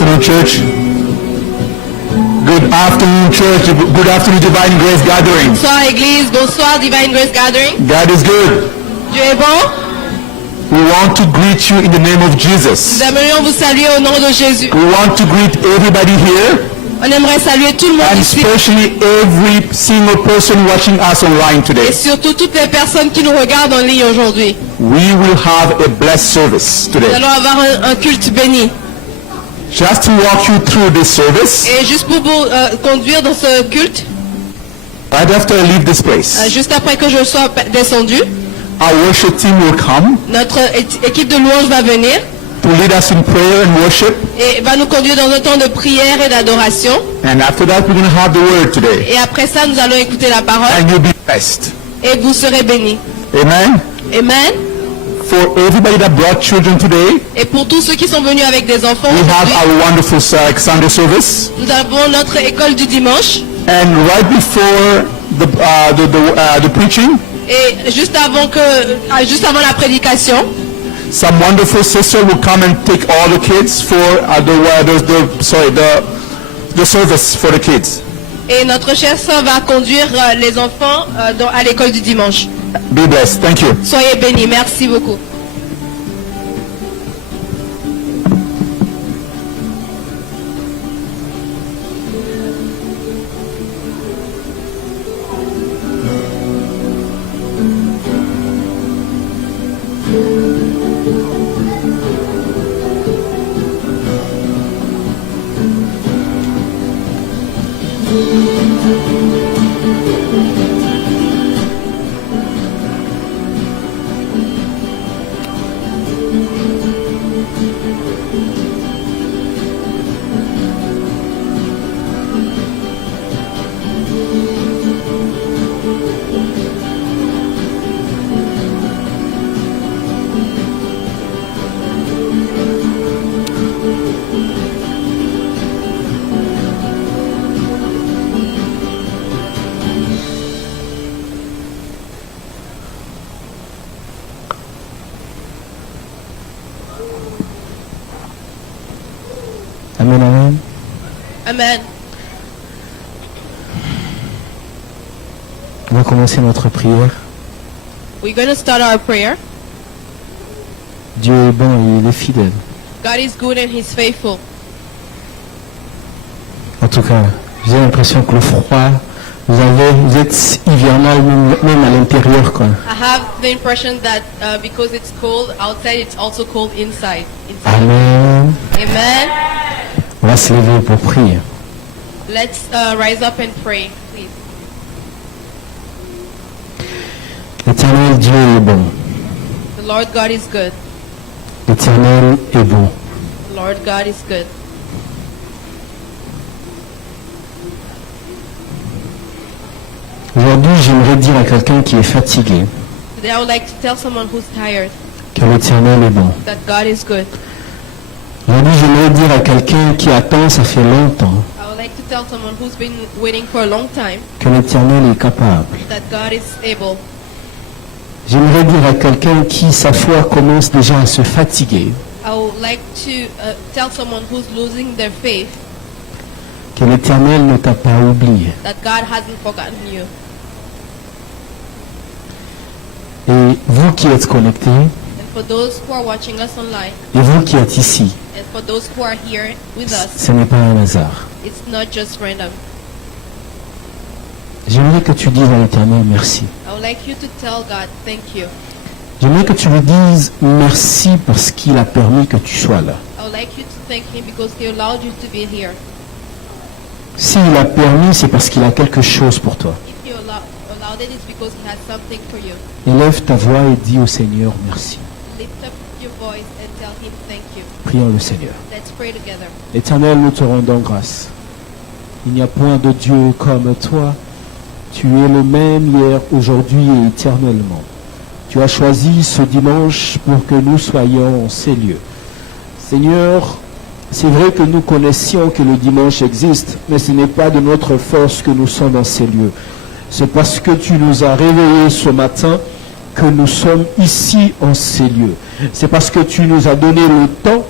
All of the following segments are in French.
afternoon, church. Good afternoon, church. Good afternoon, Divine Grace Gathering. Bonsoir Église, bonsoir Divine Grace Gathering. God is good. Dieu est bon. We want to greet you in the name of Jesus. Nous aimerions vous saluer au nom de Jésus. We want to greet everybody here, On aimerait saluer tout le monde and ici. especially every single person watching us online today. Et surtout toutes les personnes qui nous regardent en ligne aujourd'hui. We will have a blessed service Nous today. allons avoir un culte béni. Just to walk you through this service, Et juste pour vous conduire dans ce culte, right after I leave this place, juste après que je sois descendu, our worship team will come notre équipe de louanges va venir to lead us in prayer and worship. et va nous conduire dans un temps de prière et d'adoration. And after that, we're going to have the word today. Et après ça, nous allons écouter la parole And you'll be blessed. et vous serez bénis. Amen. Amen. For everybody that brought children today, Et pour tous ceux qui sont venus avec des enfants, we have aujourd'hui, our wonderful Sunday service. nous avons notre école du dimanche. And right before the preaching, Et juste avant la prédication, some wonderful sister will come and take all the kids for the service for the kids. et notre chère sœur va conduire les enfants à l'école du dimanche. Be blessed. Thank you. Soyez bénis, merci beaucoup. Amen, amen. Amen. On va commencer notre prière. We're going to start our prayer. Dieu est bon et il est fidèle. God is good and He's faithful. En tout cas, j'ai l'impression que le froid, vous êtes hivernal même à l'intérieur, quoi. I have the impression that because it's cold outside, it's also cold inside. Amen. Amen. On va se lever pour prier. Let's rise up and pray, please. L'Éternel Dieu est bon. The Lord God is good. L'Éternel est bon. The Lord God is good. Aujourd'hui, j'aimerais dire à quelqu'un qui est fatigué Today I would like to tell someone who's tired que l'Éternel est bon. that God is good. Aujourd'hui, j'aimerais dire à quelqu'un qui attend, ça fait longtemps, I would like to tell someone who's been waiting for a long time que l'Éternel est capable. that God is able. J'aimerais dire à quelqu'un qui, sa foi, commence déjà à se fatiguer, I would like to tell someone who's losing their faith que l'Éternel ne t'a pas oublié. that God hasn't forgotten you. Et vous qui êtes connectés, And for those who are watching us online, et vous qui êtes ici, and for those who are here with us, ce n'est pas un hasard. it's not just random. J'aimerais que tu dises à l'Éternel merci. I would like you to tell God, thank you. J'aimerais que tu lui dises merci parce qu'il a permis que tu sois là. I would like you to thank Him because He allowed you to be here. S'il a permis, c'est parce qu'il a quelque chose pour toi. If He allowed it, it's because He has something for you. Élève ta voix et dis au Seigneur merci. Lift up your voice and tell Him thank you. Prions le Seigneur. Let's pray together. Éternel, nous te rendons grâce. Il n'y a point de Dieu comme toi. Tu es le même hier, aujourd'hui et éternellement. Tu as choisi ce dimanche pour que nous soyons en ces lieux. Seigneur, c'est vrai que nous connaissions que le dimanche existe, mais ce n'est pas de notre force que nous sommes dans ces lieux. C'est parce que tu nous as réveillés ce matin que nous sommes ici en ces lieux. C'est parce que tu nous as donné le temps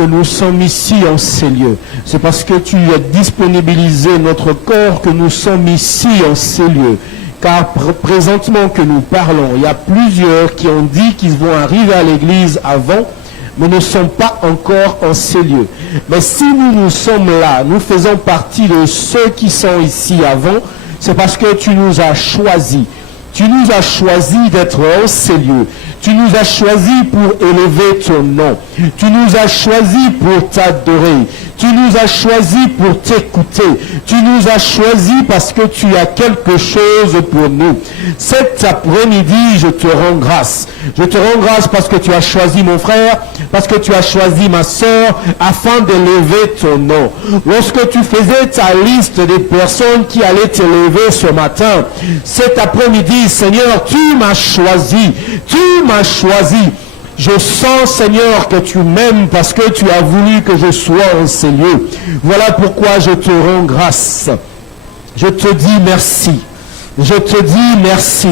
que nous sommes ici en ces lieux. C'est parce que tu as disponibilisé notre corps que nous sommes ici en ces lieux. Car présentement que nous parlons, il y a plusieurs qui ont dit qu'ils vont arriver à l'église avant, mais ne sont pas encore en ces lieux. Mais si nous sommes là, nous faisons partie de ceux qui sont ici avant, c'est parce que tu nous as choisis. Tu nous as choisis d'être en ces lieux. Tu nous as choisis pour élever ton nom. Tu nous as choisis pour t'adorer. Tu nous as choisis pour t'écouter. Tu nous as choisis parce que tu as quelque chose pour nous. Cet après-midi, je te rends grâce. Je te rends grâce parce que tu as choisi mon frère, parce que tu as choisi ma sœur, afin d'élever ton nom. Lorsque tu faisais ta liste des personnes qui allaient t'élever ce matin, cet après-midi, Seigneur, tu m'as choisi. Tu m'as choisi. Je sens, Seigneur, que tu m'aimes parce que tu as voulu que je sois en ces lieux. Voilà pourquoi je te rends grâce. Je te dis merci. Je te dis merci.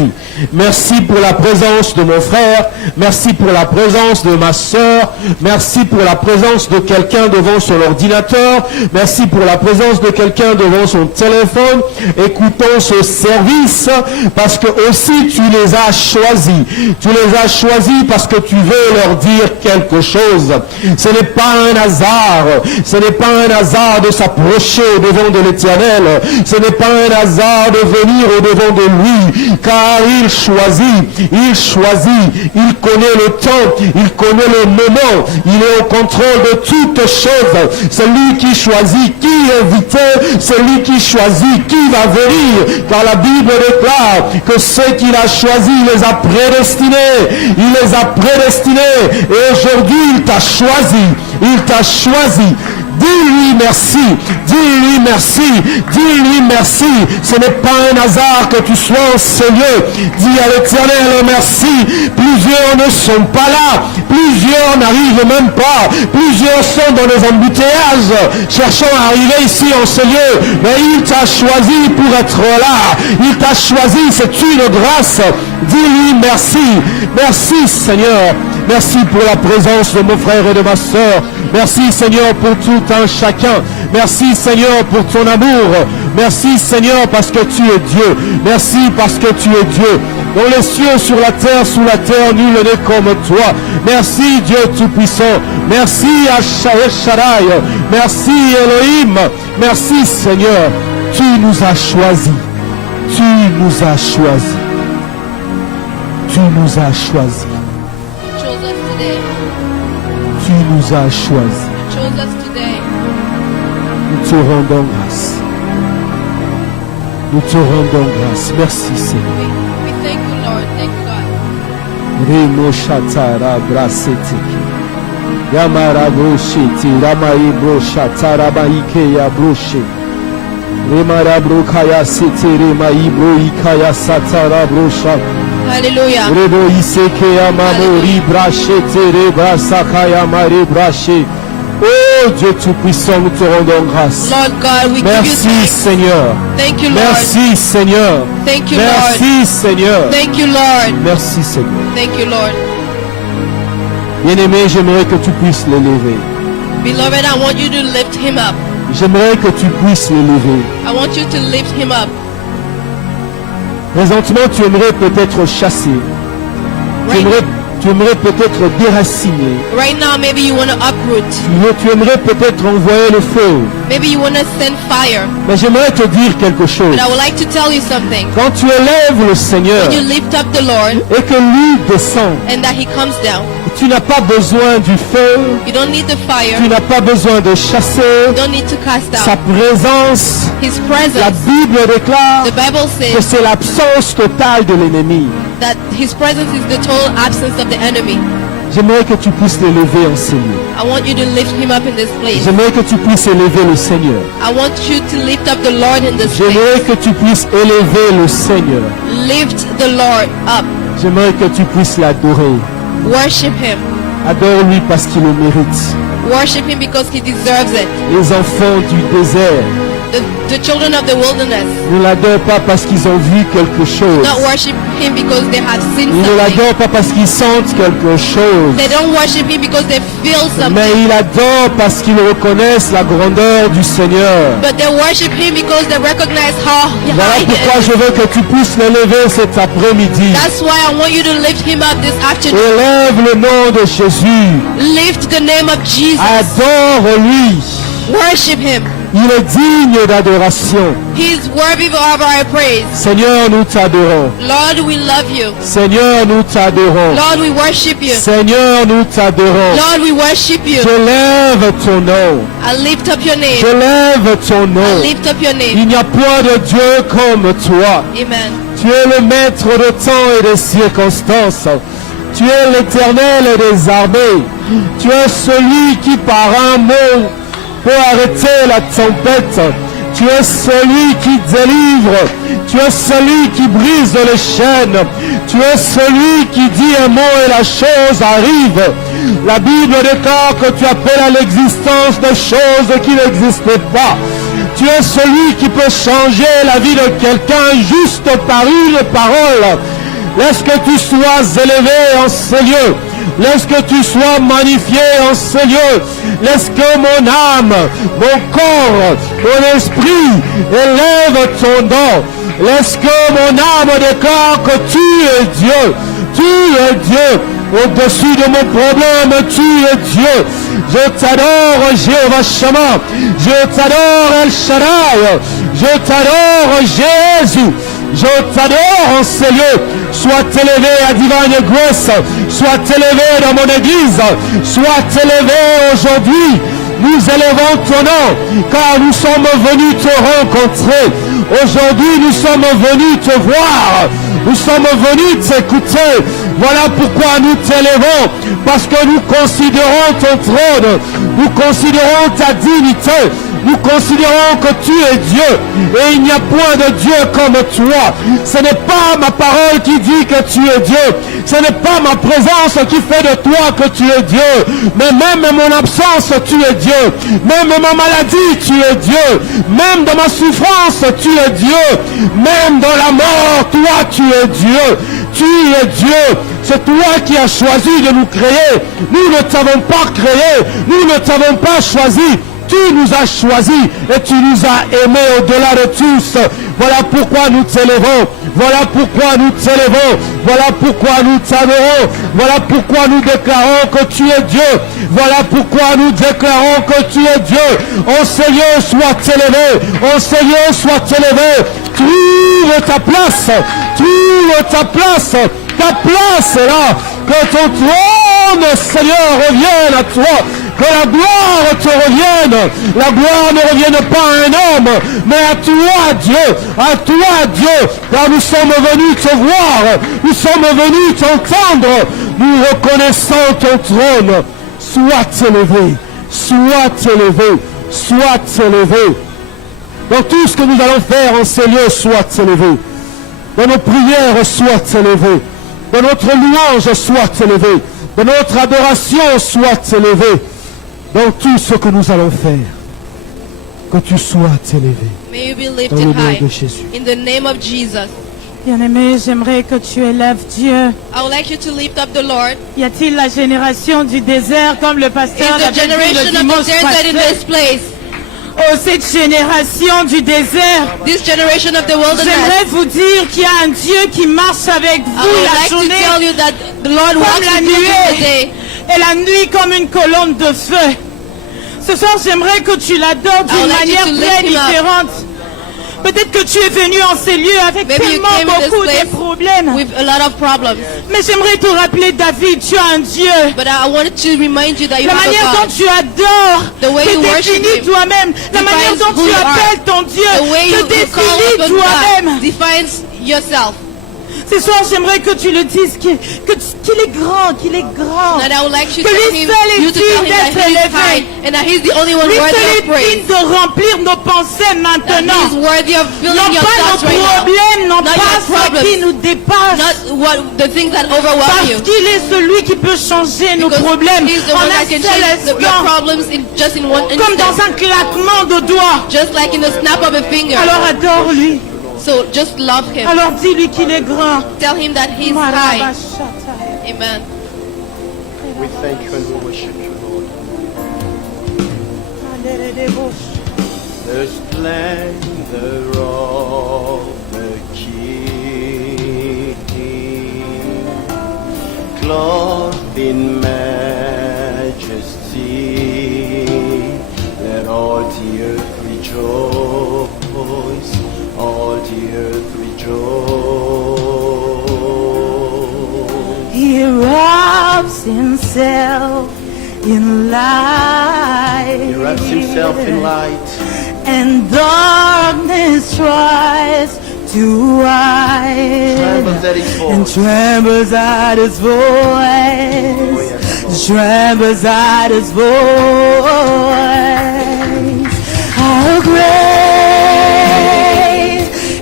Merci pour la présence de mon frère. Merci pour la présence de ma sœur. Merci pour la présence de quelqu'un devant son ordinateur. Merci pour la présence de quelqu'un devant son téléphone. Écoutons ce service parce que aussi tu les as choisis. Tu les as choisis parce que tu veux leur dire quelque chose. Ce n'est pas un hasard. Ce n'est pas un hasard de s'approcher au devant de l'Éternel. Ce n'est pas un hasard de venir au devant de lui, car il choisit, il connaît le temps, il connaît le moment, il est au contrôle de toutes choses. C'est lui qui choisit qui inviter, c'est lui qui choisit qui va venir, car la Bible déclare que ceux qu'il a choisis, il les a prédestinés, il les a prédestinés, et aujourd'hui il t'a choisi. Dis-lui merci, dis-lui merci, dis-lui merci. Ce n'est pas un hasard que tu sois en ce lieu. Dis à l'Éternel merci. Plusieurs ne sont pas là, plusieurs n'arrivent même pas, plusieurs sont dans les embouteillages, cherchant à arriver ici en ce lieu. Mais il t'a choisi pour être là. Il t'a choisi, c'est une grâce. Dis-lui merci. Merci Seigneur. Merci pour la présence de mon frère et de ma sœur. Merci Seigneur pour tout un chacun. Merci Seigneur pour ton amour. Merci Seigneur parce que tu es Dieu. Merci parce que tu es Dieu. Dans les cieux, sur la terre, sous la terre, nul n'est comme toi. Merci Dieu Tout-Puissant. Merci Shaddai. Merci Elohim. Merci Seigneur. Tu nous as choisis. Tu nous as choisis. Tu nous as choisis. Tu nous as choisis. Nous te rendons grâce. Nous te rendons grâce. Merci Seigneur. We thank you, Lord. Thank you, God. Remo Shatara Braseteke. Yamara Brosheti. Ramae Broshatara Maike ya Broshe. Remara Brokaya Sete Remai Broikaya Satara Brosha. Hallelujah. Rebo Iseke Yamamori Brachete Reba Sakaya Mare Brache. Oh Dieu Tout-Puissant, nous te rendons grâce. Lord God, we give you Merci thanks. Seigneur. Thank you, Lord. Merci Seigneur. Thank you, Merci Lord. Seigneur. Thank you, Lord. Merci Seigneur. Thank you, Lord. Bien-aimé, j'aimerais que tu puisses l'élever. Beloved, I want you to lift him up. J'aimerais que tu puisses l'élever. I want you to lift him up. Présentement, tu aimerais peut-être chasser. Tu aimerais peut-être déraciner. Right now, maybe you want to uproot. Tu aimerais peut-être envoyer le feu. Maybe you want to send fire. Mais j'aimerais te dire quelque chose. But I would like to tell you something. Quand tu élèves le Seigneur When you lift up the Lord et que lui descend, and that he comes down, tu n'as pas besoin du feu, you don't need the fire. tu n'as pas besoin de chasser. You don't need to cast Sa out. présence, His la presence. Bible déclare The Bible que says c'est l'absence totale de l'ennemi. that his presence is the total absence of the enemy. J'aimerais que tu puisses l'élever en Seigneur. I want you to lift him up in this place. J'aimerais que tu puisses élever le Seigneur. I want you to lift up the Lord in this place. J'aimerais que tu puisses élever le Seigneur. Lift the Lord up. J'aimerais que tu puisses l'adorer. Worship him. Adore-lui parce qu'il le mérite. Worship him because he deserves it. Les enfants du désert the children of the wilderness ne l'adorent pas parce qu'ils ont vu quelque chose. not worship him because they have seen Ils ne something. l'adorent pas parce qu'ils sentent quelque chose. They don't worship him because they feel Mais something. ils l'adorent parce qu'ils reconnaissent la grandeur du Seigneur. But they worship him because they recognize how Voilà high he pourquoi is. je veux que tu puisses l'élever cet après-midi. That's why I want you to lift him up this afternoon. Élève le nom de Jésus. Lift the name of Jesus. Adore-lui. Worship him. Il est digne d'adoration. He's worthy of our praise. Seigneur, nous t'adorons. Lord, we love you. Seigneur, nous t'adorons. Lord, we worship you. Seigneur, nous t'adorons. Lord, we worship you. J'élève ton nom. I lift up your name. J'élève ton I nom. lift up your name. Il n'y a point de Dieu comme toi. Amen. Tu es le maître de temps et des circonstances. Tu es l'Éternel des armées. Tu es celui qui par un mot peut arrêter la tempête. Tu es celui qui délivre. Tu es celui qui brise les chaînes. Tu es celui qui dit un mot et la chose arrive. La Bible déclare que tu appelles à l'existence de choses qui n'existaient pas. Tu es celui qui peut changer la vie de quelqu'un juste par une parole. Laisse que tu sois élevé en ce lieu. Laisse que tu sois magnifié en ce lieu. Laisse que mon âme, mon corps, mon esprit élève ton nom. Laisse que mon âme déclare que tu es Dieu. Tu es Dieu. Au-dessus de mon problème, tu es Dieu. Je t'adore, Jéhovah Shammah. Je t'adore, El Shaddai. Je t'adore, Jésus. Je t'adore en ces lieux. Sois élevé à Divine Grace. Sois élevé dans mon église. Sois élevé aujourd'hui. Nous élevons ton nom, car nous sommes venus te rencontrer. Aujourd'hui, nous sommes venus te voir. Nous sommes venus t'écouter. Voilà pourquoi nous t'élevons, parce que nous considérons ton trône, nous considérons ta dignité, nous considérons que tu es Dieu, et il n'y a point de Dieu comme toi. Ce n'est pas ma parole qui dit que tu es Dieu, ce n'est pas ma présence qui fait de toi que tu es Dieu, mais même mon absence, tu es Dieu, même ma maladie, tu es Dieu, même dans ma souffrance, tu es Dieu, même dans la mort, toi, tu es Dieu. Tu es Dieu, c'est toi qui as choisi de nous créer. Nous ne t'avons pas créé, nous ne t'avons pas choisi. Tu nous as choisis et tu nous as aimés au-delà de tous. Voilà pourquoi nous t'élevons. Voilà pourquoi nous t'élevons. Voilà pourquoi nous t'adorons. Voilà pourquoi nous déclarons que tu es Dieu. Voilà pourquoi nous déclarons que tu es Dieu. En ces lieux, sois élevé. En ces lieux, sois élevé. Trouve ta place. Trouve ta place. Ta place est là. Que ton trône, Seigneur, revienne à toi. Que la gloire te revienne. La gloire ne revienne pas à un homme, mais à toi, Dieu. À toi, Dieu. Car nous sommes venus te voir. Nous sommes venus t'entendre. Nous reconnaissons ton trône. Sois élevé. Sois élevé. Sois élevé. Dans tout ce que nous allons faire en ces lieux, sois élevé. Dans nos prières, sois élevé. Dans notre louange, sois élevé. Dans notre adoration, sois élevé. Dans tout ce que nous allons faire, que tu sois élevé. May you be Dans le lifted nom high. de Jésus. In the name of Jesus. Bien-aimé, j'aimerais que tu élèves Dieu. I would like you to lift up the Lord. Y a-t-il la génération du désert comme le pasteur Is the l'avait dit generation le of the dimanche desert in passé? this place? Oh, cette génération du désert, This generation of the wilderness. j'aimerais vous dire qu'il y a un Dieu qui marche avec I vous would la like to journée tell you that the Lord comme walks la with you in the nuée day. et la nuit comme une colonne de feu. Ce soir, j'aimerais que tu l'adores I would d'une like you manière to très lift him up. différente. Peut-être que tu es venu en ces lieux avec Maybe you tellement came in this beaucoup de place problèmes. with a lot of problems. Mais j'aimerais te rappeler, David, tu as un Dieu. But I wanted to remind you that you La have manière a dont God. tu adores, The way te you worship définis him toi-même, la manière defines dont who tu you are. appelles ton Dieu, The way te you call définis upon toi-même. God defines yourself. Ce soir, j'aimerais que tu le dises, qu'il est grand, qu'il est grand. And I would like you Que to tell lui him, seul you est to tell digne him that d'être he is élevé. high and that he's the only one Lui worthy seul of est praise. digne de remplir nos pensées That maintenant. he is worthy of Non filling your pas nos thoughts right now. problèmes, non Not pas your ce qui problems. nous dépasse. Not what the things that overwhelm Parce you. qu'il est celui qui peut changer nos Because problèmes he's the en one un that can seul change your instant, problems in just in one comme dans instant. un claquement de doigts. Just like in the snap of a finger. Alors adore-lui. So just love him. Alors dis-lui qu'il est grand. Tell him that he's high. Marabashata. Amen. We thank you and we worship you, Lord. The splendor of the King, clothed in majesty, let all the earth rejoice, all the earth rejoice. He wraps himself in light. He wraps himself in light, And darkness tries to hide. trembles at his And voice. trembles at his voice. yes. Trembles at his voice. How great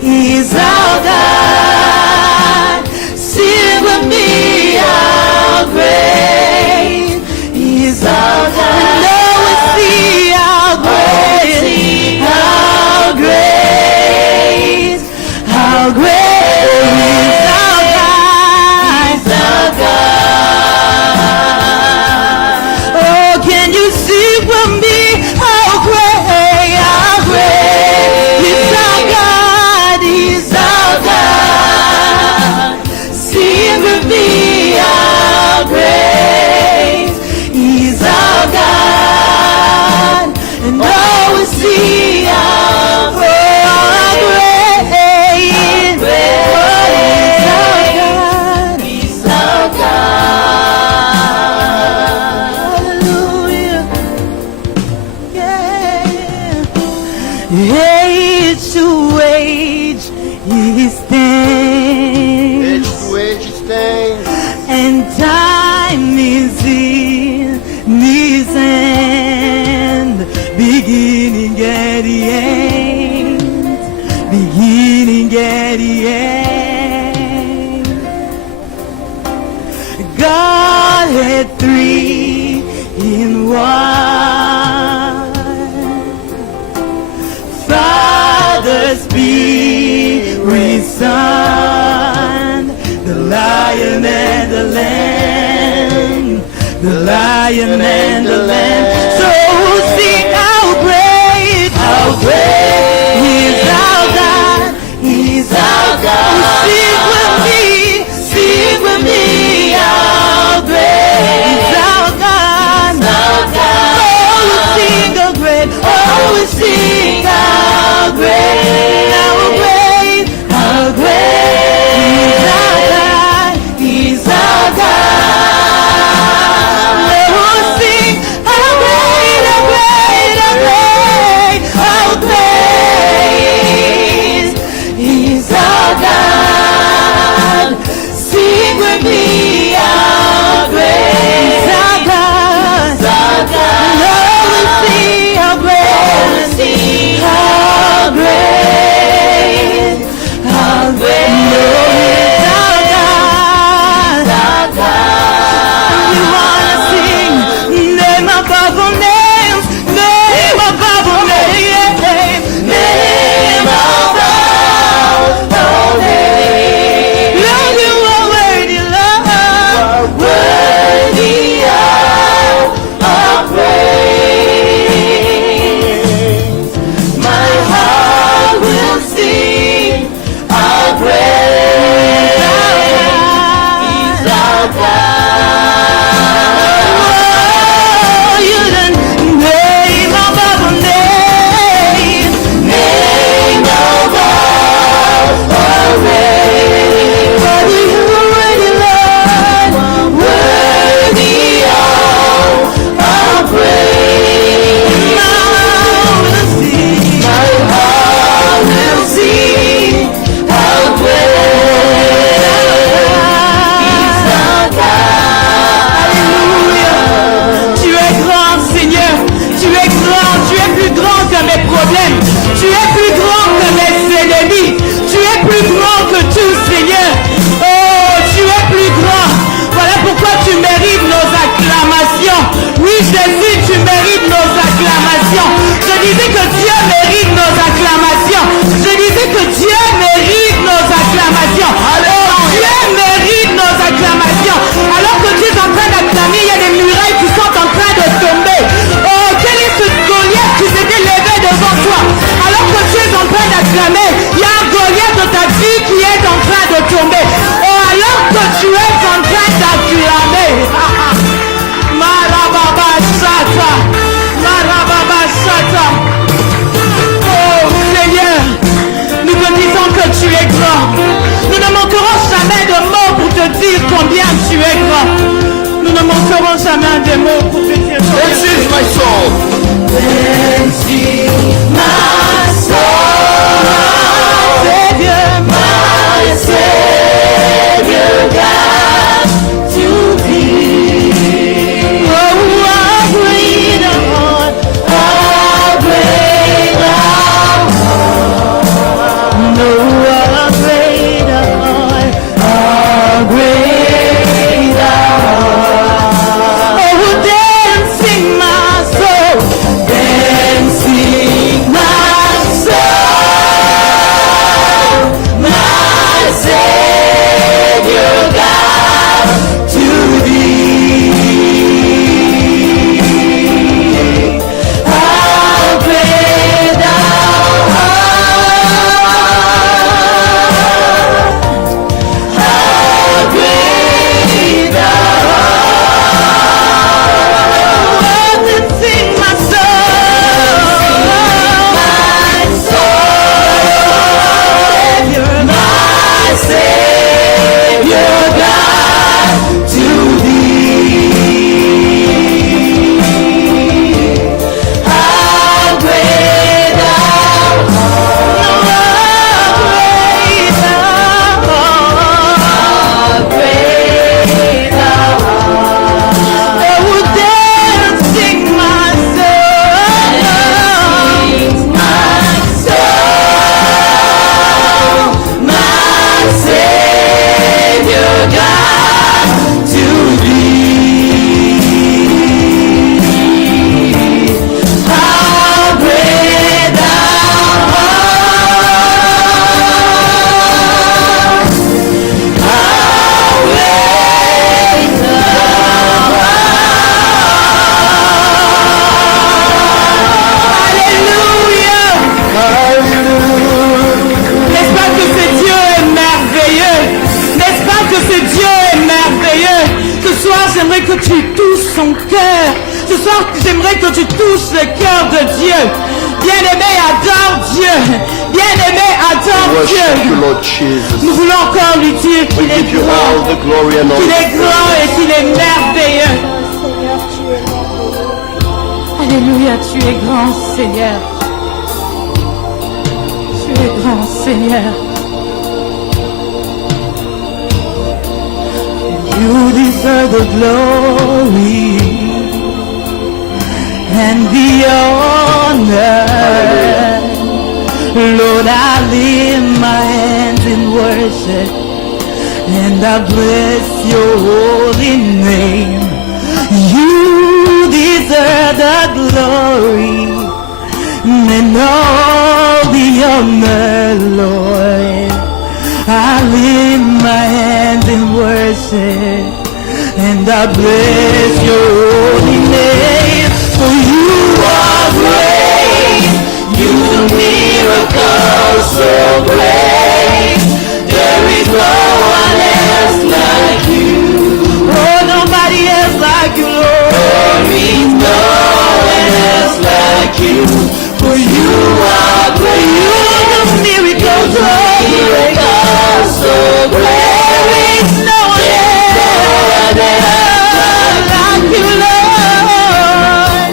is our God. Sing with me, how great is our God. And now we see how great, how great, how great is our God. Oh, can you see from me how great is our God, is our God. Sing with me how great is our God. And now we see how great is our God. Hallelujah. Yeah. Age to age he stands, Edge to edge stands, and time is in his hand, beginning at the end, beginning at the end. God had three in one. Father, Spirit, Son, the Lion and the Lamb, the Lion and the Lamb. So sing how great is our God, is our God. Sing with me, how great is our God. Oh, we sing how great, oh, we sing how great, how great is our God, is our God. Oh, sing how great, how great, how train de tomber. Oh, alors que tu es en train d'acclamer. Marababa Sata. Marababa Sata. Oh Seigneur, nous te disons que tu es grand. Nous ne manquerons jamais de mots pour te dire combien tu es grand. Nous ne manquerons jamais de mots pour te dire combien This tu es is grand. my soul. This is my soul. Savior, my Savior, God, to thee. Oh, how great thou art, how great thou art. No, how great thou art, how great thou art. Oh, dancing my soul, dancing my soul, my Savior God, to thee. How great thou art, how great thou art. Dancing my soul, my Savior, my Savior God, to thee. How great thou art, how great thou art. Oh, dancing my soul, my Savior God, to thee. How great thou art, how great Alléluia. N'est-ce pas que ce Dieu est merveilleux? N'est-ce pas que ce Dieu est merveilleux? Ce soir, j'aimerais que tu touches son cœur. Ce soir, j'aimerais que tu touches le cœur de Dieu. Bien-aimé, adore Dieu. Bien-aimé, adore Worship you, Dieu. Lord Jesus. Nous voulons encore lui dire We qu'il est give you all grand, the glory and all qu'il the est grand et qu'il est merveilleux. Alléluia, tu es grand, Seigneur. Tu es grand, Seigneur. You deserve the glory and the honor. Lord, I lift my hands in worship and I bless your holy name. You deserve the glory and all the honor, Lord. I lift my hands in worship and I bless your holy name. For you are great, you do miracles so great. There is no one else like you. Oh, nobody else like you, Lord. There is no one else like you. For you are great, you do miracles so great. So great. There is no one else like you, Lord.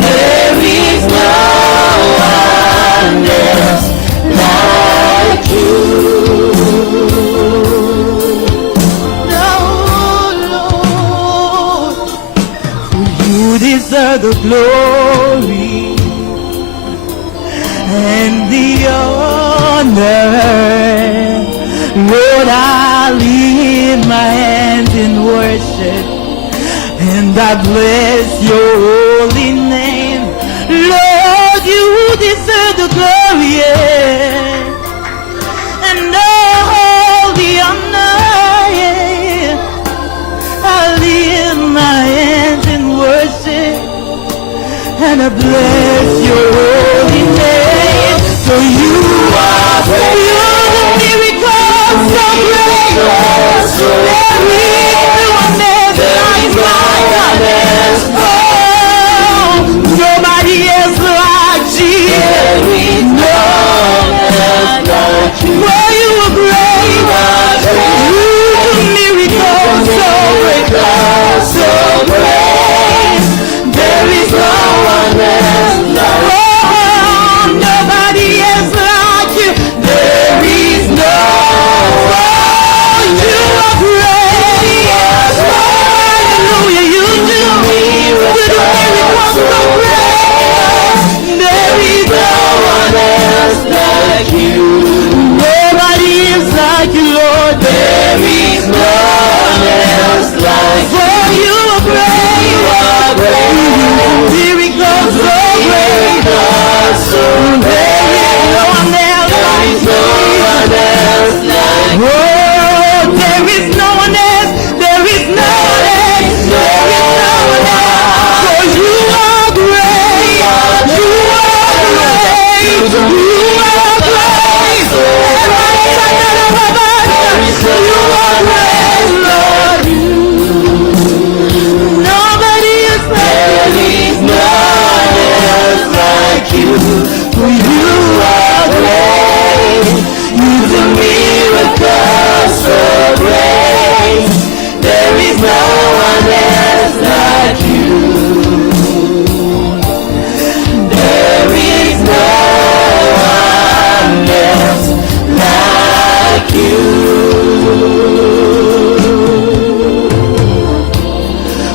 There is no one else like you. No, Lord. For you deserve the glory and the honor. Lord, I lift my hands in worship and I bless your holy name. Lord, you deserve the glory, yeah, and all the honor, yeah. I lift my hands in worship and I bless your holy name. For you are great, you do miracles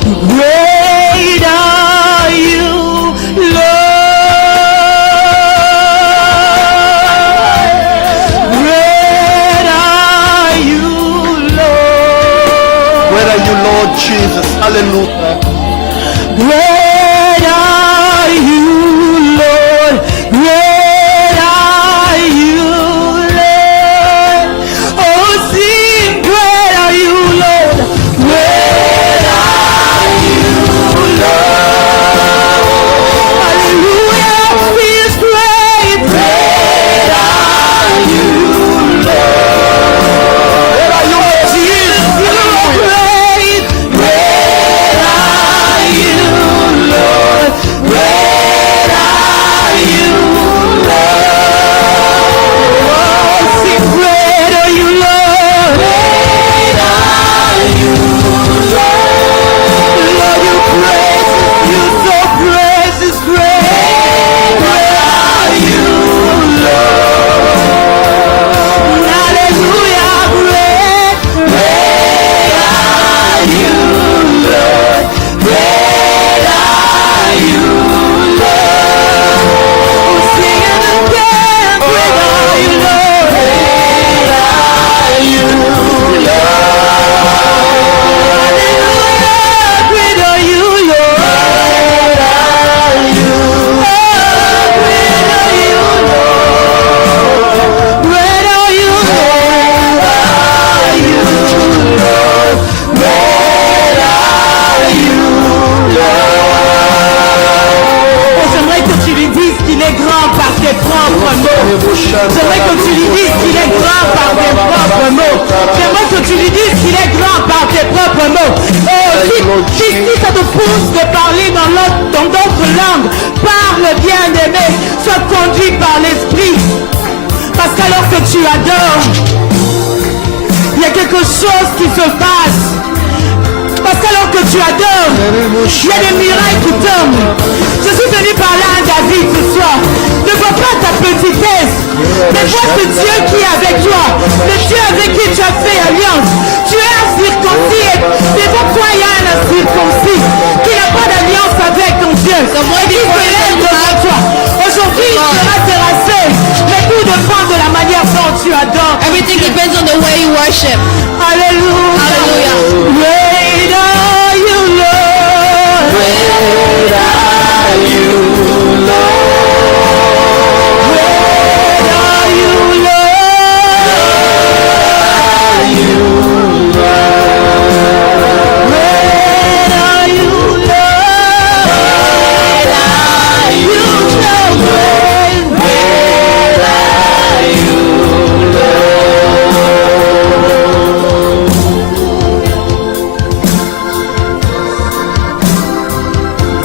Great are you, Lord. Great are you, Lord. Where are you, Lord Jesus? Hallelujah. Great are you, Lord. Great are you, Lord. Oh, sing, great are you, Lord. Great are you, Lord. Hallelujah, He is great. Great are you, Lord. Where are you, Lord Jesus, you are great. Great are you, Lord. Great are you, Lord. Sing, great are you, Lord. Great are you, Lord. Lord, your praise is you so praise is great. Great are you, Lord. Hallelujah, great. Great are you, Lord. Great are you, Lord. Sing it again. Great are you, Lord. Great are you, Lord. Hallelujah. Great are you, Lord. Great are you. Oh, great are you, Lord. Great are you, Lord. Great are you, Lord. Oh, j'aimerais que tu lui dises qu'il est grand par tes propres mots. J'aimerais que tu lui dises qu'il est grand par tes propres mots. J'aimerais que tu lui dises qu'il est grand par tes propres mots. Oh, si ça te pousse de parler dans d'autres langues, parle, bien-aimé, sois conduit par l'Esprit. Parce qu'alors que tu adores, il y a quelque chose qui se passe. Parce qu'alors que tu adores, il y a des miracles qui tombent. Je suis venu parler à David ce soir. Ne vois pas ta petitesse, mais vois ce Dieu qui est avec toi, le Dieu avec qui tu as fait alliance. Tu es incirconcis et devant toi il y a un incirconcis qui n'a pas d'alliance avec ton Dieu. Il se lève devant toi. Aujourd'hui il sera terrassé, mais tout dépend de la manière dont tu adores. Everything depends on the way you worship. Hallelujah. Hallelujah. Great are you, Lord. Great are you, Lord. Great are you, Lord. Great are you, Lord. Great are you, Lord. Great are you,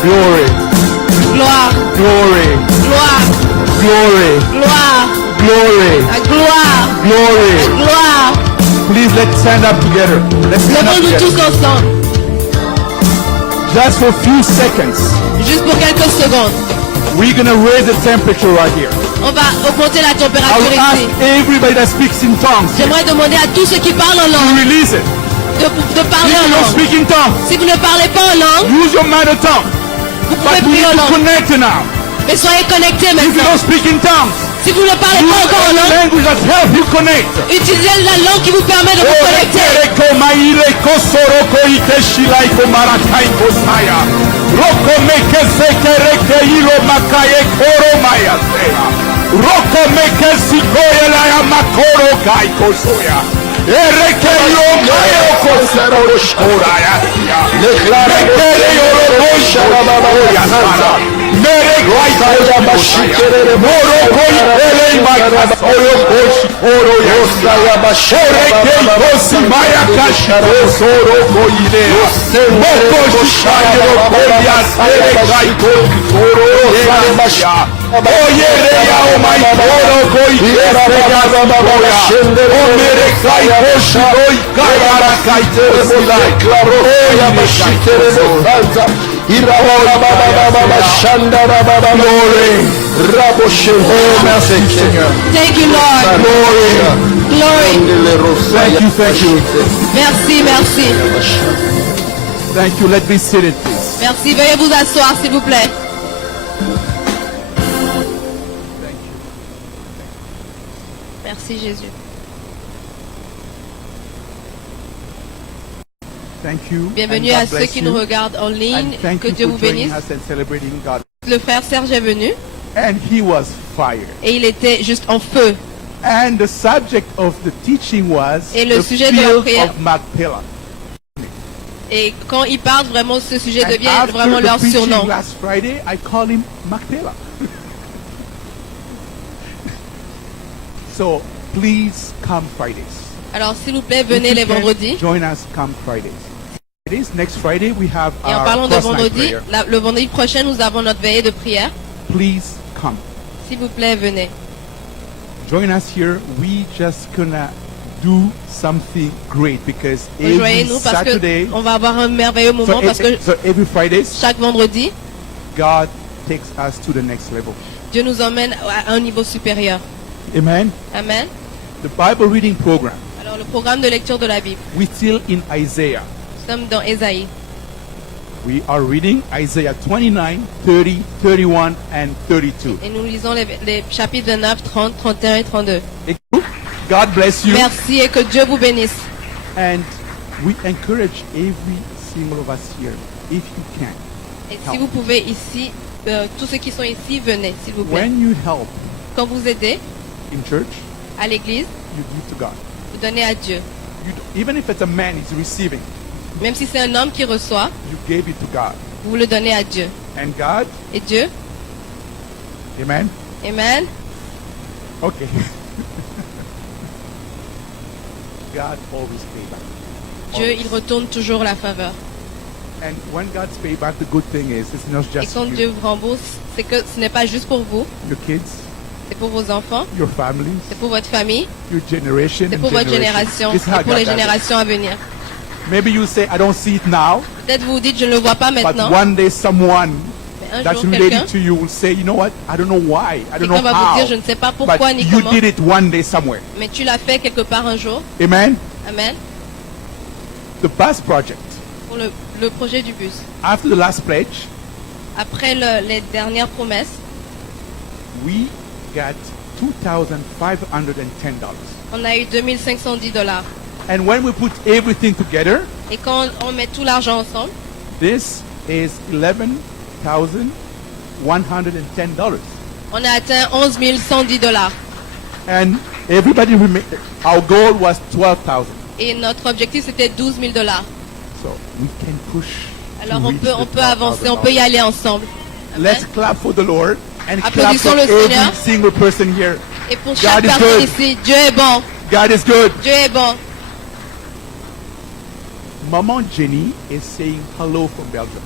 Glory, Gloire, glory, gloire, glory, gloire, glory, la gloire, glory. la gloire. Please let's stand up together. Let's stand up Levons-nous tous together. ensemble, Just for a few seconds, juste pour quelques secondes. we're gonna raise the temperature right here. On va augmenter la I température will ask ici. everybody that speaks in tongues to J'aimerais demander à tous ceux qui parlent en langue release it. de parler If en you don't langue. speak in tongues, Si vous ne parlez pas en langue, use your mother tongue. vous pouvez But we prier need en to langue. connect now. Mais soyez connectés If you maintenant. don't speak in tongues, Si vous ne parlez use pas encore en any langue, language that helps you connect. utilisez la langue qui vous permet de vous connecter. Roko maireko soroko ikeshilaiko marakaiko saya. Roko meke sekereke ilo makaye koro maya seya. Roko meke sikoye la ya makoro kaiko soya. Ereke ilo mayo kosero shkora ya siya. Mekele yoro bosho ya sara. Mere kwaita bashikere moro koi ele makasoyo koshi oro ya bashere kei kosi maya kashiro soro koile moko shishayero koya sere kai kosi oro ya oyere ya o mai oro koi kese ya saboya o mere kai koshi oi kai ara kai kosi lai klaro ya bashikere bosanza. Glory. Oh, merci Seigneur. Thank you, Lord. Glory. Glory. Thank you, thank you. Merci, merci. Thank you. Let me sit it, please. Merci. Veuillez vous asseoir, s'il vous plaît. Merci, Jésus. Thank you. Bienvenue and à God ceux bless qui you. nous regardent en ligne. And thank Que you Dieu for vous joining bénisse. us and celebrating God. Le frère Serge est venu And he was fired. et il était juste en feu. And the subject of the teaching was Et le the sujet de la field prière. of Macpella. Et quand ils parlent, vraiment, ce sujet And devient after vraiment the leur preaching surnom. last Friday, I call him Macpella. So please come Fridays. Alors, s'il vous plaît, venez If les you can, vendredis. Join us come Fridays. Next Friday we have Et en our parlant de cross night vendredi, prayer. le vendredi prochain, nous avons notre veillée de prière. Please come. S'il vous plaît, venez. Join us here. We just gonna do something great because every Rejoignez-nous parce Saturday, qu'on va avoir un merveilleux moment parce que so every Fridays, chaque vendredi, God takes us to the next level. Dieu nous emmène à un niveau supérieur. Amen. Amen. The Bible reading program. Alors, le programme de lecture de la Bible, We're still in Isaiah. nous sommes dans Ésaïe. We are reading Isaiah 29, 30, 31, and 32. Et nous lisons les chapitres 29, 30, 31 et 32. God bless you. Merci et que Dieu vous bénisse. And we encourage every single of us here, if you can. Et si vous pouvez ici, tous ceux qui sont ici, venez, s'il vous plaît. When you help Quand vous aidez in church, à l'église, you give to God. vous donnez à Dieu. Even if it's a man is receiving, Même si c'est un homme qui reçoit, you gave it to God. vous le donnez à Dieu. And God, Et Dieu, amen? Amen, Okay. God always pay back. Dieu, Always. il retourne toujours la faveur. And when God's pay back, the good thing is it's not Et just quand you, Dieu vous rembourse, c'est que ce n'est pas juste pour vous, your kids, c'est pour vos enfants, your families, c'est pour votre famille, your generation, c'est and pour votre generations. génération, This is how c'est pour God les does it. générations à venir. Maybe you say, I don't see it now, Peut-être vous dites, je ne le vois pas but maintenant, one day someone mais un that's jour, quelqu'un related to you will say, you know what? I don't know why. I don't know va vous dire, je how. ne sais pas pourquoi But ni you comment, did it one day somewhere. mais tu l'as fait quelque part un jour. Amen? Amen. The bus project. Pour le projet du bus. After the last pledge, Après les dernières promesses, we got $2,510. on a eu $2510. And when we put everything together, Et quand on met tout l'argent ensemble, this is $11,110. on a atteint $11 110. And everybody, our goal was 12,000. Et notre objectif, c'était $12 000. So we can push. Alors to on reach peut, the on peut avancer, on peut y $12,000. aller ensemble. Amen. Let's clap for the Lord and clap Applaudissons for le every Seigneur. single person here. Et pour chaque God is personne good. ici, Dieu est bon. God is good. Dieu est bon. Maman Jenny is saying hello from Belgium.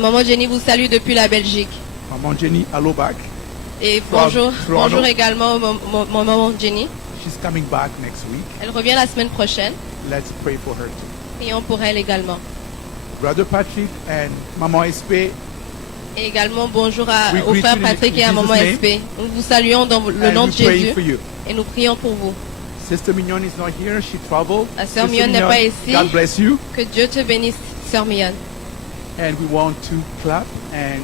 Maman Jenny vous salue depuis la Belgique. Maman Jenny, hello back. Et From bonjour, Toronto. bonjour également mon maman Jenny. She's coming back next week. Elle revient la semaine prochaine. Let's pray for her too. Prions pour elle également. Brother Patrick and Maman SP, Et également bonjour We au greet frère you in Patrick et à Jesus' maman name. SP. Nous vous saluons dans le and nom de we're praying Jésus for you. et nous prions pour vous. Sister Mignon is not here. She traveled. La sœur Sister Mignon n'est pas ici. God bless you. Que Dieu te bénisse, sœur Millonne. And we want to clap and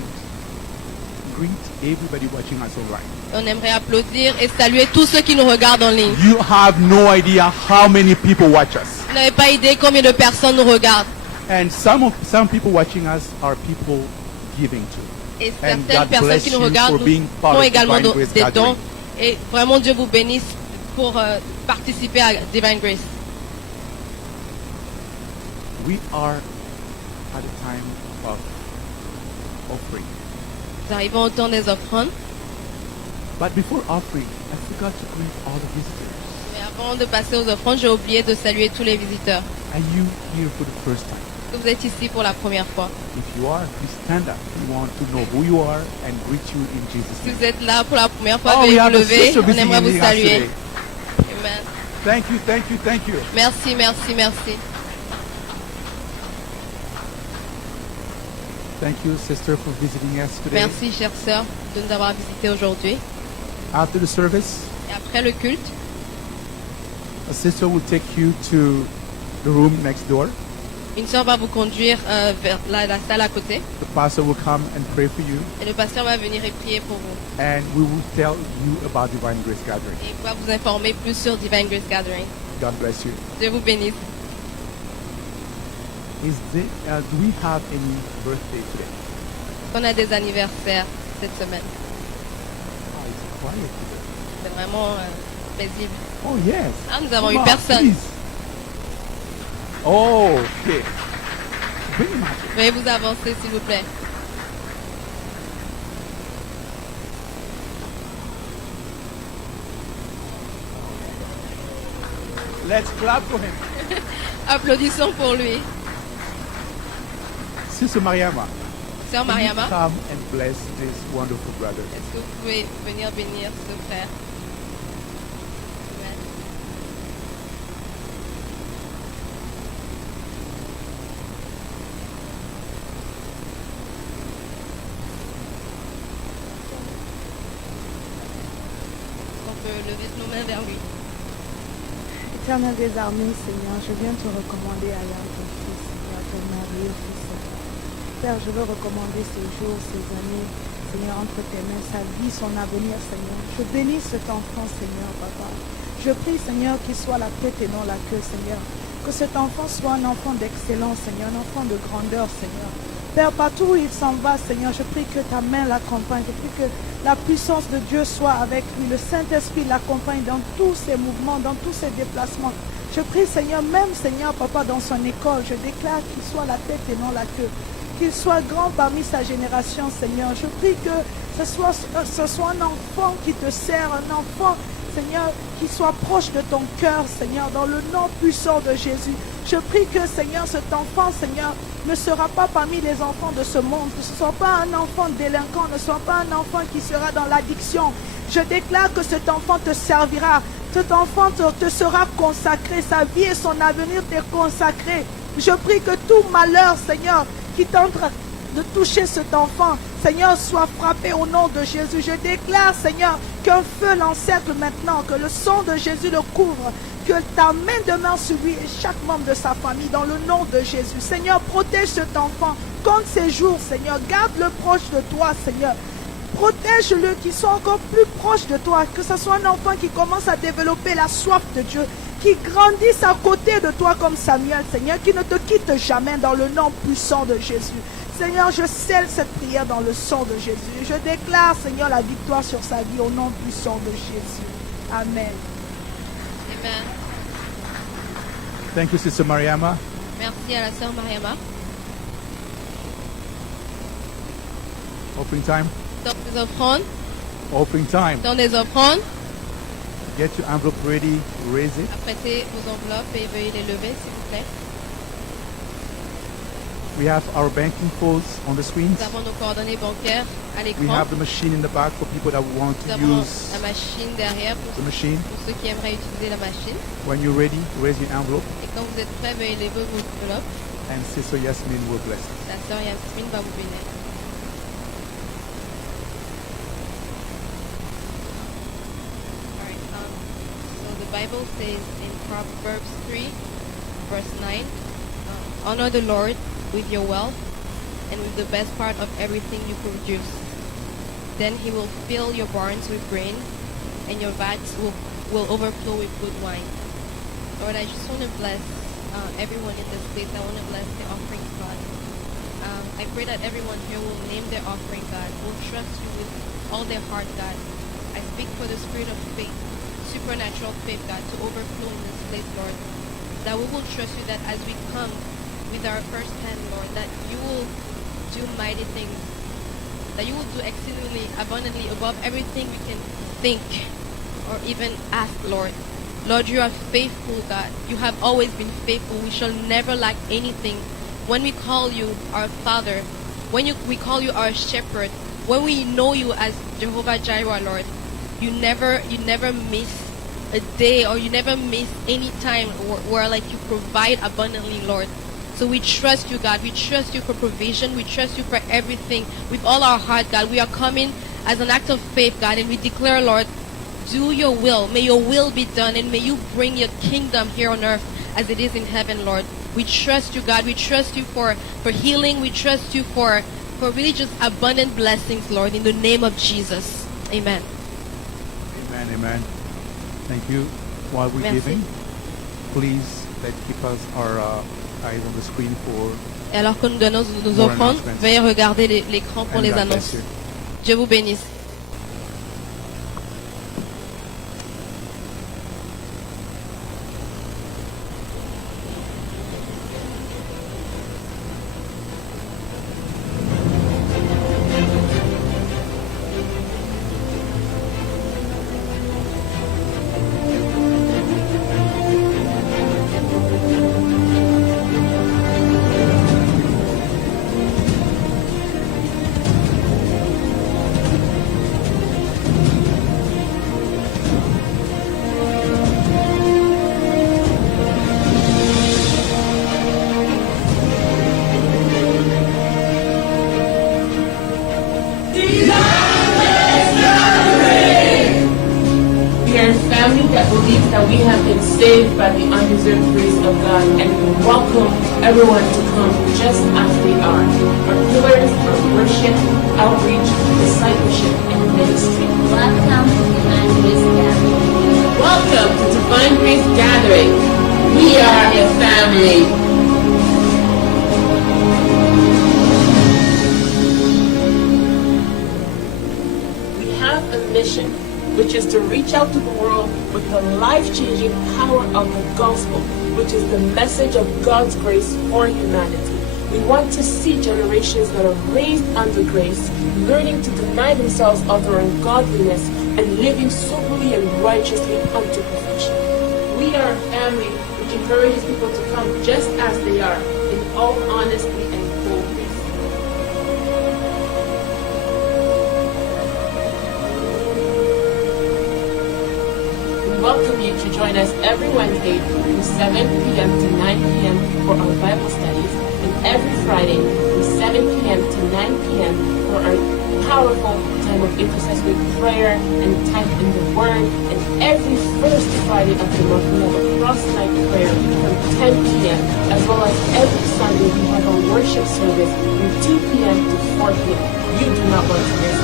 greet everybody watching us online. On aimerait applaudir et saluer tous ceux qui nous regardent en ligne. You have no idea how many people watch us. Vous n'avez pas idée combien de personnes nous regardent. And some people watching us are people giving to. Et And certaines God personnes bless qui nous you regardent for being nous part font of également Divine Grace des Gathering. dons. Et vraiment Dieu vous bénisse pour participer à Divine Grace. We are at a time of offering. Nous arrivons au temps des offrandes. But before offering, I forgot to greet all the visitors. Mais avant de passer aux offrandes, j'ai oublié de saluer tous les visiteurs. Are you here for the first time? Est-ce que vous êtes ici pour la première fois? If you are, please stand up. We want to know who you are and greet you in Jesus' Si name. vous êtes là pour la première fois, Oh, veuillez we vous have a lever. sister On visiting aimerait vous us saluer. today. Amen. Thank you, thank you, thank you. Merci, merci, merci. Thank you, sister, for visiting us today. Merci, chère sœur, de nous avoir visités aujourd'hui. After the service, Et après le culte, A sister will take you to the room next door. Une sœur va vous conduire vers la salle à côté. The pastor will come and pray for you, Et le pasteur va venir et prier pour vous. and we will tell you about Divine Grace Gathering. Et il va vous informer plus sur Divine Grace Gathering. God bless you. Dieu vous bénisse. Do we have any birthday today? On a des anniversaires cette semaine. Oh, it's quiet today. C'est vraiment paisible. Oh, yes. Ah, nous avons Come eu on, personne. please. Oh, okay. Bring him out. Veuillez vous avancer, s'il vous plaît. Let's clap for him. Applaudissons pour lui. Sister Mariama, Sœur can you Mariama, come and bless this wonderful brother. est-ce que vous pouvez venir bénir ce frère? Amen. On peut lever nos mains vers lui. Éternel des armées, Seigneur, je viens te recommander à ton fils, Seigneur, ton merveilleux fils. Père, je veux recommander ces jours, ces années, Seigneur, entre tes mains, sa vie, son avenir, Seigneur. Je bénis cet enfant, Seigneur, Papa. Je prie, Seigneur, qu'il soit la tête et non la queue, Seigneur. Que cet enfant soit un enfant d'excellence, Seigneur, un enfant de grandeur, Seigneur. Père, partout où il s'en va, Seigneur, je prie que ta main l'accompagne. Je prie que la puissance de Dieu soit avec lui. Le Saint-Esprit l'accompagne dans tous ses mouvements, dans tous ses déplacements. Je prie, Seigneur, même, Seigneur, Papa, dans son école, je déclare qu'il soit la tête et non la queue. Qu'il soit grand parmi sa génération, Seigneur. Je prie que ce soit un enfant qui te sert, un enfant, Seigneur, qui soit proche de ton cœur, Seigneur, dans le nom puissant de Jésus. Je prie que, Seigneur, cet enfant, Seigneur, ne sera pas parmi les enfants de ce monde, que ce ne soit pas un enfant délinquant, ne soit pas un enfant qui sera dans l'addiction. Je déclare que cet enfant te servira, cet enfant te sera consacré, sa vie et son avenir t'est consacré. Je prie que tout malheur, Seigneur, qui tente de toucher cet enfant, Seigneur, soit frappé au nom de Jésus. Je déclare, Seigneur, qu'un feu l'encercle maintenant, que le sang de Jésus le couvre, que ta main demeure sur lui et chaque membre de sa famille dans le nom de Jésus. Seigneur, protège cet enfant, compte ses jours, Seigneur, garde-le proche de toi, Seigneur. Protège-le, qu'il soit encore plus proche de toi, que ce soit un enfant qui commence à développer la soif de Dieu, qui grandisse à côté de toi comme Samuel, Seigneur, qui ne te quitte jamais dans le nom puissant de Jésus. Seigneur, je scelle cette prière dans le sang de Jésus. Je déclare, Seigneur, la victoire sur sa vie au nom puissant de Jésus. Amen. Amen. Thank you, Sister Mariama. Merci à la sœur Mariama. Offering time. Dans des offrandes, Offering time. dans des offrandes, Get your envelope ready. Raise it. apprêtez vos enveloppes et veuillez les lever, s'il vous plaît. We have our banking codes on the screens. Nous avons nos coordonnées bancaires à We l'écran. have the machine in the back for people that want Nous to avons use la machine derrière the pour machine. ceux qui aimeraient utiliser la machine. When you're ready, raise your envelope, Et quand vous êtes prêts, veuillez lever vos enveloppes. and Sister Yasmin will bless it. La sœur Yasmine va vous bénir. Alright, so the Bible says in Proverbs 3, verse 9, honor the Lord with your wealth and with the best part of everything you produce. Then he will fill your barns with grain and your vats will overflow with good wine. Lord, I just want to bless everyone in this place. I want to bless the offering, God. I pray that everyone here will name their offering, God, will trust you with all their heart, God. I speak for the spirit of faith, supernatural faith, God, to overflow in this place, Lord. That we will trust you, that as we come with our first hand, Lord, that you will do mighty things, that you will do exceedingly abundantly above everything we can think or even ask, Lord. Lord, you are faithful, God. You have always been faithful. We shall never lack anything. When we call you our Father, when we call you our Shepherd, when we know you as Jehovah Jireh, Lord, you never miss a day, or you never miss any time where like you provide abundantly, Lord. So we trust you, God. We trust you for provision. We trust you for everything. With all our heart, God, we are coming as an act of faith, God, and we declare, Lord, do your will. May your will be done, and may you bring your kingdom here on earth as it is in heaven, Lord. We trust you, God. We trust you for healing. We trust you for really just abundant blessings, Lord, in the name of Jesus. Amen. Amen, amen. Thank you. While we're Merci. giving, please let's keep us our eyes on the screen for Et alors que nous donnons nos More offrandes, announcements. veuillez regarder l'écran pour and les God annonces. bless you. Dieu vous bénisse. We are a family that believes that we have been saved by the undeserved grace of God, and we welcome everyone to come just as they are. Our pillars are worship, outreach, discipleship, and ministry. Welcome to Divine Grace Gathering. Welcome to Divine Grace Gathering. We are a family. We have a mission, which is to reach out to the world with the life-changing power of the gospel, which is the message of God's grace for humanity. We want to see generations that are raised under grace, learning to deny themselves of their ungodliness and living soberly and righteously unto perfection. We are a family which encourages people to come just as they are, in all honesty and full grace. We welcome you to join us every Wednesday from 7 p.m. to 9 p.m. for our Bible studies, and every Friday from 7 p.m. to 9 p.m. for our powerful time of intercessory prayer and time in the Word. And every first Friday of the month we have a cross-night prayer from 10 p.m. as well as every Sunday we have a worship service from 2 p.m. to 4 p.m. You do not want to miss it.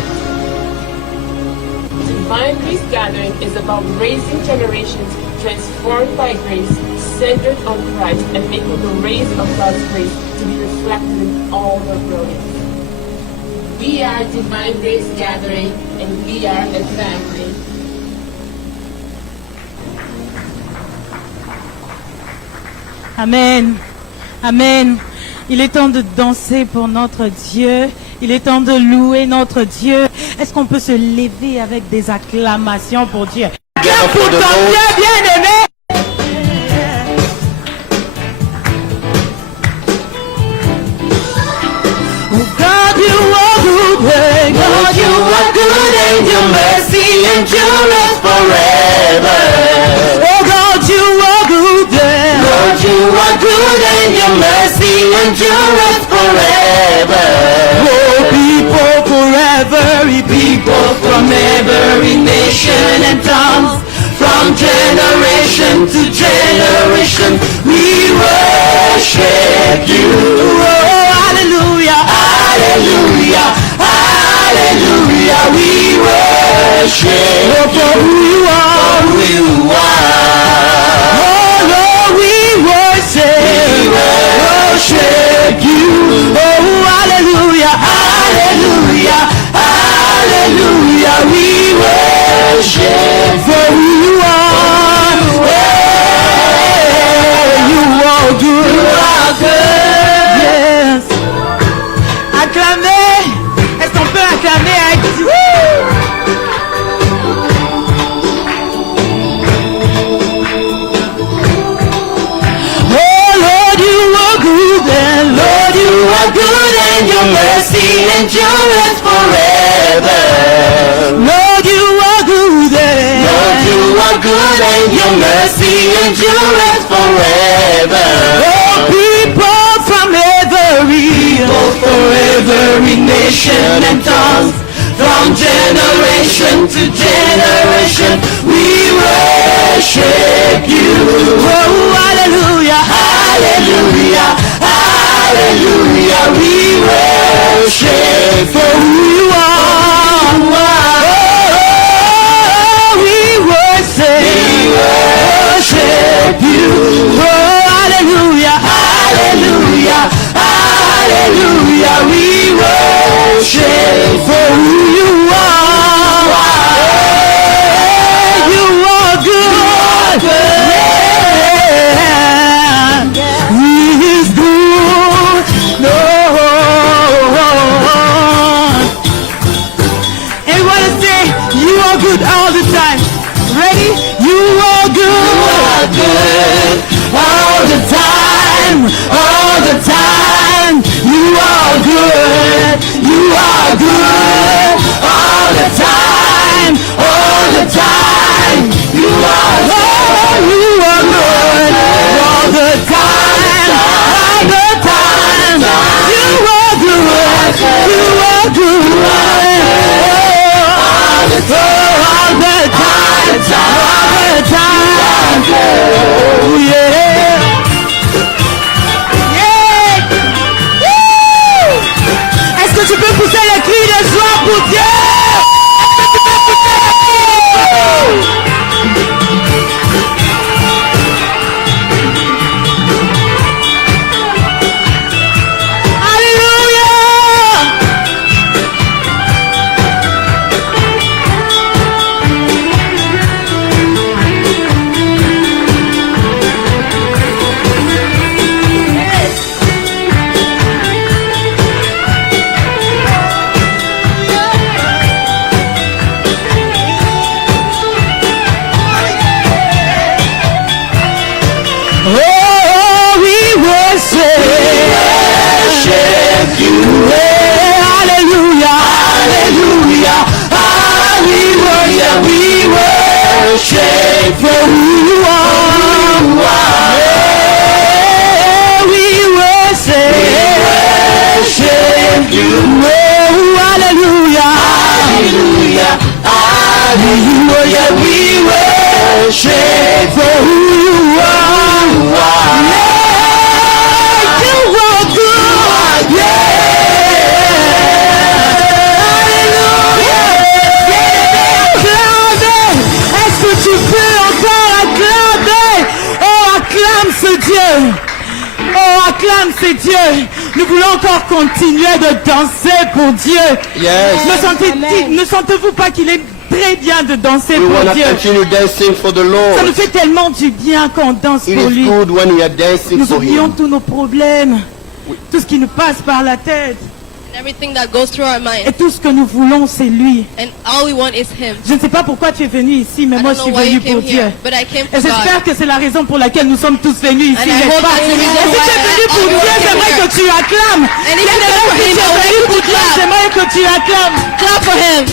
Divine Grace Gathering is about raising generations transformed by grace, centered on Christ, and making the rays of God's grace to be reflected in all their brilliance. We are Divine Grace Gathering, and we are a family. Amen. Amen. Il est temps de danser pour notre Dieu. Il est temps de louer notre Dieu. Est-ce qu'on peut se lever avec des acclamations pour Dieu? Bien pour ton Dieu, bien-aimé. Oh God, you are good. God, you are good, and your mercy endures forever. Oh God, you are good. Lord, you are good, and your mercy endures forever. Oh, people forever, people from every nation and tongue, from generation to generation, we worship you. Oh, hallelujah, hallelujah, hallelujah, we worship you for who you are, who you are. Oh, Lord, we worship you. Oh, hallelujah, hallelujah, hallelujah, we worship for who you are. Oh, you are good. You are good. Yes. Acclamez. Est-ce qu'on peut acclamer avec Dieu? Your mercy endures forever. Lord, you are good. Lord, you are good, and your mercy endures forever. Oh, people from every nation and tongue, from generation to generation, worship you. Oh, hallelujah, Hallelujah, hallelujah, we worship for who you are. Oh, we worship you. Oh, hallelujah, Hallelujah, hallelujah, we worship for who you are. You are good. Yeah. He is good. Lord. Everybody say, you are good all the time. Ready? You are good. all the time, all the time. You are good, you are good, all the time, all the time. You are good, You are good all the time. All the time. You are good. You are good. All the time. All the time. Oh yeah. Yeah. Woo! Est-ce que tu peux pousser les cris de joie pour Dieu? hallelujah, we worship for who you are. You are good. Acclamer. Est-ce que tu peux encore acclamer? Oh, acclame ce Dieu. Oh, acclame ce Dieu. Nous voulons encore continuer de danser pour Dieu. Yes. Ne sentez-vous pas qu'il est très bien de danser We pour want to Dieu? continue dancing for the Ça nous Lord. fait tellement du bien quand on danse It pour is lui. good when we are dancing Nous for oublions Him. tous nos problèmes, tout ce qui nous passe par la tête. And everything that goes through our Et mind. tout ce que nous voulons, c'est lui. And all we want is Him. Je ne sais pas pourquoi tu es venu ici, mais I moi don't je know suis why venu you pour came Dieu. here, but I came Et for j'espère God. que c'est la raison pour laquelle nous sommes tous venus ici. And I n'est-ce hope pas? that's the reason Et si tu es why venu pour all Dieu, of us j'aimerais came que tu acclames. And if you're J'aimerais there for que Him, tu es I want venu you pour to Dieu, clap. j'aimerais que tu acclames. Clap for Him.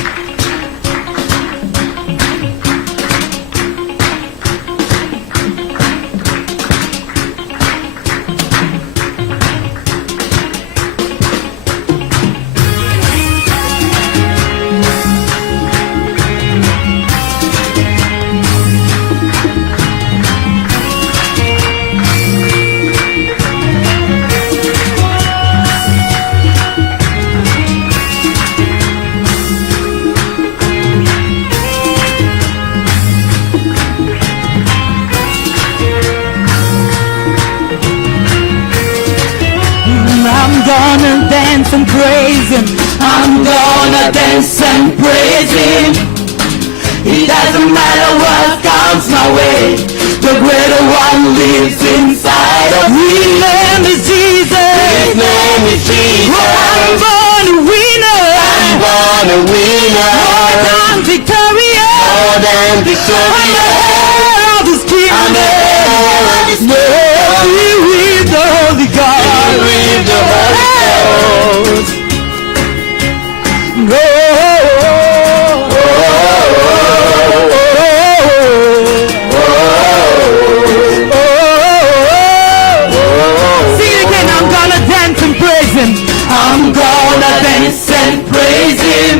I'm gonna dance and praise him. I'm gonna dance and praise him. It doesn't matter what comes my way. The greater one lives inside of me. His name is Jesus. His name is Jesus. I'm born a winner. I'm born a winner. I'm victorious. More than I'm the victorious. heir of his kingdom. I'm the heir of his We with the Holy God. with the Holy Ghost. Sing it again. I'm gonna dance and praise him. I'm gonna dance and praise Him.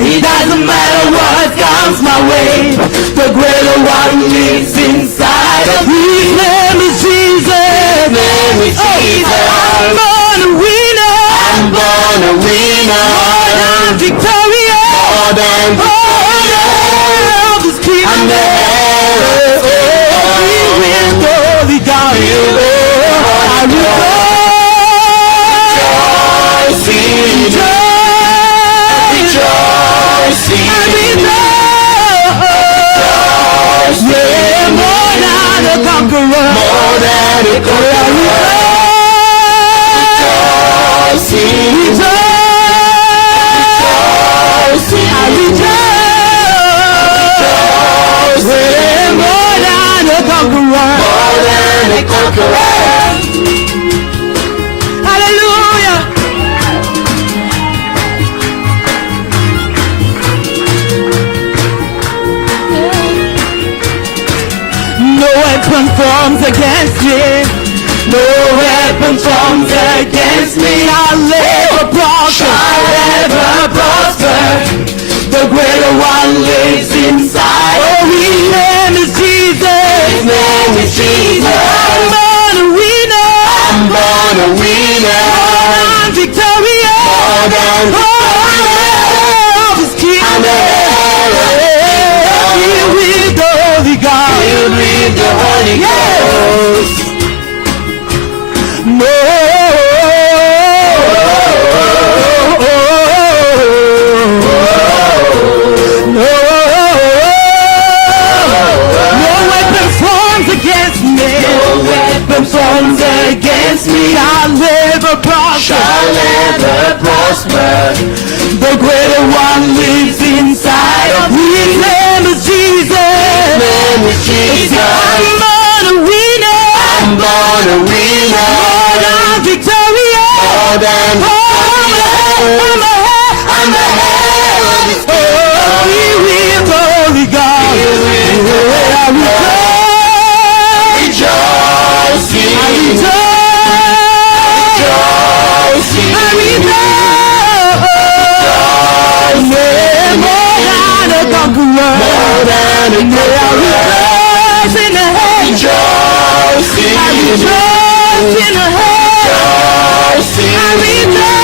It doesn't matter what comes my way. The greater greater one lives inside of me. His name is Jesus. His name is Jesus. I'm born a winner. I'm born a winner. More than victorious. More than victorious. Of his kingdom. I'm the heir of We will go the God. I will go. Hallelujah. No weapon forms against me. No weapon forms against me. I'll never prosper. Shall ever prosper. The greater one lives inside. Oh, his name is Jesus. His name is Jesus. I'm born a winner. I'm born a winner. I'm victorious. More than of his kingdom. I'm the heir of Filled with the Holy God. filled with the Holy Ghost. No. No. No weapon forms against me. No weapon formed against me Shall never prosper. shall never prosper. The greater one lives inside of me. His name is Jesus. His name is Jesus. I'm born a winner. I'm born a winner. More than victorious. More than I'm the heir of His kingdom. We will the Holy God. Filled with the I Holy will Ghost. Rejoicing. Rejoicing. I will more than a conqueror. More than a conqueror. Rejoice in the head. Rejoicing. I rejoice in the head. Rejoicing. I rejoice.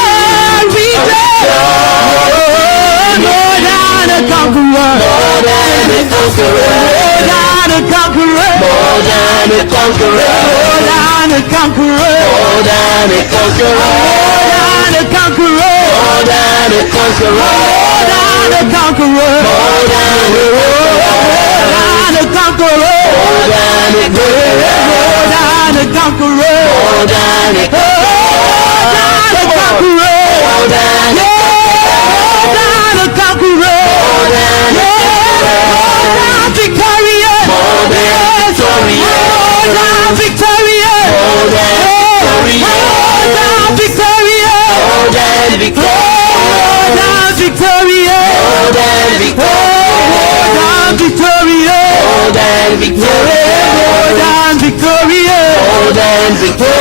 More than a conqueror. More than a conqueror. More than a conqueror. More than a conqueror. More than a conqueror. More than a conqueror. More than a conqueror. More than a conqueror. More than a conqueror. More than a conqueror. More than a conqueror. More than a conqueror. More than a More than a conqueror. More than a More than a conqueror. More than a More than victorious. More than victorious. More than victorious. More than victorious. More than victorious. More than victorious. More than victorious. More than victorious. More than victorious. More than victorious.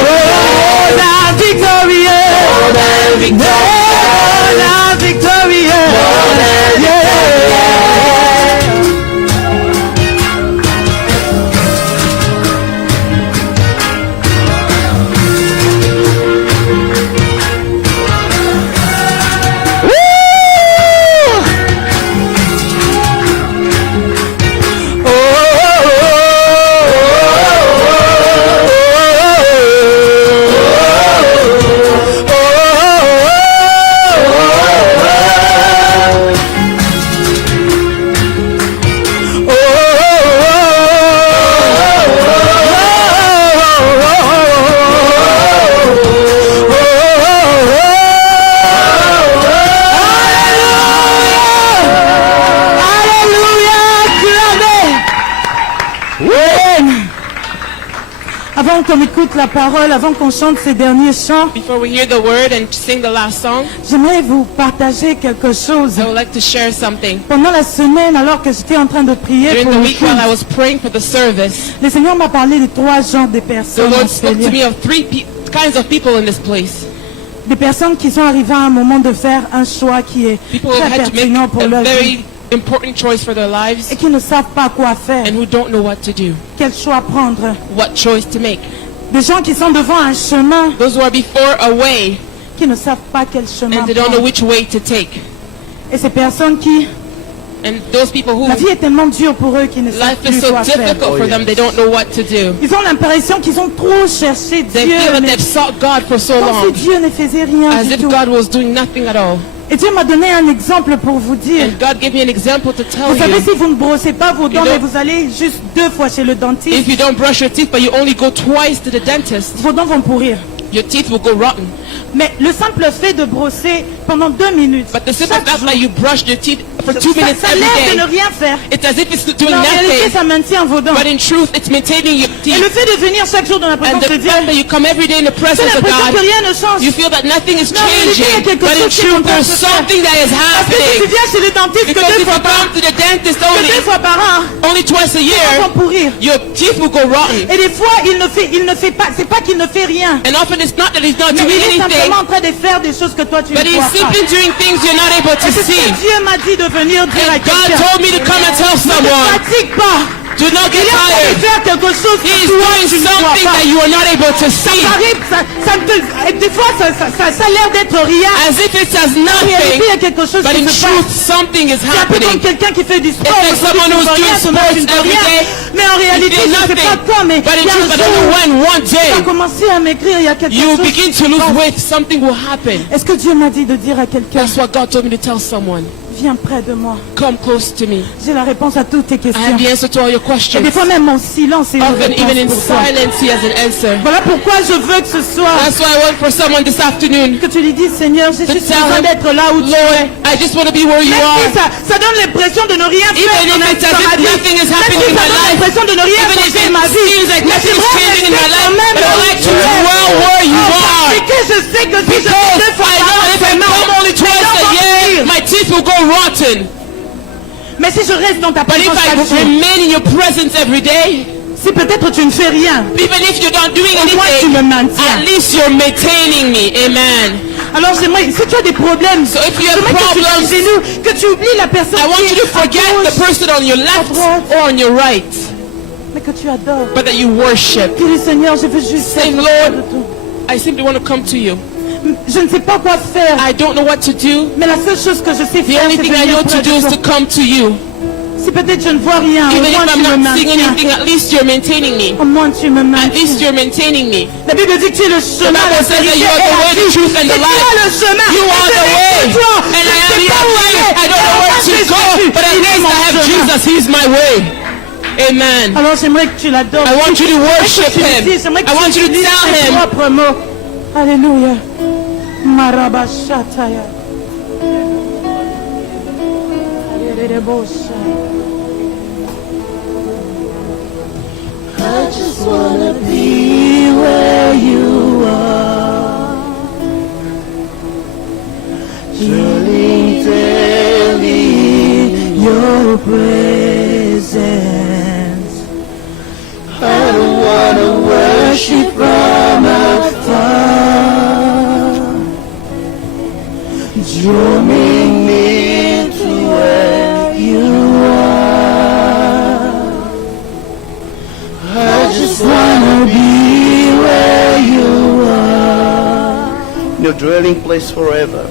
More than victorious. More than victorious. More than victorious. More than Yeah. Avant qu'on écoute la parole, avant qu'on chante ces derniers chants, Before we hear the word and sing the last song, j'aimerais vous partager quelque chose. I would like to share something. Pendant la semaine, alors que j'étais en train de prier During pour the le week while I culte, was praying for the service, le Seigneur m'a parlé de trois genres de the personnes. Lord en spoke to Seigneur. me of three kinds of people in this place. Des personnes qui sont arrivées à un moment de faire un choix qui est People who très had to make pertinent pour a leur vie. very important choice for their lives et qui ne savent pas quoi faire, and who don't know what to do, quel choix prendre. what choice to make. Des gens qui sont devant un chemin, Those who are before a way qui ne savent pas quel chemin and they don't know prendre. which way to take. Et ces personnes qui, And those people who la vie est tellement dure pour eux qu'ils ne savent life is plus so quoi faire. difficult for them, they don't know what to do. Ils ont l'impression qu'ils ont trop cherché They Dieu, feel that mais they've sought God for so comme si long, Dieu ne faisait rien as du if tout. God was doing nothing at all. Et Dieu m'a donné un exemple pour vous dire. And God gave me an example to tell Vous savez, you, si vous ne brossez pas vos dents, don't- mais vous allez juste 2 fois chez le dentiste, if you don't brush your teeth but you only go twice to the dentist, vos dents vont pourrir. your teeth will go rotten. Mais le simple fait de brosser pendant 2 minutes, But the simple chaque fact jour, that you brush your teeth for 2 ça, minutes ça a every l'air de ne day, rien faire. it's as if it's doing Mais en réalité, nothing. ça maintient vos dents. But in truth, it's maintaining your Et le teeth. fait de venir chaque jour dans la And présence de the Dieu, fact that you come every day in the j'ai presence of l'impression que God, rien ne change. you feel that nothing is Mais en réalité, il y a changing. quelque But in chose qui est en truth, train de there's se faire. something that is Parce que si tu happening. viens chez le dentiste que Because 2 if fois you par come to the dentist que 2 fois par an, only twice a ils year, vont pourrir. your teeth will go rotten. Et des fois, il ne fait pas, c'est pas qu'il ne fait rien. And often it's not that he's not Mais doing il est anything, simplement en train de faire des choses que toi tu ne but he's vois pas. simply doing things you're not able to Et c'est ce see. que Dieu m'a dit de venir dire à And God quelqu'un. told me to come and tell Ne te someone, fatigue pas. do not Il get est en train de tired. faire quelque chose He que is toi doing tu ne vois something pas. that you are not able to see. Ça arrive, et des fois ça a l'air d'être rien. As if it says En réalité, nothing, il y a quelque chose but qui in se truth, passe. something is C'est un peu comme happening. quelqu'un qui fait du sport. It's like aujourd'hui, someone tu ne who's vois rien, doing demain, tu ne sports vois every rien. day. Mais en réalité, He je did ne sais pas nothing. toi, mais But in il y a truth, I un don't know jour, when, one tu vas day, commencer à m'écrire, il y a quelque you chose begin qui to se lose passe. weight, something will happen. Est-ce que Dieu m'a dit de dire à quelqu'un, That's what God told me to tell someone. viens près de moi. Come close to me. J'ai la réponse à toutes tes I have questions. the answer to all your Et questions. des fois même mon silence est une Often, even in réponse pour toi. silence, He has an answer. Voilà pourquoi je veux que ce soir, That's why I want for someone this afternoon que tu lui dises, Seigneur, j'ai to juste tell besoin him, d'être là où tu es. Lord, I just want to be where you Même si are. ça donne l'impression de ne rien faire Even if it's as dans ma if vie. nothing is Même happening si in ça my donne life. l'impression de ne rien Even if changer it ma vie. seems like Mais nothing is j'aimerais changing in my rester life, quand même but I là où like tu to es. dwell where you are. Parce que je sais que si je fais Because 2 fois I par know an, if I vraiment, come only mes twice dents a vont year, pourrir. my teeth will go rotten. Mais si je reste dans ta But if présence I chaque jour, remain in your presence every day, si peut-être tu ne fais rien, even if you're not doing au moins tu me anything, maintiens. at least you're maintaining me. Amen. Alors j'aimerais, si tu as des problèmes, So if you have j'aimerais que tu problems, genoux, que tu oublies la personne I want qui you to est à forget gauche, the person on your left or on your right, mais que tu adores. but that you worship. Dis-lui, Seigneur, je veux juste Saying, être Lord, près de toi. I simply want to come to you. Je ne sais pas quoi faire, I don't know what to do. mais la seule chose que je sais The faire, only c'est thing I venir know to près do de is toi. to come to you. Si peut-être je ne vois rien, au Even if moins tu I'm me not seeing maintiens. anything, at least you're maintaining me. Au moins tu me At least maintiens. you're maintaining me. La Bible dit que tu es le The chemin, Bible la says that vérité you are et the la way, the vie. truth, and Et the tu as life. le chemin. You Et are ce the n'est way. que toi. And I Je am sais the pas où way. aller. I don't know where to Jésus, go, but at il est least mon I have chemin. Jesus. He's my way. Amen. Alors j'aimerais que tu l'adores. I want you to worship J'aimerais que tu Him. le dises, j'aimerais que I want tu you to utilises tell tes Him. propres mots. Alléluia. Marabashataya. I just wanna be where you are. Dwelling daily in your presence. I don't wanna worship from afar. Draw me near to where you are. I just wanna be where you are. In your dwelling place forever.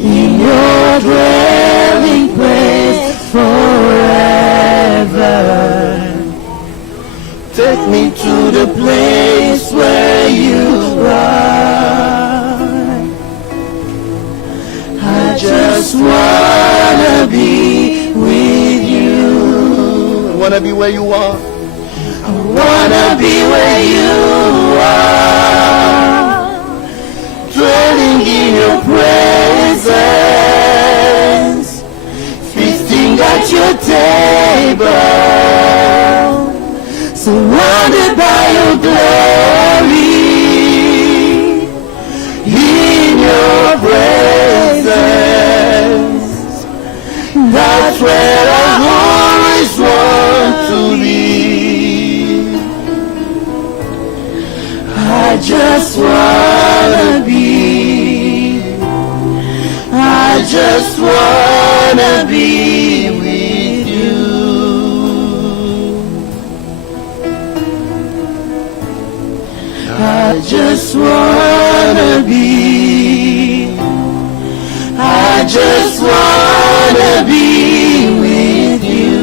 In your dwelling place forever. Take me to the place where you are. I just wanna be with you. I wanna be where you are. I wanna be where you are, dwelling in your presence, feasting at your table, surrounded by your glory, in your presence. That's where I always want to be. I just wanna be. I just wanna wanna be with you. I just wanna be. I just wanna be with you.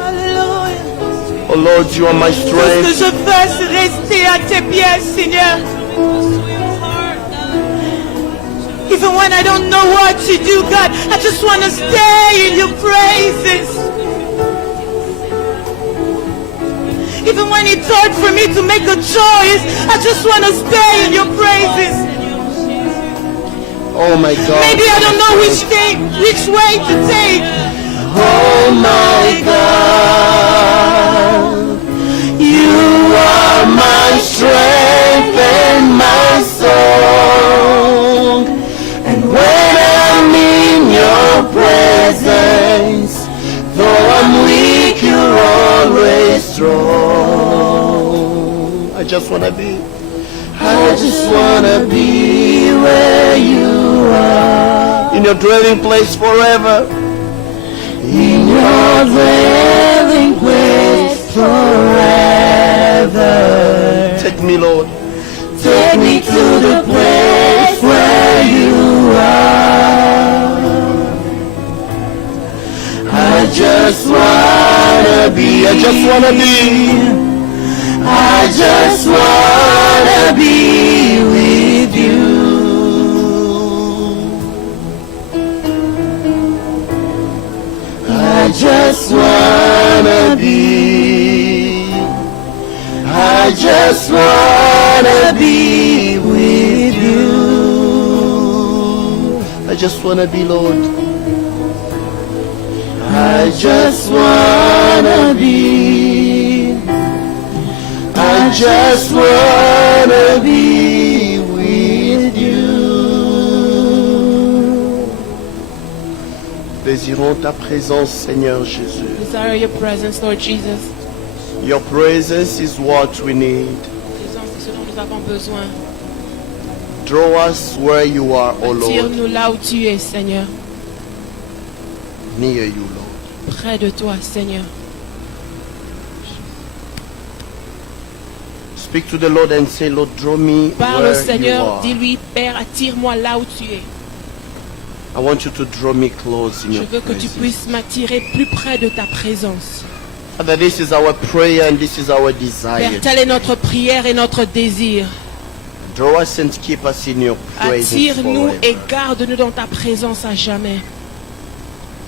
Alléluia. Oh Lord, you are my Que strength. je fasse rester à tes pieds, Seigneur. Even when I don't know what to do, God, I just want to stay in your praises. Even when it's hard for me to make a choice, I just want to stay in your praises. Oh my God. Maybe I don't know which way to take. Oh my God. You are my strength and my song. And when I'm in your presence, though I'm weak, you're always strong. I just wanna be where you are. In your dwelling place forever. In your dwelling place forever. Take me, Lord. Take me to the place where you are. I just wanna be. I just wanna be. I just wanna be with you. I just wanna be. I just wanna be with you. I just wanna be, Lord. I just wanna be. I just wanna be with you. Désirons ta présence, Seigneur Jésus. Desire your presence, Lord Jesus. Your presence is what we need. Présence, c'est ce dont nous avons besoin. Draw us where you are, O Lord. Attire-nous là où tu es, Seigneur. Near you, Lord. Près de toi, Seigneur. Speak to the Lord and say, Lord, draw me Parle au where you Seigneur, are. dis-lui, Père, attire-moi là où tu es. I want you to draw me close in Je your veux que tu presence. puisses m'attirer plus près de ta présence. Father, this is our prayer and this is our Père, desire. telle est notre prière et notre désir. Draw us and keep us in your presence Attire-nous et forever. garde-nous dans ta présence à jamais.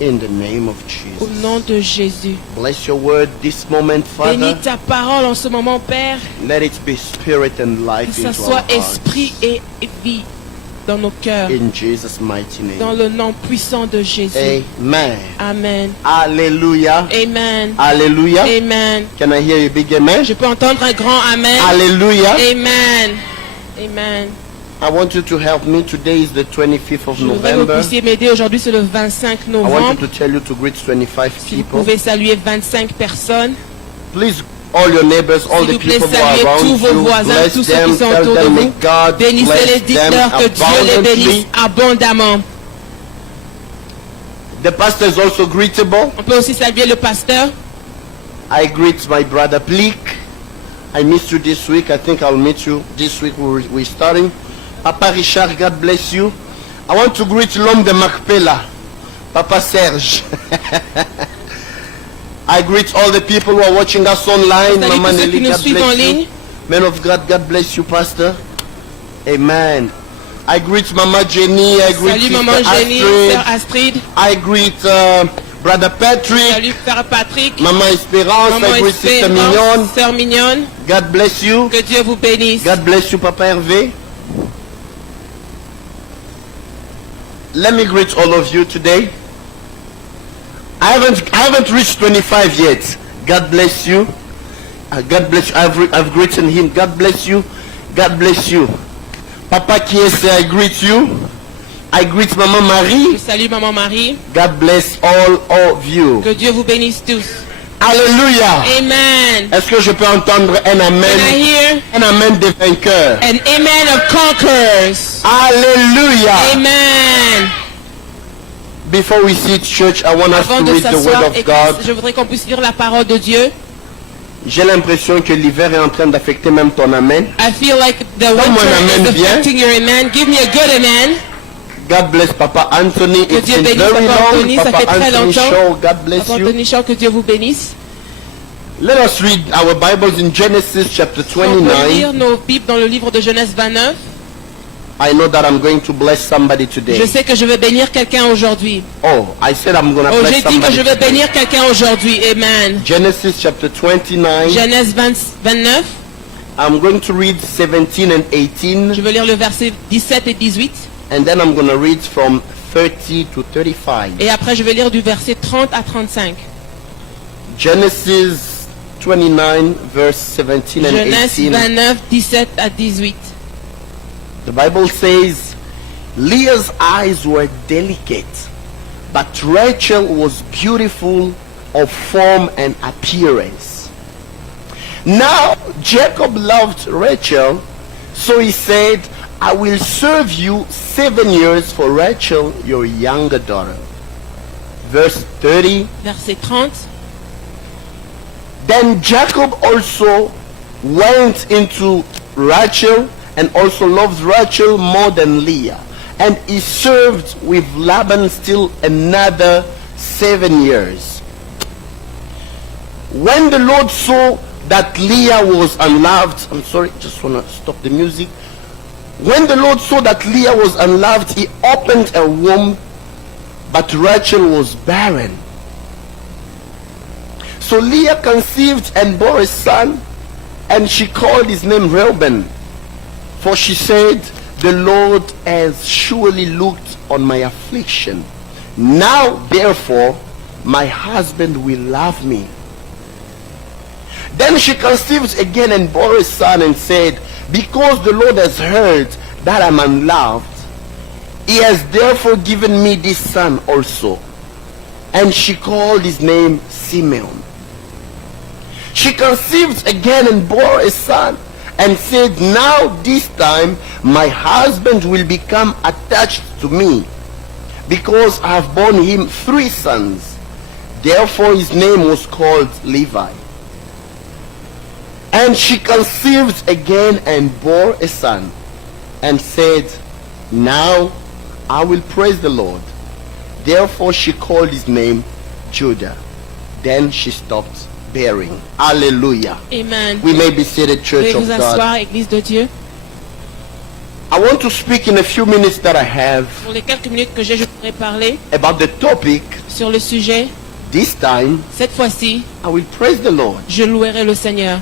In the name of Au Jesus. nom de Jésus. Bless your word this moment, Bénis Father. ta parole en ce moment, Père. Let it be spirit and Que life ça into our soit hearts. esprit et vie dans nos cœurs. In Jesus' mighty Dans name. le nom puissant de Jésus. Amen. Amen. Hallelujah. Amen. Hallelujah. Amen. Can I hear you big amen? Je peux entendre un grand Amen. Hallelujah. Amen. Amen. I want you to help me. Today is the 25th of Je voudrais que vous November. puissiez m'aider. Aujourd'hui, c'est le 25 I want you novembre. to tell you to greet 25 Si vous people. pouvez saluer 25 personnes. Please, all your neighbors, all S'il the vous plaît, people who are saluez around tous vos you, voisins, bless tous ceux them, qui sont tell autour de them, may vous. God Bénissez-les, bless them dites-leur que Dieu les abundantly. bénisse abondamment. The pastor is also greetable. On peut aussi saluer le pasteur. I greet my brother Plick. I missed you this week. I think I'll meet you this week. We're starting. Papa Richard, God bless you. I want to greet l'homme de Macpella, Papa Serge. I greet all the people who are watching us online. Salut Mama tous ceux qui Nelly, nous God suivent en bless you. ligne. Man of God, God bless you, Pastor. Amen. I greet Mama Jenny. I greet Salut Sister maman Jenny, Astrid. sœur Astrid. I greet Brother Patrick. Salut frère Patrick. Maman Espérance. Maman I greet Sister Mignonne. Espérance, sœur Mignonne. God bless you. Que Dieu vous bénisse. God bless you, Papa Hervé. Let me greet all of you today. I haven't reached 25 yet. God bless you. God bless you. I've greeted him. God bless you. God bless you. Papa Kiese, I greet you. I greet Maman Je Marie. salue maman Marie. God bless all of you. Que Dieu vous bénisse tous. Alléluia. Amen. Est-ce que je peux entendre un Can I amen? hear Un amen des vainqueurs. an amen of conquerors? Alléluia. Amen. Before we see church, I want us Avant to de read the word s'asseoir, of God. je voudrais qu'on puisse lire la parole de Dieu. J'ai l'impression que l'hiver est en train d'affecter même ton amen. I feel like the Donne-moi un winter amen is bien. affecting your amen. Give me a good amen. God bless Papa Anthony. Que It's Dieu been bénisse very Papa long. Anthony, ça Papa fait très Anthony longtemps. Shaw, God bless Papa you. Anthony Shaw, que Dieu vous bénisse. Let us read our Bibles in Genesis chapter On peut 29. lire nos Bibles dans le livre de Genèse 29. I know that I'm going to bless somebody Je today. sais que je vais bénir quelqu'un aujourd'hui. Oh, I said I'm going to Oh, bless j'ai dit que somebody je vais today. bénir quelqu'un aujourd'hui. Amen. Genesis chapter 29. Genèse 29. I'm going to read 17 and 18. Je vais lire le verset 17 et 18. And then I'm going to read from 30 to 35. Et après, je vais lire du verset 30 à 35. Genesis 29 verse 17 and Genèse 18. 29, 17 à 18. The Bible says, Leah's eyes were delicate, but Rachel was beautiful of form and appearance. Now Jacob loved Rachel, so he said, I will serve you 7 years for Rachel, your younger daughter. Verse 30. Verset 30. Then Jacob also went into Rachel and also loved Rachel more than Leah. And he served with Laban still another 7 years. When the Lord saw that Leah was unloved, I'm sorry, just want to stop the music. When the Lord saw that Leah was unloved, he opened her womb, but Rachel was barren. So Leah conceived and bore a son, and she called his name Reuben. For she said, the Lord has surely looked on my affliction. Now therefore my husband will love me. Then she conceived again and bore a son and said, because the Lord has heard that I am unloved, he has therefore given me this son also. And she called his name Simeon. She conceived again and bore a son and said, now this time my husband will become attached to me, because I have borne him 3 sons. Therefore his name was called Levi. And she conceived again and bore a son and said, now I will praise the Lord. Therefore she called his name Judah. Then she stopped bearing. Hallelujah. Amen. We may be seated, Church Veuillez of vous God. asseoir, Église de Dieu. I want to speak in a few minutes that I have Pour les quelques minutes que j'ai, je voudrais parler about the topic. sur le sujet. This time, Cette fois-ci, I will praise the Lord. je louerai le Seigneur.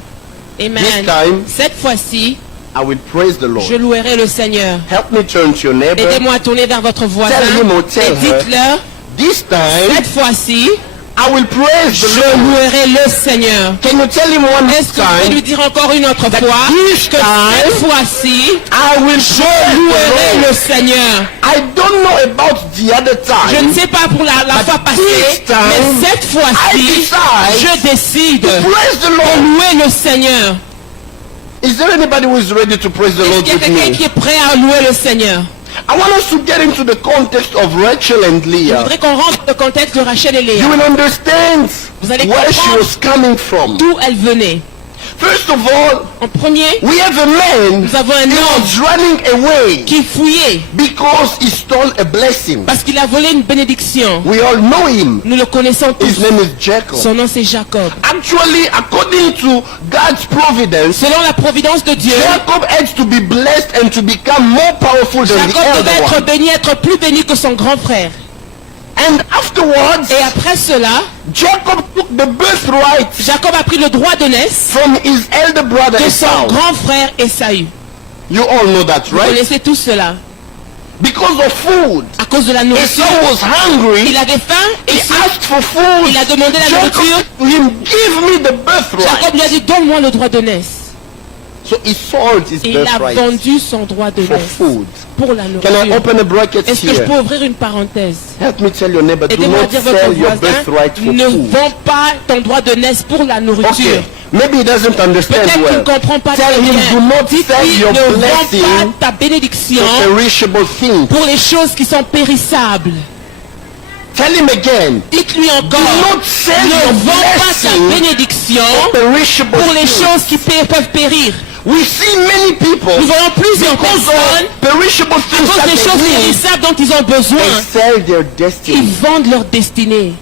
Amen. This time, Cette fois-ci, I will praise the Lord. je louerai le Seigneur. Help me turn to your neighbor. Aidez-moi à tourner vers votre voisin Tell him or tell et dites-leur, This time, cette fois-ci, I will praise the je Lord. louerai le Seigneur. Can you tell him one Est-ce que vous pouvez lui time? dire encore une autre That fois this que time, cette fois-ci, I will je praise louerai the le Lord. Seigneur. I don't know about the other Je ne time. sais pas pour la But fois passée, this time, mais cette fois-ci, I decide je décide to praise the de Lord. louer le Seigneur. Is there anybody who is ready to praise the Est-ce Lord qu'il y a with quelqu'un me? qui est prêt à louer le Seigneur? I want us to get into the context of Rachel and Je Leah. voudrais qu'on rentre dans le contexte de Rachel et You Léa. will understand Vous allez where she comprendre was coming from. d'où elles venaient. First of all, En premier, we have a man nous avons un who homme was running away qui fouillait because he stole a blessing. parce qu'il a volé une bénédiction. We all know him. Nous le connaissons His tous. name is Jacob. Son nom c'est Jacob. Actually, according to God's providence, Selon la providence de Dieu, Jacob had to be blessed and to become more powerful than the Jacob devait elder être one. béni, être plus béni que son grand frère. And afterwards, Et après cela, Jacob took the birthright Jacob a pris le droit de naissance from his elder brother de son Esau. grand frère Esaü. You all know that, Vous right? connaissez tous cela. Because of food. À cause de la Esau nourriture, was hungry. il avait faim et He asked for food. il a demandé la Jacob nourriture. said to him, give me the Jacob birthright. lui a dit, donne-moi le droit de naissance. So he sold his Et il a birthright vendu son droit de for naissance food. pour la Can I nourriture. open a bracket Est-ce que je here? peux ouvrir une parenthèse? Help me tell your neighbor, do Aidez-moi à not dire sell votre your voisin, birthright for ne food. vends pas ton droit de naissance pour la nourriture. Okay, maybe he doesn't understand Peut-être qu'il ne well. comprend pas Tell très him, bien. do not sell Dites-lui, your ne vends blessing pas ta bénédiction for perishable things. pour les choses qui sont périssables. Tell him again, Dites-lui do encore, not sell ne your vends pas ta blessing bénédiction for perishable pour les things. choses qui peuvent périr. We see many people, Nous voyons plusieurs because personnes, of perishable à things cause that des choses they need, périssables dont ils ont besoin, they sell their ils destiny. vendent leur destinée.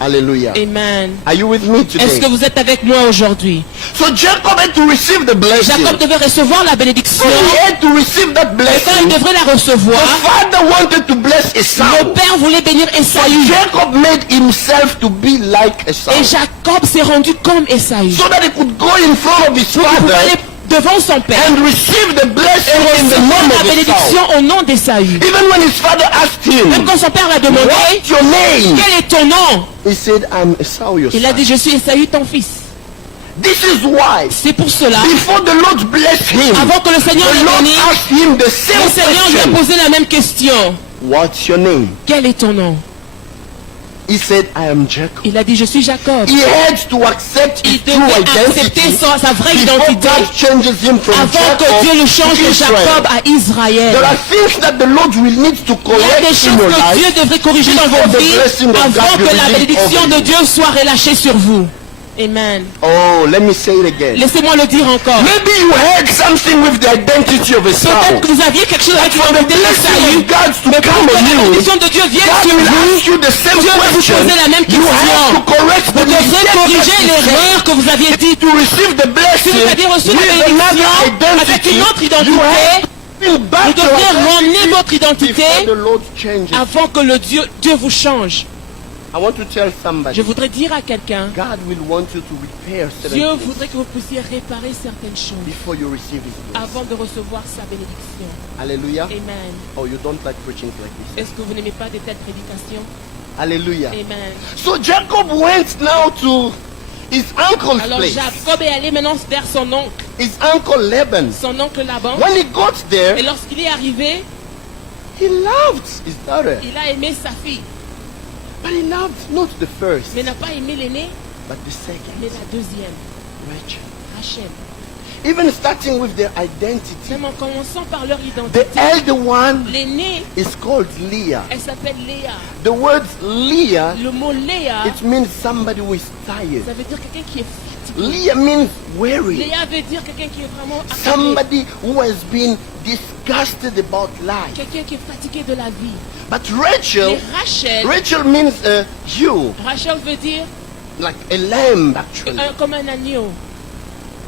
Hallelujah. Amen. Are you with me Est-ce today? que vous êtes avec moi aujourd'hui? So Jacob had to receive the blessing. Jacob devait recevoir la bénédiction. So he had to receive that Et quand il blessing. devrait la recevoir, The father wanted to bless le Esau. père voulait bénir Esaü. Jacob made himself to be like Esau, Et Jacob s'est rendu comme Esaü. so that he could go in front of his Il pouvait father aller devant son père and receive the et blessing in the recevoir name la of bénédiction Esau. au nom d'Esaü. Even when his father asked Même him, quand son père l'a demandé, "What's your name?" quel est ton nom? He said, "I'm Esau, your Il a dit, son." je suis Esaü, ton fils. This is why, C'est pour cela, before the Lord blessed him, avant que le Seigneur the l'ait Lord béni, asked him the le same Seigneur lui a question. posé la même question. What's your name? Quel est ton nom? He said, "I am Jacob." Il a dit, je suis Jacob. He had to accept his Il true devait accepter identity sa vraie before identité God changes him from avant que Dieu le Jacob change to de Israel. Jacob à Israël. There are things that the Lord will need to Il y a des correct choses in your que Dieu life devrait corriger dans before votre the vie blessing of God avant be que la released bénédiction over de you. Dieu soit relâchée sur vous. Amen. Oh, let me say it again. Laissez-moi le dire encore. Maybe you had something with the identity of Esau. Peut-être que vous aviez quelque chose avec For the l'identité blessing d'Esaü. of God to Mais pour come que on la you, bénédiction de Dieu vienne God sur will vous, ask you the same Dieu va vous question. poser la même You have question. to correct the Vous devrez mistake corriger that you l'erreur que vous aviez dit. to receive the Si blessing vous aviez reçu la with bénédiction another avec identity. une autre You identité, have to bring back vous your devrez identity ramener votre identité before the Lord changes. avant que Dieu vous change. I want to tell somebody, Je voudrais dire à quelqu'un, God will want you to repair certain Dieu things voudrait que vous puissiez réparer certaines choses before you receive His blessing. avant de recevoir sa bénédiction. Hallelujah. Amen. Oh, you don't like preaching like this. Est-ce que vous n'aimez pas de telles prédications? Hallelujah. Amen. So Jacob went now to his uncle's Alors place, Jacob est allé maintenant vers son oncle, his uncle Laban. son oncle Laban. When he got Et there, lorsqu'il est arrivé, he loved his daughter, il a aimé sa fille, but he loved not the first, mais n'a pas aimé l'aîné, but the second, mais la deuxième, Rachel. Rachel. Even starting with their identity, Même en commençant par leur the identité, elder one l'aînée, is called Leah. elle s'appelle Léa. The word Leah, Le mot Léa, it means somebody who is tired. ça veut dire quelqu'un qui est fatigué. Leah means weary. Léa veut dire quelqu'un qui est vraiment accablé, Somebody who has been disgusted about life. quelqu'un qui est fatigué de la vie. But Rachel, Et Rachel, Rachel means ewe, Rachel veut dire like a lamb actually, comme un agneau,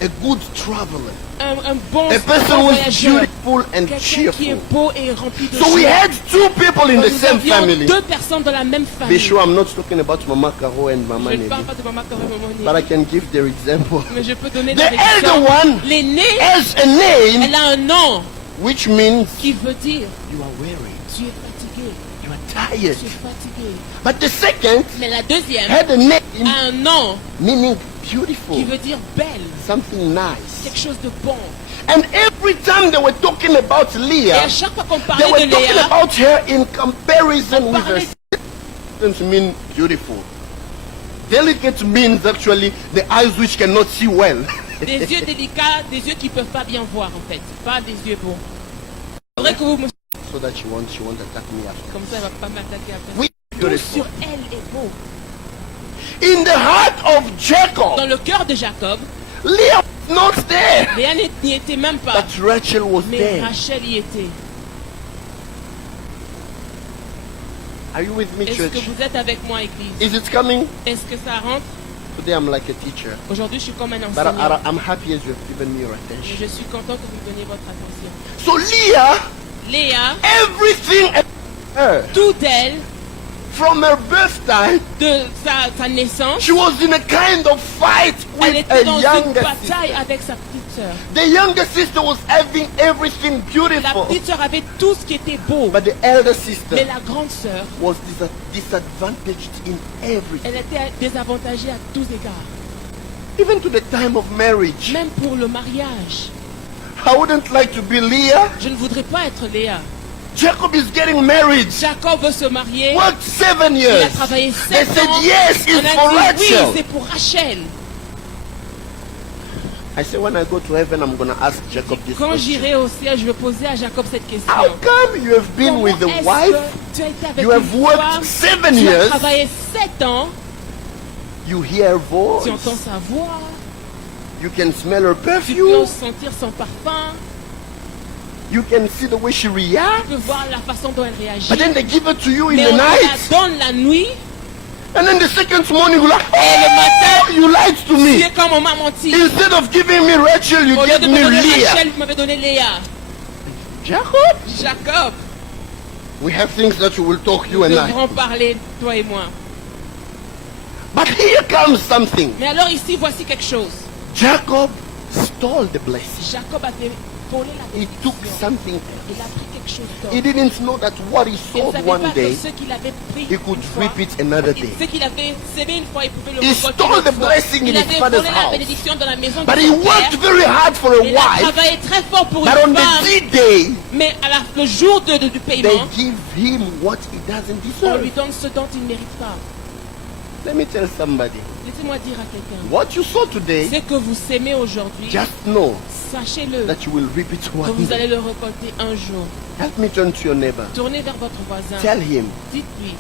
a good traveler, un bon a person who is voyageur, beautiful and quelqu'un qui est cheerful. beau et rempli de So we joie. had two people in the Nous same avions family. deux personnes dans la même Be famille. sure I'm not talking about Mama Caro and Mama Je ne Nelly, parle pas de Maman Caro et Maman but I Nelly, can give their example. mais je peux donner The des elder exemples. one L'aînée, has a name elle a un nom which means qui veut dire you are weary, tu es fatigué, you are tired. tu es fatigué. But the second Mais la deuxième had a name a un nom meaning qui beautiful, veut dire belle, something nice. quelque chose de bon. And every time they were talking about Et Leah, à chaque fois qu'on they parlait were de talking Léa, about her in comparison on with her parlait sister. Mean beautiful. Delicate means actually the eyes which cannot see well. des yeux délicats, des yeux qui ne peuvent pas bien voir en fait, pas des yeux beaux. C'est vrai que vous me... So that she won't attack me after. Comme ça, elle ne va pas m'attaquer après. We Tout beautiful. sur elle est beau. In the heart of Jacob, Dans le cœur de Jacob, Leah was not there, Léa n'y était même pas, but Rachel was mais there. Rachel y était. Are you with me, Est-ce church? que vous êtes avec moi, Église? Is it coming? Est-ce que ça rentre? Today I'm like a teacher, Aujourd'hui, je suis comme un but enseignant. I'm happy as you have given me your Et attention. je suis content que vous me donniez votre attention. So Leah, Léa, everything about her, tout d'elle, from her birth time, de sa naissance, she was in a kind of fight elle with était a dans une younger bataille sister. avec sa petite sœur. The younger sister was having everything La beautiful, petite sœur avait tout ce qui était beau, but the elder mais sister la grande sœur, was disadvantaged in everything, elle était désavantagée à tous égards. even to the time of marriage. Même pour le mariage. I wouldn't like to be Leah. Je ne voudrais pas être Léa. Jacob is getting married. Jacob veut se marier. Worked 7 Il a years. travaillé They 7 said ans. yes, On it's for a dit oui, Rachel. c'est pour Rachel. I said when I go to heaven, I'm going to ask Jacob this Quand question. j'irai au ciel, je vais poser à Jacob cette question. How come you have been with the Comment est-ce wife? que tu as été avec You have une worked femme, 7 tu as years. travaillé 7 ans, You hear her voice. tu entends sa voix, You can smell her tu peux perfume. sentir son parfum, You can see the way she tu reacts. peux voir la façon dont elle réagit. But then they give it to you in Mais the on te night. la donne la nuit, And then the second morning, you're like, et le oh, matin, you lied to tu me. es comme on m'a menti. Instead of giving me Rachel, you Au lieu gave de me me donner Leah. Rachel, vous m'avez donné Léa. Jacob, Jacob, we have things that you will talk, you nous and I. devrons parler, toi et moi. But here comes something. Mais alors ici, voici quelque chose. Jacob stole the blessing. Jacob a fait voler la He took bénédiction. something. Il a pris quelque chose He d'autre. didn't know that what he Il ne sold savait one pas que day, ce qu'il avait pris he could une fois, reap it another day. ce qu'il avait semé une fois, il pouvait le He récolter stole une autre the fois. blessing in Il his avait father's volé la house. bénédiction dans la maison de But he son worked père. very hard for a Il a wife. travaillé très fort pour une But on femme, the D-Day, mais le jour du they paiement, give him what he doesn't on lui deserve. donne ce dont il ne mérite pas. Let me tell somebody. Laissez-moi dire à quelqu'un, What you saw today, ce que vous sémez aujourd'hui, just know sachez-le, that you will reap it que one vous allez day. le récolter un jour. Help me turn to your neighbor. Tournez vers votre voisin, Tell him, dites-lui,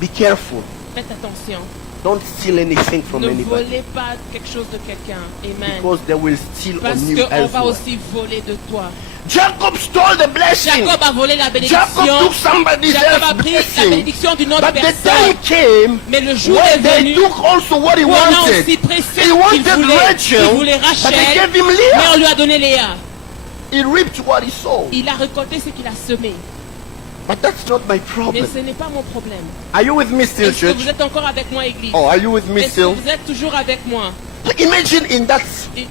be careful. faites attention, Don't steal anything from ne anybody. volez pas quelque chose de quelqu'un. Amen. Because they will steal Parce on you qu'on va elsewhere. aussi voler de toi. Jacob stole the blessing. Jacob a volé la bénédiction. Jacob took somebody Jacob a else's pris la blessing. bénédiction d'une autre But the personne. time came Mais le jour when est they venu took also what he où on a wanted. aussi pris ce He qu'il wanted voulait. Rachel, Il voulait but they Rachel, gave him mais on Leah. lui a donné Léa. He reaped what he sowed. Il a récolté ce qu'il a semé. But that's not my Mais problem. ce n'est pas mon problème. Are you with me still, Est-ce que church? vous êtes encore avec moi, Église? Oh, are you with me Est-ce que still? vous êtes toujours avec moi? Imagine in that Et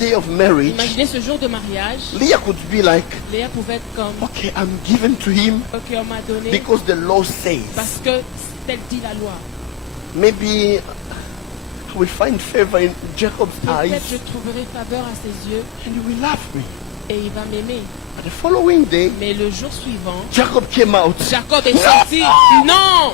day of marriage, imaginez ce jour de mariage. Leah could be like, Léa pouvait être comme, okay, I'm given to him ok, on m'a donné because the law says. parce que tel dit la loi. Maybe I will find favor in Jacob's Peut-être eyes je trouverai faveur à ses yeux and he will love me. et il va m'aimer. But the following day, Mais le jour suivant, Jacob came out. Jacob est No! sorti. Non!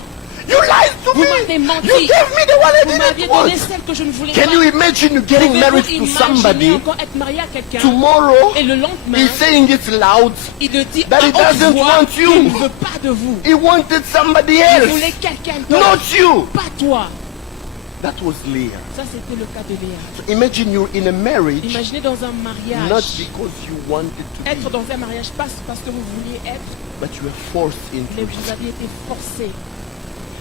You lied to Vous me. m'avez menti. You gave me the one I Vous m'aviez didn't donné want. celle que je ne voulais Can pas. you imagine you getting married Pouvez-vous to imaginer somebody encore être marié à quelqu'un tomorrow? et le lendemain, He's saying it loud. il le dit that à he haute doesn't voix want you. qu'il ne veut pas de vous. He wanted somebody Il else, voulait quelqu'un d'autre, not you. pas toi. That was Leah. Ça, c'était le cas de Léa. So imagine you're in a marriage, Imaginez dans un not mariage, because you wanted to être be, dans un mariage pas parce que vous vouliez être, but you were forced into mais vous it. aviez été forcé.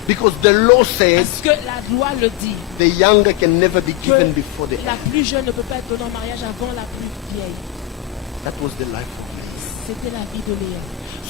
Because the law says Parce que la loi le dit, the younger can never be que given before the la elder. plus jeune ne peut pas être donnée en mariage avant la plus vieille. That was the life of Leah. C'était la vie de Léa.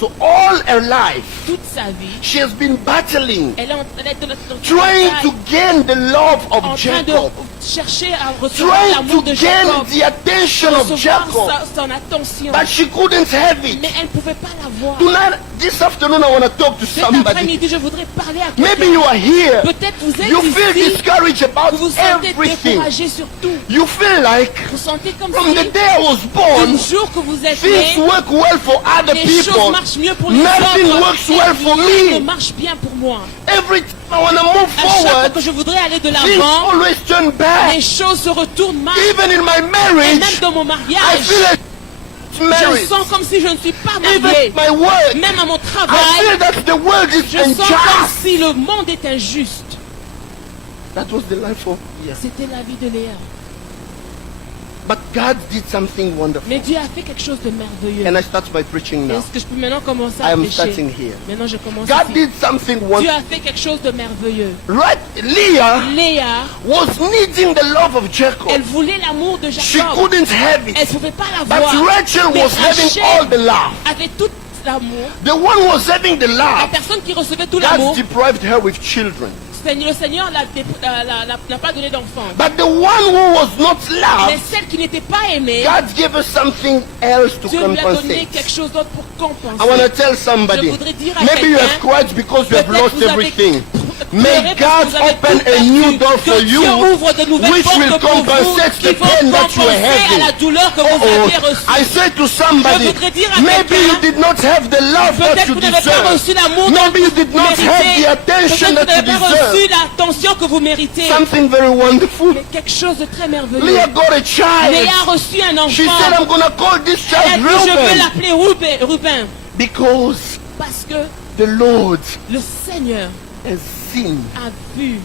So all her life, Toute sa vie, she has been battling, elle est en train d'être trying to gain the love en of train de Jacob, chercher à recevoir trying l'amour to de gain Jacob, the attention of recevoir Jacob, son attention. but she couldn't have it. Mais elle ne pouvait pas l'avoir. Tonight, this afternoon, I want to talk to Cet somebody. après-midi, je voudrais parler à Maybe quelqu'un. you are here. Peut-être vous êtes You feel ici, discouraged about vous vous sentez everything. découragé sur tout. You feel like Vous sentez comme from the si, day I was born, du jour que vous êtes things né, work well for other les choses people. marchent mieux pour les Nothing autres. works well for Et rien ne me. marche bien pour moi. Every time I want to move À chaque fois forward, que je voudrais aller de things l'avant, always turn les bad. choses se retournent mal. Even in my Et même marriage, dans mon I mariage, feel like je married. sens comme si je ne suis pas Even mariée. my work, Même à mon I travail, feel that the world is je sens comme unjust. si le monde est injuste. That was the life of Leah. C'était la vie de Léa. But God did something wonderful. Mais Dieu a fait quelque chose de merveilleux. And I start by preaching now. Est-ce que je peux maintenant commencer I à am prêcher? starting here. Maintenant, je commence God ici. did something Dieu wonderful. a fait quelque chose de merveilleux. Right? Leah Léa, was needing the love of Jacob. elle voulait l'amour de She Jacob. couldn't have Elle it. ne pouvait pas But l'avoir. Rachel Mais was having Rachel all the love. avait tout l'amour. The one who was having the La love, personne qui recevait tout God l'amour, deprived her with children. le Seigneur n'a pas donné d'enfant. But the one who was not Mais loved, celle qui n'était pas aimée, God gave her something else to Dieu lui a donné compensate. quelque chose d'autre pour I want to compenser. tell somebody, Je voudrais dire à maybe you have quelqu'un, cried because you have Peut-être lost vous avez everything. May God open a new door for you, ouvre de nouvelles which portes will pour vous, compensate qui the vont pain that you are compenser à la having. douleur que vous Oh, avez reçue. I say to somebody, Je voudrais dire à maybe quelqu'un, you did not have the love that Peut-être you que vous n'avez pas deserve. reçu l'amour dont Maybe you vous did not have the méritez. attention Peut-être que vous that you n'avez pas reçu deserve. l'attention que vous méritez. Something very wonderful. Mais quelque chose de très merveilleux. Leah got a child. Léa a reçu un She said, enfant. I'm going to call this Elle a child dit, je vais Reuben l'appeler Rubin. because Parce que the Lord le Seigneur has seen a vu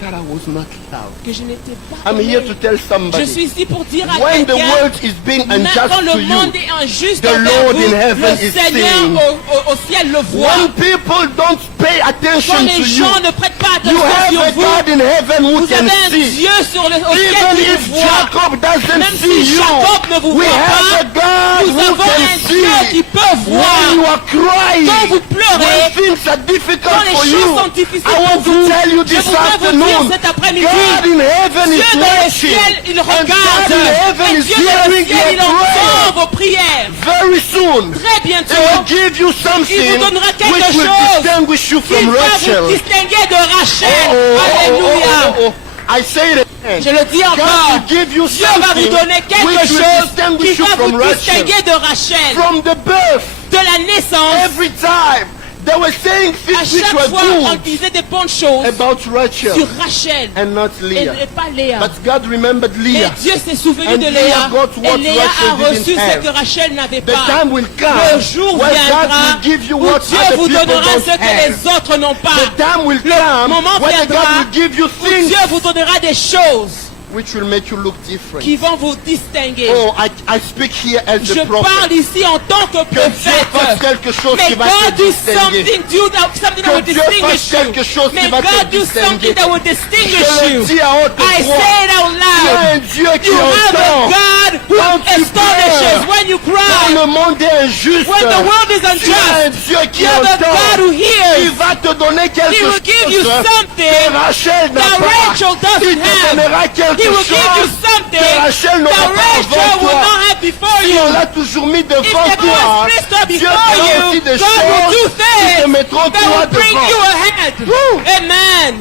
that I was not loved. que je n'étais pas I'm aimé. here to tell Je somebody, suis ici pour dire à when the quelqu'un, world is being même unjust quand to le monde you, est injuste the envers Lord vous, in heaven le is Seigneur seeing. au ciel le voit. when people don't pay Quand attention les to you, gens ne prêtent pas you attention have sur a vous, God in heaven who vous can avez un see. Dieu au ciel Even qui if vous voit. Jacob doesn't Même see si you, Jacob ne vous we voit have a pas, God nous who avons can un Dieu qui see. peut When you voir. are crying, Quand vous pleurez, when things are difficult quand les for choses you, sont difficiles I pour want vous, to tell you je this voudrais vous dire afternoon, cet après-midi, God in heaven Dieu is dans le watching, ciel, il and regarde. God in heaven Et is Dieu dans le hearing ciel, il your prayer. entend vos prières. Very soon, Très He will bientôt, give you something il vous donnera quelque which will chose distinguish you qui from va Rachel. vous distinguer de Rachel. Oh, oh, Alléluia. oh, oh, oh. I say it again. Je le dis God encore. will give you Dieu va vous something donner quelque which will chose qui distinguish you va from vous Rachel. distinguer de Rachel. From the birth, De la naissance, every time they were saying à things which chaque were fois, on good disait des bonnes choses about Rachel sur Rachel and not et Leah. pas Léa. But God remembered Et Leah. Dieu s'est souvenu And de Leah Léa. got what Et Léa Rachel a reçu didn't ce have. que Rachel n'avait The pas. time will Le come jour when God viendra will give you où what Dieu other vous people donnera don't ce que have. les autres n'ont The pas. time will Le come moment when viendra God will give you où things Dieu vous donnera des choses which will make you look different. qui vont vous distinguer. Oh, I speak here as Je the prophet. parle ici en tant que Que Dieu fasse prophète. quelque chose May qui va God te do distinguer. something that will Que Dieu fasse distinguish quelque you. chose qui May va te God do distinguer. something that will Je distinguish le you. dis à haute I voix. say it out Tu as loud. un Dieu qui You have a entend. God who Quand tu astonishes pleures, when you quand cry. le monde est injuste, When the world is tu as un unjust, Dieu qui you have a God entend. who Il hears. va te donner He quelque will give you chose something que Rachel n'a that pas. Rachel Il doesn't te have. donnera quelque He will give you chose something que Rachel n'aura that pas Rachel avant will toi. not have before Si you. on l'a toujours mis If devant they've toi, always placed her Dieu before fera aussi you, des God will do choses qui te things mettront that toi will bring you devant. ahead. Woo. Amen.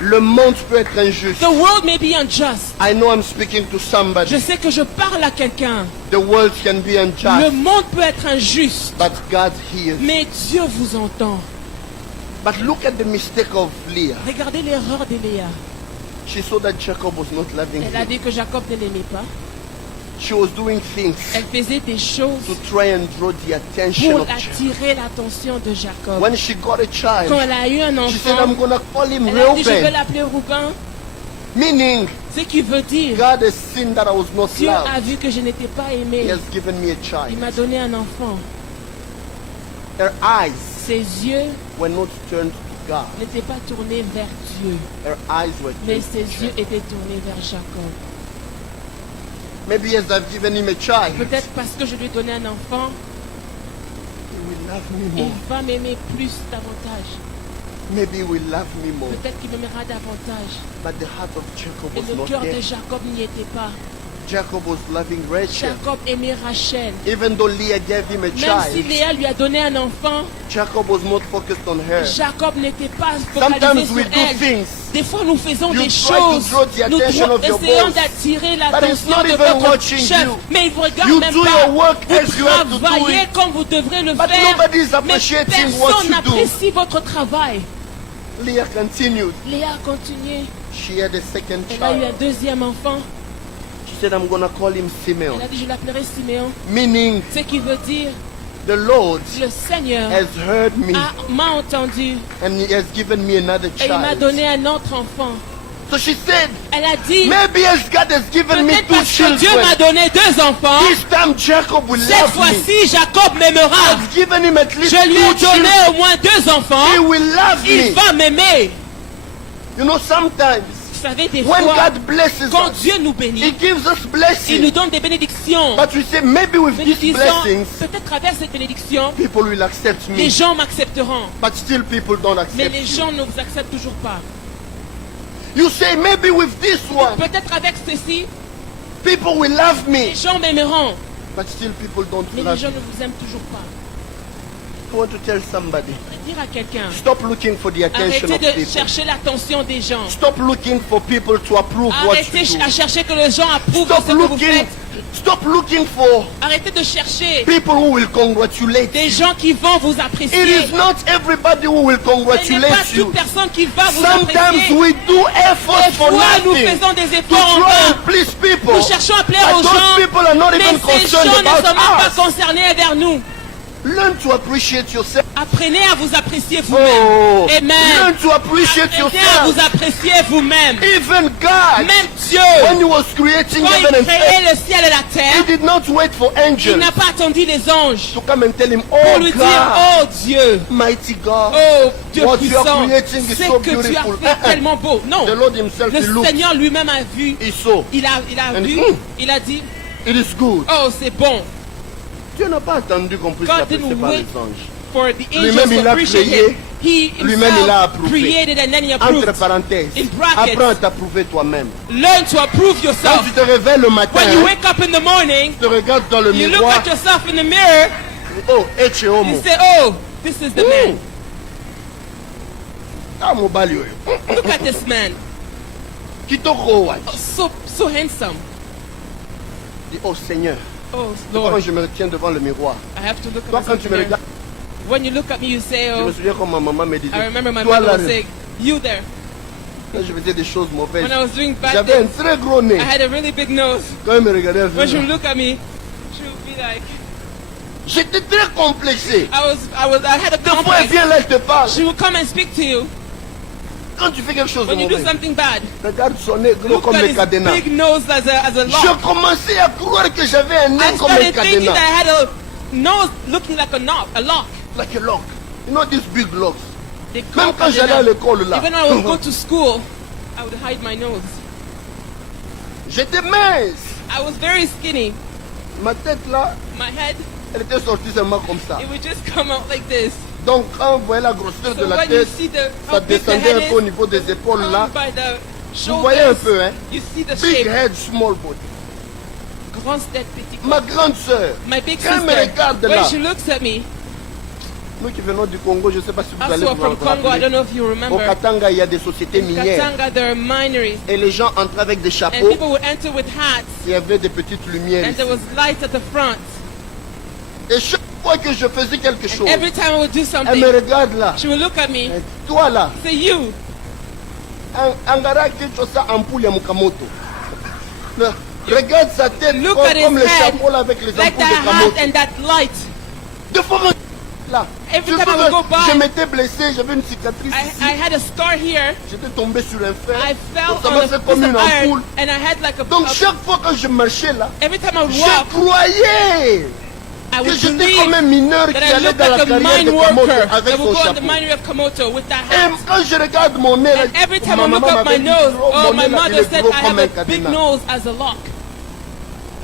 Le monde peut être injuste. The world may be unjust. I know I'm speaking to Je somebody. sais que je parle à quelqu'un. The world can be Le unjust, monde peut être injuste, but God hears. mais Dieu vous entend. But look at the mistake of Leah. Regardez l'erreur de Léa. She saw that Jacob was not loving Elle a him. dit que Jacob ne l'aimait pas. She was doing things Elle faisait des choses to try and draw the attention pour of Jacob. attirer l'attention de Jacob. When she got a Quand child, elle a eu un she said, I'm enfant, going to call him elle a dit je vais Reuben. l'appeler Reuben. Meaning, Ce qui veut dire, God has seen that I was not Dieu a loved. vu que je n'étais pas He aimé. has given me a Il child. m'a donné un enfant. Her eyes Ses yeux were not turned to God. n'étaient pas tournés vers Dieu, Her eyes were mais turned ses to yeux Jacob. étaient tournés vers Jacob. Maybe as I've given him a child, Peut-être parce que je lui ai donné un enfant, he will love me il more. va m'aimer plus davantage. Maybe he will love me more. Peut-être qu'il m'aimera davantage. But the heart of Jacob Et was le not cœur de there. Jacob n'y était pas. Jacob was loving Rachel. Jacob aimait Rachel. Even though Leah gave him a Même si child, Léa lui a donné un enfant, Jacob was not focused on her. Jacob n'était pas focalisé Sometimes sur we do elle. things, Des fois, nous faisons You des try to choses. draw the Nous attention of your essayons boss. d'attirer But l'attention it's not de even votre watching chef. you. Mais il ne vous regarde You même do pas. your work as you have to Vous do travaillez it. comme vous devrez le But faire. nobody is Mais appreciating what personne you do. n'apprécie votre travail. Leah continued. Léa a continué. She had a second Elle a eu un child. deuxième enfant. She said, I'm going to call him Simeon. Elle a dit, je l'appellerai Siméon. Meaning, Ce qui veut dire, the Lord le Seigneur has heard me m'a entendu and he has given me another et il m'a child. donné un autre enfant. So she said, Elle a dit, maybe as God has given me peut-être two parce que Dieu m'a children, donné deux enfants, this time Jacob will cette love me. fois-ci, Jacob m'aimera. I've given him at least Je lui ai two donné children. au moins deux enfants. He will love Il me. va m'aimer. You know, sometimes Vous savez, des when fois, God blesses quand us, Dieu nous He bénit, gives us il nous blessings. donne des bénédictions. But we say, maybe with Mais nous these disons, blessings, peut-être à travers cette bénédiction, people will accept les me. gens m'accepteront. But still people don't Mais accept les you. gens ne vous acceptent toujours pas. You say, maybe with this one, Peut-être avec ceci, people will love me. les gens m'aimeront. But still people don't Mais les love gens you. ne vous aiment toujours pas. I want to tell somebody, Dire à quelqu'un, stop looking for the attention arrêtez of de people. chercher l'attention des gens. Stop looking for people to approve what Arrêtez you do. à chercher que les gens approuvent Stop ce que vous looking, faites. stop looking for Arrêtez de chercher people who will congratulate des you. gens qui vont vous It apprécier. is not everybody who will Ce n'est pas congratulate you. toute personne qui va vous Sometimes apprécier. we do efforts Des for fois, nous nothing faisons des to efforts en try vain. and please people. Nous cherchons à plaire But aux those gens, people are not mais even ces gens concerned ne sont about même pas us. concernés vers nous. Learn to appreciate yourself. Apprenez à vous apprécier vous-même. Oh, Amen. learn to appreciate Apprenez à vous yourself. apprécier vous-même. Even God, Même Dieu, when He was creating quand heaven il and créait earth, le ciel et la He terre, did not wait for il angels n'a pas attendu les anges to come and tell Him, pour oh lui dire, God, oh Dieu, mighty God, oh Dieu what you are puissant, creating is c'est so que tu as beautiful. fait tellement beau. Non, The Lord Himself, He le looked, Seigneur lui-même a vu, He saw, il a And vu, mm. il a dit, it is good. oh c'est bon. Dieu n'a pas attendu qu'on puisse God l'appeler didn't par les wait anges. For the Lui-même, angels il to a appreciate créé, him. He lui-même, il a himself approuvé. created and then he Entre approved. parenthèses, In brackets. apprends à t'approuver toi-même. Learn to approve Quand yourself. tu te réveilles le matin, When you wake up in the morning, tu te regardes dans le you look miroir, at yourself in the mirror, oh, eche homo. you say, oh, this is the man. Ah, mobali oyo. Look at this man. Kitoko wa. Oh, so handsome. Dis, oh Seigneur, Oh, quand Lord, je me tiens devant le miroir, I have to look toi at quand myself tu in me the mirror. regardes, When you look at me, you say, je me oh, souviens quand ma maman me disait, I remember my toi mother là, would say, you there. quand je faisais des choses mauvaises, When I was doing bad j'avais un things, très gros nez. I had a really big nose. Quand elle me regardait, elle When she would faisait, look at me, she would be like, j'étais très complexé. I had a Des fois, elle complex. vient là, elle te parle. She would come and speak to you Quand tu fais quelque chose de when you do mauvais, something bad. regarde son nez gros Look comme at les his cadenas. big nose as a Je lock. commençais à croire que j'avais un nez I comme les started thinking cadenas. that I had a nose looking like a lock. Like a lock. You know these big locks. They Même call quand j'allais à cadena. l'école là, Even when I would go to school, I would hide my nose. j'étais mince. I was very skinny. Ma tête là, My head, elle était sortie seulement comme ça. it would just come out like this. Donc quand vous voyez la grosseur de So la when you tête, see ça how big the descendait un head peu au is, niveau des épaules là. down by the Vous voyez un shoulders, peu, hein. you see the Big shape. head, small body. Grande tête, petit corps. Ma grande sœur, My big quand elle me sister, regarde when là, she looks at me, nous qui venons du Congo, je ne sais pas si vous allez also vous from en Congo, I rappeler. don't know if you Au remember, Katanga, il y a des sociétés in minières. Katanga there are mineries, Et les gens entraient avec des and chapeaux. people would enter with hats, Il y avait des petites lumières and there ici. was lights at the front. Et chaque fois que je faisais quelque chose, And every time I would do elle something, me regarde là. she would look at me, Et toi là, say, you, angara kichwa sa ampule ya Mukamoto. Le- Regarde sa tête Look comme, at his comme les head, chapeaux là avec les like ampoules that de hat Kamoto. and that light. Deux fois là. Every Je time I veux would go que by, je m'étais blessé, j'avais une cicatrice I ici. had a scar here. J'étais tombé sur un fer. I fell Donc ça on m'a a fait piece comme of une iron, ampoule. and I had like Donc chaque fois que je marchais là, every time I would je walk, croyais I que would j'étais comme believe un mineur qui that I allait looked dans la like a carrière mine de Kamoto worker avec that son would go on the chapeau. minery of Komoto with that Et hat. quand je regarde mon nez, là, And every time ma I look maman up my m'avait dit, nose, oh, oh, mon my nez, là, il mother est said gros I comme have un a big cadenas. nose as a lock.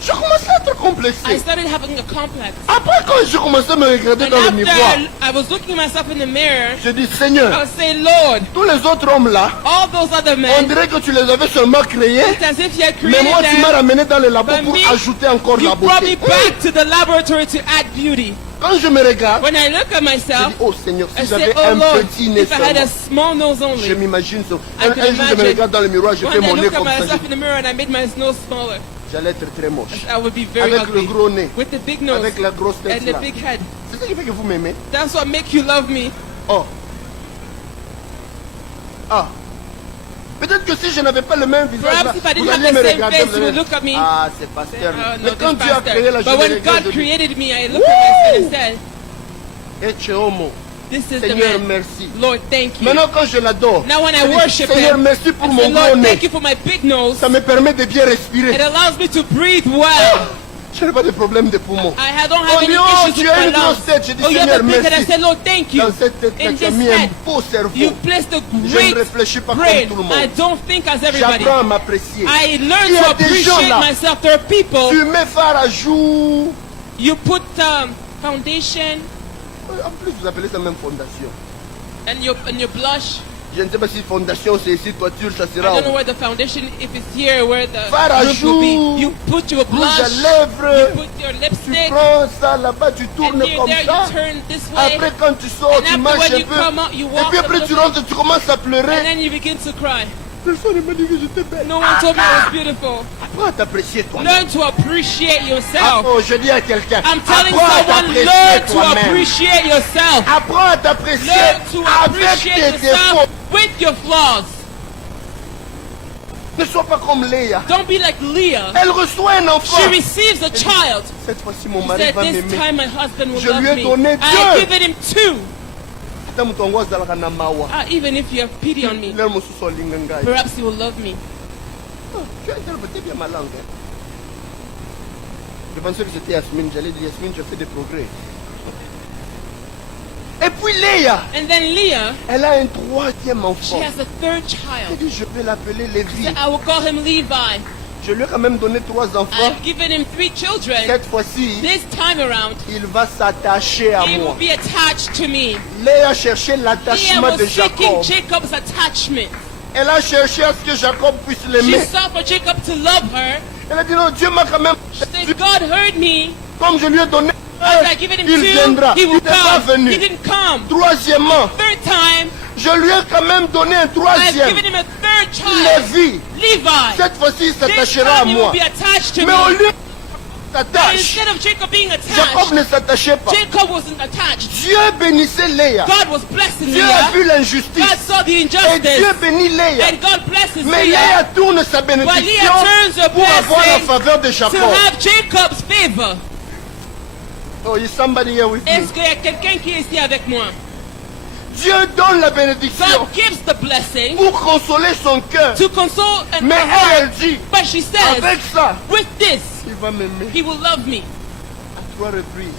Je commençais à être I complexé. started having a complex. Après, quand je commençais à me regarder And dans le after miroir, I was looking myself in the mirror, je dis, I Seigneur, would say, Lord, tous les autres hommes là, all those other on men, dirait que tu les avais seulement créés, it's as if you had mais moi created tu m'as them. ramené dans le labo But pour me, ajouter encore You la brought me beauté. back to the laboratory to add beauty. Quand je me regarde, When I look at je myself, dis, oh Seigneur, I si say, j'avais oh un Lord, petit nez if I had a seulement, small nose je only. m'imagine ça. I Un can jour, je me imagine. regarde dans le miroir, je fais When I mon nez look at comme ça. myself in the mirror and I made my nose smaller, J'allais être très moche. I would be very Avec le ugly. gros nez, With the big nose avec la grosse tête and the là. big head. C'est ça qui fait que vous m'aimez. That's what make you love me. Oh. Ah. Peut-être que si je n'avais pas le même visage là, Perhaps if I didn't vous have alliez the me same regarder. face, vous you would allez- look at me. Ah, c'est pasteur. Oh, Mais no, quand this Dieu a créé là, pastor. je But me when regarde, God je dis, created me, I looked at myself and said, Ece homo. this is the Seigneur, man. merci. Lord, thank you. Maintenant, quand je l'adore, Now when I je dis, worship Seigneur, him, merci pour I mon say, gros Lord, nez. thank you for my big nose. Ça me permet de bien respirer. It allows me to breathe well. Je n'ai pas de problème de poumons. I don't have On any dit, oh, issues tu with as my une grosse lungs. tête. Je dis, Oh, you have Seigneur, a big head. I merci. said, Lord, thank you. Dans cette tête, In tu as this mis un head, beau cerveau. you placed a Je ne great réfléchis pas brain. comme tout le I monde. don't think as everybody. J'apprends à m'apprécier. I Il learn y to a des gens appreciate là. myself. There are people, Tu mets phare à jour. you put foundation En plus, vous appelez ça même fondation. and you blush. Je ne sais pas si fondation c'est ici, toiture ça I sera. don't know where the foundation, if it's here, where the Fard à roof will be. jour, You put your rouge à blush, you lèvres. put your Tu lipstick, prends ça là-bas, tu tournes and here, comme there, ça. you turn this way. Après quand tu sors, And tu after marches when un you peu. come out, you Et walk puis a après little tu rentres, tu commences à and pleurer. then you begin to cry. Personne ne m'a dit que j'étais belle. No one told me I was beautiful. Apprends à t'apprécier toi-même. Learn to appreciate Ah, yourself. oh, je dis à quelqu'un, I'm telling apprends à someone, t'apprécier learn to toi-même. appreciate yourself. Apprends à t'apprécier Learn to avec appreciate tes défauts. yourself with your flaws. Ne sois pas comme Léa. Don't be like Leah. Elle reçoit un enfant. She receives a child. Cette fois-ci, mon She mari said, va this m'aimer. time my husband will Je love lui ai me. donné I deux. given him 2. Ata mutongo azalaka na mawa. Even if you have pity on me, Lelo mosusu olinga ngai. perhaps he will love me. Oh, tu as interprété bien ma langue. Hein? Je pensais que c'était Yasmine. J'allais dire Yasmine, je fais des progrès. Et puis Léa, And then Leah, elle a un troisième she enfant. has a third Elle child. dit, je vais l'appeler Lévi. So I will call him Levi. Je lui ai quand même donné 3 enfants. I've given him 3 children. Cette fois-ci, This time around, il va s'attacher à he will moi. be attached to me. Léa cherchait Leah l'attachement was de seeking Jacob. Jacob's attachment. Elle a cherché à ce que Jacob puisse She l'aimer. sought for Jacob to love her. Elle a dit non, Dieu m'a quand même. She said, God heard me. Comme je lui ai donné, As I given him il 2, viendra. he Il will n'est pas come. venu. He didn't come. Troisièmement, Third time, je lui ai quand même donné un I've troisième. given him a third child, Lévi. Levi. Cette fois-ci, il This s'attachera à time he will moi. be attached to Mais au me. lieu But s'attache, instead of Jacob being Jacob attached, ne s'attachait pas. Jacob wasn't attached. Dieu bénissait Léa. God was blessing Dieu a Leah. vu God l'injustice. saw the Et Dieu injustice. bénit Léa. And God blesses Mais Leah Léa tourne sa But Leah bénédiction turns her pour avoir la blessing faveur de to Jacob. have Jacob's favor. Oh, is somebody here with me? Est-ce qu'il y a quelqu'un qui est ici avec moi? Dieu donne la bénédiction God gives the blessing pour consoler son cœur. to console and Mais her heart. elle dit, But she says, avec ça, with this, il va m'aimer. he will love me. À 3 reprises,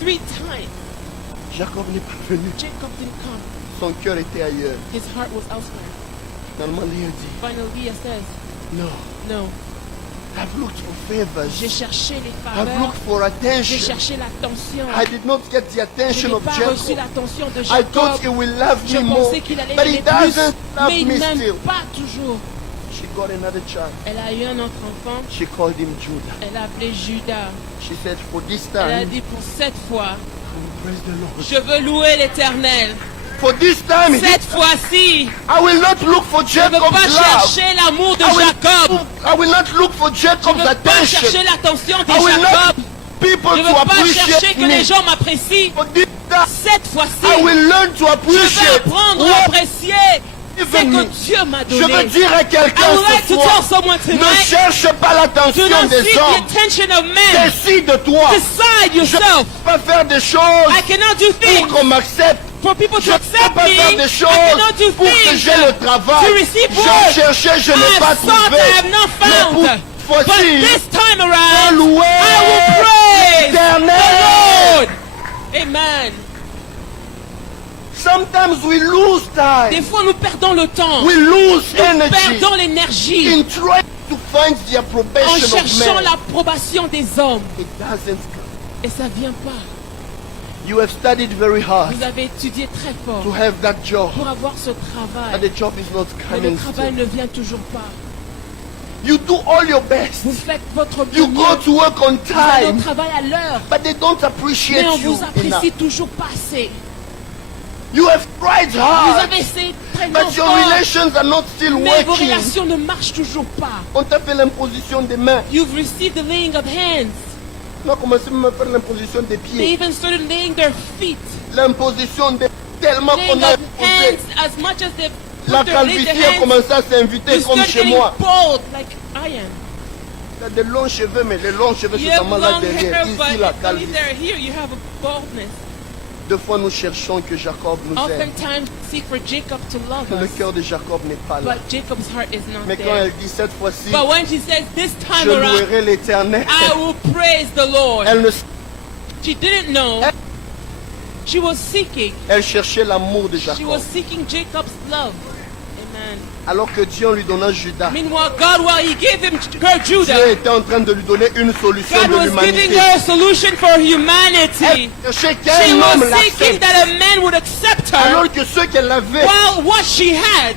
3 times. Jacob n'est pas venu. Jacob didn't come. Son cœur était ailleurs. His heart was elsewhere. Finalement, Léa dit, Finally, Leah says, no, no, I've looked for favors. j'ai cherché les I've faveurs. looked for J'ai attention. cherché l'attention. I did not get the Je attention n'ai of pas reçu Jacob. l'attention de I thought he Jacob. will love Je me more. pensais qu'il allait But he m'aimer plus. doesn't love Mais il me m'aime still. pas toujours. She got another child. Elle a eu un autre enfant. She called him Judah. Elle a appelé Judas. She said, for this Elle a time, dit pour cette fois, I will praise the Lord. je veux louer l'Éternel. For this time, Cette fois-ci, I will not look for je ne veux Jacob's pas love. chercher l'amour de I will, Jacob. I will not look for Je Jacob's ne veux pas attention. chercher l'attention de I will not Jacob. people Je ne to veux pas chercher appreciate que me. les gens m'apprécient. For this time, Cette fois-ci, I will learn to je vais appreciate apprendre à what apprécier ce given me. que Dieu m'a Je veux donné. dire à I quelqu'un would like ce to tell soir, someone ne tonight, cherche pas do l'attention not des seek the hommes. attention of men. Décide-toi. Decide Je ne yourself. peux pas faire des choses I cannot do pour things qu'on m'accepte. for people Je to ne accept peux pas me. faire I des choses cannot do pour que things j'ai le travail. to receive Je work. cherchais, je n'ai pas I sought, I trouvé. have not Mais pour found. cette But fois-ci, this time je around, louer I will praise the l'Éternel. Lord. Amen. Sometimes we lose time. Des fois, nous perdons le temps. We lose Nous energy perdons l'énergie in trying to find the en approbation of cherchant men. l'approbation des hommes. It doesn't come. Et ça vient pas. You have studied very hard Vous avez étudié très fort to have that job, pour avoir ce and travail. the job is not Mais le coming travail still. ne vient toujours pas. You do all your best. Vous faites votre You mieux. go to work on Vous allez au time, travail à l'heure. but they don't appreciate Mais on you vous apprécie enough. toujours pas assez. You have tried Vous hard, avez essayé très but your longtemps. relations are not still Mais vos working. relations ne marchent toujours pas. On t'a fait l'imposition des mains. You've received the laying of hands. On a commencé même à faire l'imposition des They pieds. even started laying their feet. L'imposition des... Tellement Laying qu'on a of imposé. hands as much as they La put their laid calvitie their a hands. commencé à s'inviter You comme start chez getting moi. bald like iron. Tu as des longs cheveux, mais les longs cheveux, You c'est have seulement là long derrière. hair, Ici, but la only calvitie. there. Here you have a baldness. Deux fois, nous cherchons que Jacob nous aime. Oftentimes seek for Jacob to love Le us, cœur de Jacob n'est pas là. but Jacob's heart is not Mais quand there. elle dit cette fois-ci, But when she says this time je around, louerai l'Éternel, I will praise the Lord. elle, ne, She didn't know. She was seeking. elle cherchait l'amour de She Jacob. was seeking Jacob's love. Amen. man. Alors que Dieu, en lui donnant Judas, Meanwhile, God, while he gave her Dieu Judah, était en train de lui donner une solution God de was giving l'humanité. her a solution for humanity. Elle cherchait She qu'un was homme seeking l'accepte. that a man would accept her, Alors que ce qu'elle avait, while what she had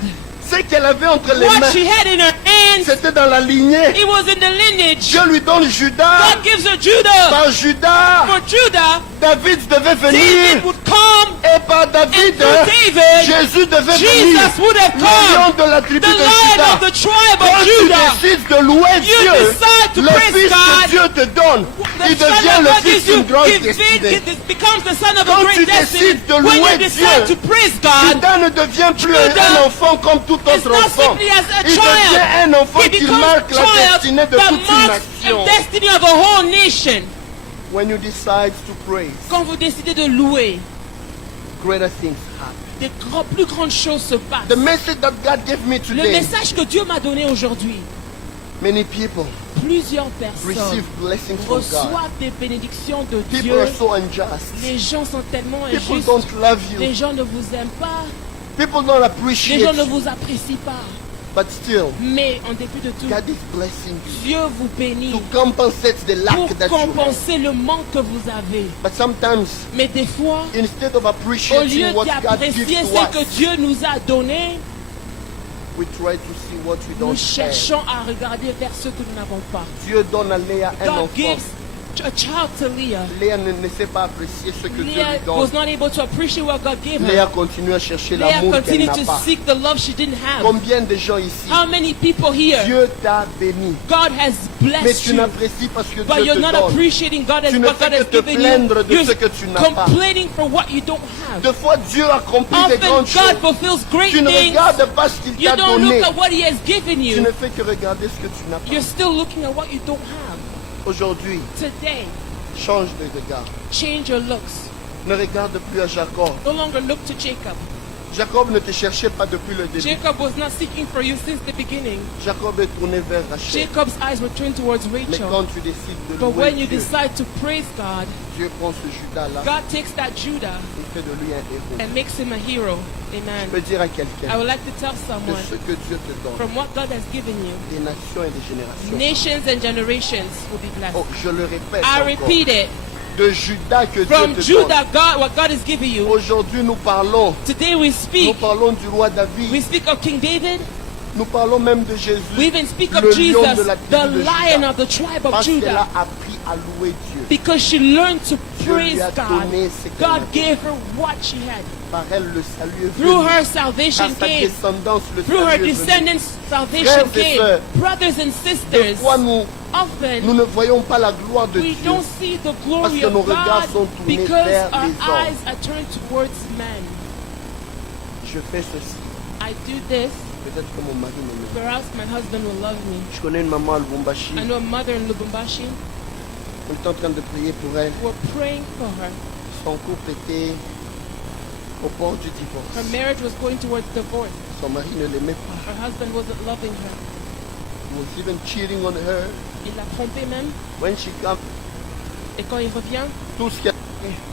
entre les what mains, she had in her hands, c'était dans la lignée. it was in the lineage. Dieu lui donne Judas. God gives her Judah. Par Judas, For Judah, David devait venir. David would come, Et par and David, through David, Jésus devait venir. Jesus would have Le lion come. de la tribu The de lion of Judas. the tribe Quand of tu Judah. décides de louer You Dieu, decide to le praise fils God. que Dieu te donne, The il son devient of le God fils gives you, d'une grande destinée. becomes the son of Quand a great tu destiny. décides de When louer you decide Dieu, to praise God, Judas ne devient plus Judah un enfant comme tout it's autre not enfant. simply as a Il devient un child. enfant He qui becomes marque la child destinée de that toute une marks nation. the destiny of a whole nation. When you decide to praise, Quand vous décidez de louer, greater things happen. des plus grandes choses se passent. The message that God gave me Le today, message que Dieu m'a donné aujourd'hui, many people plusieurs personnes receive blessings from God. reçoivent des bénédictions de People Dieu. are so unjust. Les gens sont tellement People injustes. don't love you. Les gens ne vous aiment pas. People don't Les appreciate gens ne you. vous apprécient pas. But still, Mais en dépit de tout, God is blessing you Dieu vous bénit to compensate the pour lack that you have. compenser le manque que vous avez. But sometimes, Mais des fois, instead of au lieu appreciating what God gives d'apprécier to ce que us, Dieu nous a donné, we try to see what we nous don't have. cherchons à regarder vers ce que nous n'avons pas. Dieu donne à Léa un God enfant. gives a child to Leah. Léa ne sait pas apprécier ce que Dieu Leah lui was donne. not able to appreciate what God gave her. Léa continue à chercher Leah l'amour qu'elle continued n'a to pas. seek the love she didn't have. Combien de gens ici, How many people here, Dieu t'a béni, God has mais blessed tu you, n'apprécies pas ce que but Dieu you're te not donne. appreciating God as Tu ne what fais God que has te given plaindre you. de You're ce que tu n'as pas. complaining for what you don't have. Deux fois, Dieu accomplit des Often grandes God choses. fulfills great Tu ne things. regardes pas ce qu'il You t'a don't donné. look at what He has given Tu you. ne fais que regarder ce que tu n'as pas. You're still looking at what you don't have. Aujourd'hui, Today, change de regard. change your looks. Ne regarde plus à Jacob. No longer look to Jacob. Jacob ne te cherchait pas depuis le début. Jacob was not seeking for you since the beginning. Jacob est tourné vers Rachel. Jacob's eyes were turned towards Mais Rachel. quand tu décides de But louer when you Dieu, decide to praise God, Dieu prend ce Judas-là, God takes that Judah il fait de lui un héros. and makes him a hero. Je Amen. peux dire à I quelqu'un, would like to tell de someone ce que Dieu te donne, from what God has given you, des nations et des générations. nations and generations will be blessed. Oh, je le répète I encore. repeat it. De Judas que From Dieu te Judah, donne. God, what God is giving you. Aujourd'hui, nous parlons. Today we Nous speak. parlons du roi We David. speak of King David. Nous parlons même de Jésus. We even speak le of lion Jesus, de la the tribu de lion Judas. of the tribe of Parce qu'elle a Judah. appris à louer Dieu. Because she learned to Dieu praise lui a God. donné ce qu'elle God avait. gave her what she had. Par elle, le salut est Through venu. her À salvation sa came. descendance, le Through her salut est venu. descendants, salvation Frères et came. sœurs, Brothers and Des sisters, fois, nous often ne voyons pas la gloire de we Dieu. don't see the glory Parce que of nos regards God sont tournés because vers our les hommes. eyes are turned towards men. Je fais ceci. I do this, Peut-être que mon mari m'aime. perhaps my husband will love me. Je connais une maman à Lubumbashi. I know a mother in Lubumbashi. On est en train de prier pour elle. We're praying for her. Son couple était au bord du Her divorce. marriage was going towards divorce. Son mari ne l'aimait pas. Her husband wasn't loving her. He was even cheating on her. Il l'a trompée même. When she comes, Et quand il revient, tout ce qu'elle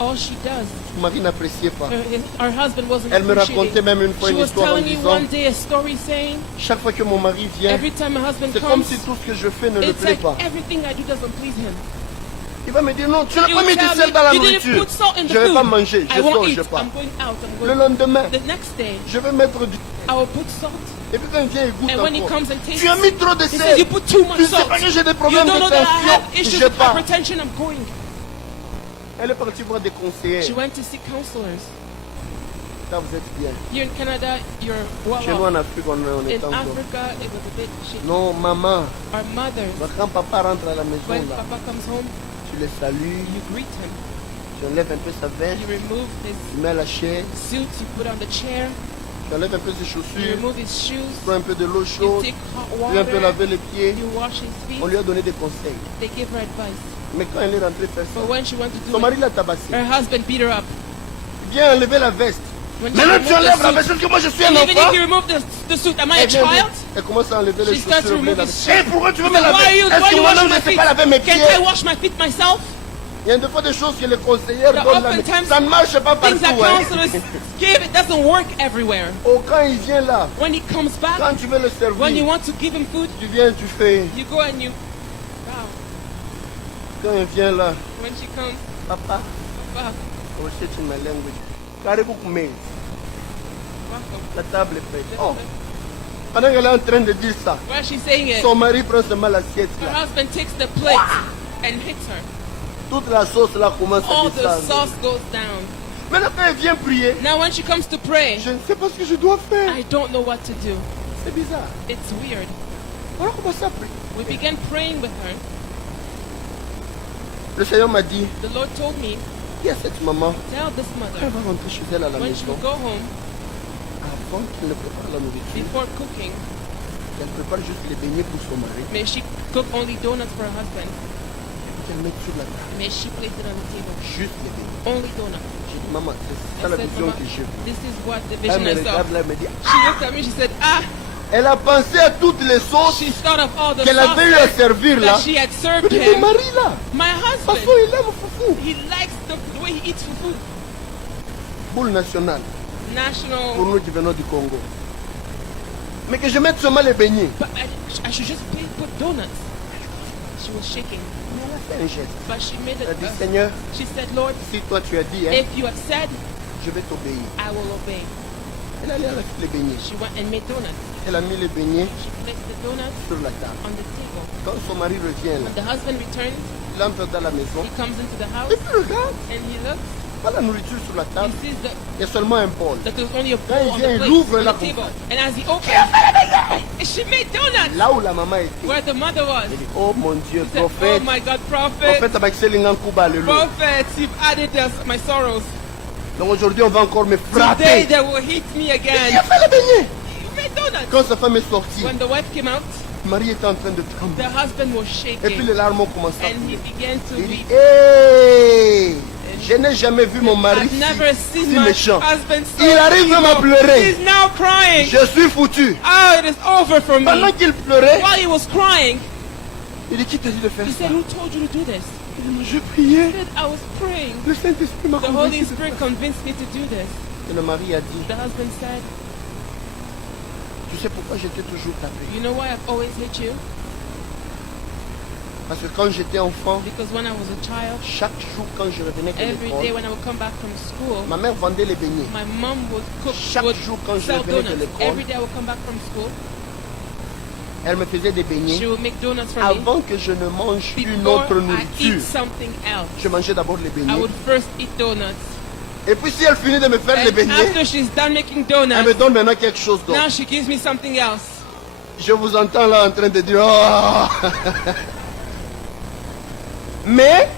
all she does, son mari n'appréciait pas. her husband wasn't Elle me racontait appreciating. même une fois She une was histoire en telling me disant, one day a story saying, chaque fois que mon mari vient, every time my husband c'est comme comes, si tout ce que je fais ne le it's plaît like pas. everything I do doesn't please him. Il va me dire, non, tu n'as He pas will mis du tell sel dans la me, you didn't nourriture. put salt in the Je ne vais pas food. manger, je I won't sors, eat. je pars. I'm going out. I'm Le going. lendemain, The next day, je vais mettre du... I will put salt. Et puis quand il vient, il goûte And when he encore. comes and tastes, Tu as mis trop de he says, sel. you put too much Tu sais salt. pas que j'ai des You problèmes don't de know that I have tension. issues Je with pars. hypertension. I'm going. Elle est partie voir des conseillers. She went to see counselors. Là, vous êtes bien. Here in Canada, you're well Chez nous, en off. Afrique, on est In encore. Africa, it was a bit shitty. Non, maman, Our mothers, quand papa rentre à la maison, when là, Papa comes home, tu le salues, you greet him. tu enlèves un peu sa veste, You remove his tu mets la chaise, suit, you put on the chair, tu enlèves un peu ses you chaussures, remove his shoes, tu prends un peu de l'eau you chaude, take hot tu viens un peu water, laver les pieds. you wash his feet. On lui a donné des conseils. They give her advice. Mais quand elle est rentrée faire ça, But when she went to son do mari it, l'a tabassé. her husband beat her up. Viens enlever la veste. When she Maintenant tu removed enlèves la the veste suit, parce que moi je suis un and even enfant. if you remove the suit, am I a Elle vient child? elle commence à enlever les She starts to chaussures. remove la his veste. Eh, pourquoi tu veux me Why are laver? you, Est-ce why que you moi-même washing je my ne sais feet? pas laver mes Can't I pieds? wash my feet myself? Il y a des fois des choses que les conseillers There donnent là, mais oftentimes ça ne marche pas Things that partout. Hein. counselors give, it doesn't work everywhere. Oh, quand il vient là, When he comes back, quand tu veux le when you servir, want to give him food, tu viens, tu fais. you go and you, wow. Quand il vient là, When she comes, papa, wow, oh, c'est in my language. Karibu kumezi, welcome. la table est prête. Oh, pendant qu'elle est en train de dire ça, While she's saying it, son mari prend seulement l'assiette her là. husband takes the plate and hits her. Toute la sauce là commence à All the descendre. sauce goes down. Maintenant quand elle vient prier, Now when she comes to pray, je ne sais pas ce que je dois faire. I don't know what to do. C'est bizarre. It's weird. On a commencé à prier. We began praying with her. Le Seigneur m'a dit, The Lord told me, il y a cette maman, tell this elle mother, va rentrer chez elle à la when she maison. will go home, Avant qu'elle ne prépare la nourriture, before cooking, qu'elle prépare juste les beignets pour son mari, may she cook only donuts for her husband. qu'elle mette sur la table. May she place it on the table. Juste les beignets. Only donuts. J'ai dit, maman, c'est I ça la said, vision Mama, que j'ai vue. this is what the Elle vision me I saw. regarde là, elle me dit, She looked at me, she said, elle a pensé à toutes les sauces she thought of all the qu'elle avait eu à sauces servir là. that she had Je served dis, mon him. mari là, My parce husband, qu'il aime foufou. he likes the way he eats fufu. Boule nationale, pour National, nous qui venons du Congo. Mais que je mette seulement les beignets. but I should just put donuts. She was shaking, Mais elle a fait un geste. but she made Elle a dit, it. Seigneur, She said, Lord, si toi tu as dit, hein, if you have said, je vais t'obéir. I will obey. Elle allait avec les beignets. She went and made donuts. Elle a mis les beignets She placed the donuts sur la table. on the table. Quand son mari revient là, When the husband returns, il entre dans la maison. he comes into the house Et puis regarde, and he looks. pas la nourriture sur la He table. sees Il y a seulement un bol. that there's only a Quand bowl il on vient, the il plate, ouvre on la the table. coupe. And as he opens, she made donuts Là où la maman était. where the mother was. Elle dit, oh mon Dieu, She said, oh prophète. my God, prophet, Prophète Abaxel Ngankuba, alléluia. prophet, you've added my sorrows. Donc aujourd'hui, on va encore me Today frapper. they will hit me Il a again. fait les beignets. You made donuts. Quand sa femme est sortie, When the wife came out, le mari était en train de the trembler. husband was Et puis shaking les larmes ont commencé à and he couler. began to Il dit, weep. hey, je n'ai jamais vu mon mari I've never si seen my méchant. husband so Il arrive même à evil. pleurer. He's now crying. Je suis foutu. Oh, it is over for me. Pendant qu'il pleurait, While he was crying, il dit, qui t'a dit de faire he ça? said, who told you to do this? Il dit, je priais. He said, I was praying. Le Saint-Esprit m'a The convaincu Holy de Spirit faire. convinced me to do this. Et le mari a dit, The husband said, tu sais pourquoi j'étais toujours tapé? you know why I've always hit you? Parce que quand j'étais enfant, Because when I was a child, chaque jour quand je revenais de every day l'école, when I would come back from school, ma mère vendait les beignets. my mom would cook, Chaque would jour quand je sell revenais de donuts. l'école, Every day I would come back from school, elle me faisait des beignets. she would make donuts for me. Avant que je ne mange une Before autre I nourriture, eat something else, je mangeais d'abord les I beignets. would first eat donuts. Et puis si elle finit de me faire les And beignets, after she's done making elle me donuts, donne maintenant quelque chose d'autre. now she gives me something else. Je vous entends là en train de dire, oh. Mais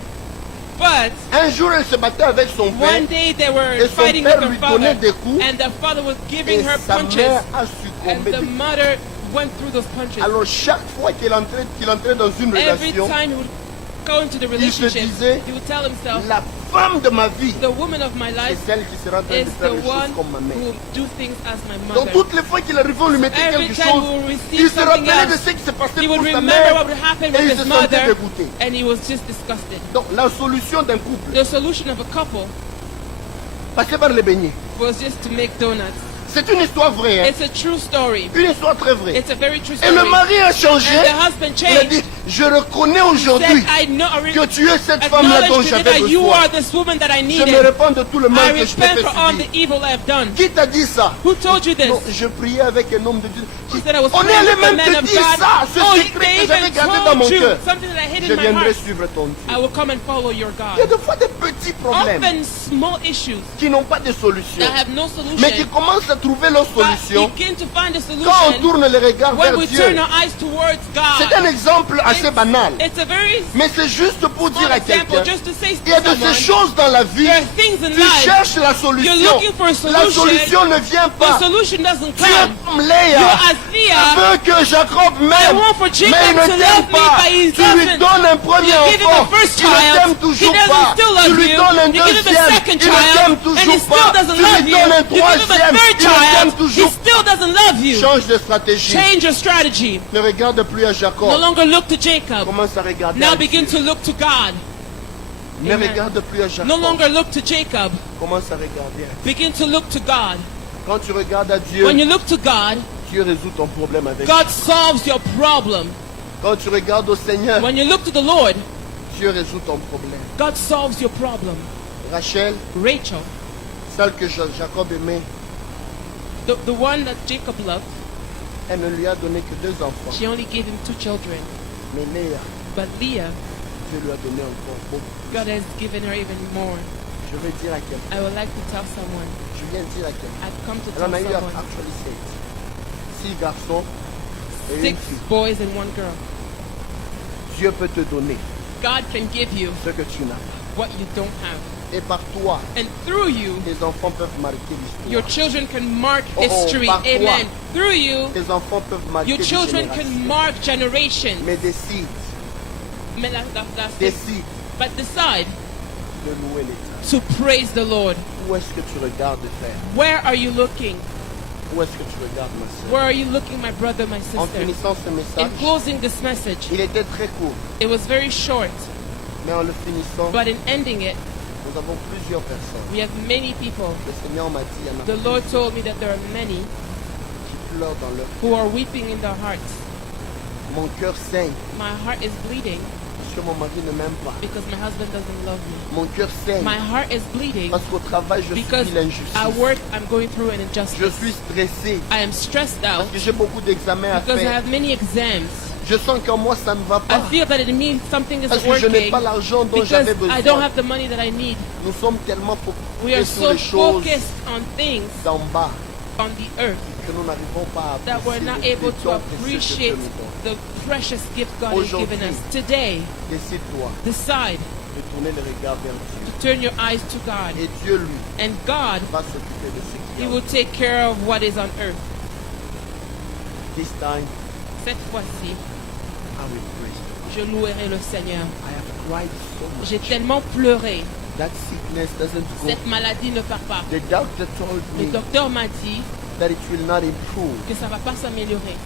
But un jour elle se battait avec son père one day they were et son fighting with père her lui donnait father, des coups and the father was et giving her sa punches, mère a and succombé. the mother went through those punches. Alors chaque fois qu'il entrait dans une Every relation, time he would go into the il se relationship, disait, he would tell himself, la femme de ma vie, the woman of my c'est life celle qui sera en train is de faire the les choses one comme ma who mère. will do things as my Donc mother. toutes les fois qu'il arrivait, on lui mettait Every quelque time chose, we will receive il se something rappelait de else, ce qui s'est passé he would pour sa remember mère what would happen et with il his se sentait mother, dégoûté. and he was just disgusted. Donc la solution d'un couple, The solution of a couple passer par les beignets. was just to make donuts. C'est une histoire vraie, hein? It's a true story. Une histoire très vraie. It's a very true Et story. le mari a changé. And the husband Il a dit, changed. je reconnais Said, aujourd'hui I know, que tu es cette femme-là dont acknowledge today j'avais that you besoin. are this woman that I Je me needed. répands de tout le I mal que je t'ai repent fait for all the subir. evil I have done. Qui t'a dit ça? Who told you this? Non, je priais avec un homme de Dieu. She said I was On est praying allé with the même man te of dire God. ça, ce Oh, secret they que j'avais even gardé dans mon told you cœur. something that I hid Je in my viendrai heart. suivre ton Dieu. I will come and follow your Il y a God. des fois des petits problèmes Often small issues qui n'ont pas de solution, that have no mais qui solution, commencent à trouver leur but solution begin to find a quand on solution tourne les regards when vers we Dieu. turn our eyes towards C'est un God. exemple assez banal, It's a very mais c'est juste pour dire small à example quelqu'un, just to say il y a to de ces someone, choses dans la vie, there are things in tu life. cherches la solution. You're looking for a La solution. solution ne vient The pas. solution doesn't Tu es come. comme Léa. You're as Tu Leah. veux que Jacob I m'aime, want for Jacob mais il ne to t'aime love me, pas. but he Tu lui doesn't. donnes un premier You give him enfant, the first il ne t'aime child, he toujours doesn't pas. still Tu love lui you. donnes un You give him the deuxième, second il ne t'aime child, and he toujours still pas. doesn't Tu love lui you. donnes un You give him a troisième, third il ne t'aime child, he toujours pas. still doesn't love you. Change de stratégie. Change your strategy. Ne regarde plus à No Jacob. longer look to Jacob. Commence à regarder Now à begin Dieu. to look to God. Ne Amen. regarde plus à Jacob. No longer look to Jacob. Commence à regarder. Begin to look to God. Quand tu regardes à Dieu, When you look to God, Dieu résout ton problème avec God lui. solves your problem. Quand tu regardes au Seigneur, When you look to the Lord, Dieu résout ton problème. God solves your problem. Rachel, Rachel, celle que Jacob aimait, the one that Jacob loved, elle ne lui a donné que 2 enfants. she only gave him 2 children. Mais Léa, But Leah, Dieu lui a donné encore beaucoup. God has given her even more. Je vais dire à quelqu'un. I would like to tell someone. Je viens de dire à quelqu'un. I've come to Elle tell en a eu someone. actually 6 garçons et 6 une fille. boys and 1 girl. Dieu peut te donner God can give you ce que tu n'as pas. what you don't have. Et par toi, And through you, tes enfants peuvent marquer your l'histoire. children can mark Oh, history. par toi. Amen. Through you, Tes enfants peuvent marquer your des children can générations. mark generations. Mais décide, décide But decide de louer l'État. to praise the Lord. Où est-ce que tu regardes, frère? Where are you looking? Où est-ce que tu regardes, ma soeur? Where are you looking, my brother, my En sister? finissant ce In message, closing this message, il était très court, it was very short, mais en le finissant, but in ending it, nous avons plusieurs personnes. we have many people. Le Seigneur m'a dit, il y en a The Lord told me that there are many qui pleurent dans leur who are weeping in their hearts. Mon cœur saigne, My heart is bleeding parce que mon mari ne m'aime pas. because my husband doesn't love me. Mon cœur saigne, My heart is bleeding parce qu'au travail, je because subis l'injustice. at work I'm going through an Je injustice. suis stressé, I am stressed out parce que j'ai beaucoup d'examens à because I faire. have many exams. Je sens qu'en moi, ça ne va I pas. feel that in me something Parce isn't que je n'ai working pas l'argent dont because j'avais I don't besoin. have the money that I need. Nous sommes tellement We focusés are sur so les choses focused on things d'en bas on the earth que nous n'arrivons pas à that we're apprécier not les able to dons précieux que Dieu appreciate nous donne. the precious gift God has given Aujourd'hui. us. Today, Décide-toi decide de tourner le regard vers Dieu. to turn your eyes to God. Et Dieu, lui, And God, va s'occuper de ce qui He est. will take care of what is on earth. This time, Cette fois-ci, I will praise you. je louerai le Seigneur. I have cried so much. J'ai tellement pleuré. That sickness doesn't go. Cette maladie ne part pas. The doctor told Le me docteur m'a dit that it will not improve. que ça ne va pas s'améliorer.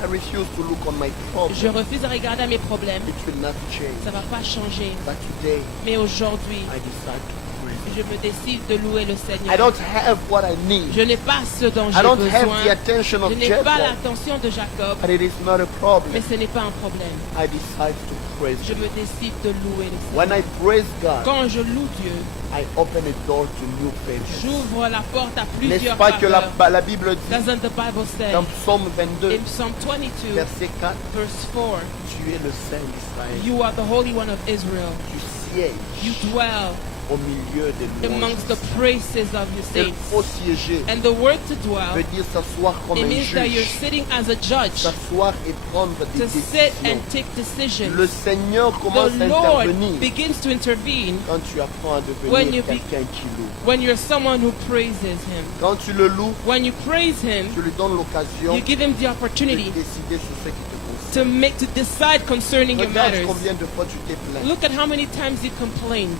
I refuse to look on my Je problem. refuse de regarder à mes problèmes. It will not change. Ça ne va pas changer. But today, Mais aujourd'hui, I decide to praise. je me décide de louer le I Seigneur. don't have what I need. Je n'ai pas ce dont I j'ai don't have besoin. the attention of Je n'ai pas Jacob. l'attention de Jacob, But it is not a mais problem. ce n'est pas un problème. I decide to praise Je him. me décide de louer le When I Seigneur. praise God, Quand je loue Dieu, I open a door to new favors. j'ouvre la porte à N'est-ce plusieurs pas que faveurs. la Bible dit Doesn't the Bible say dans Psaume 22, in Psalm 22, verset 4, verse 4, tu es le Saint d'Israël. you are the Holy One of Israel. Tu sièges You dwell au milieu des louanges. amongst the praises of your Il saints. faut siéger. And the word to dwell, Veut dire s'asseoir comme it un means that you're juge. sitting as a judge S'asseoir et prendre des to sit décisions. and take decisions. Le Seigneur commence The à Lord intervenir begins to intervene quand tu apprends à When devenir you be- quelqu'un qui loue. when you're someone who praises Him. Quand tu le loues, When you praise Him, tu lui donnes l'occasion you give Him the de opportunity décider sur ce qui te concerne. to decide concerning your Regarde matters. combien de fois tu t'es plaint. Look at how many times you complained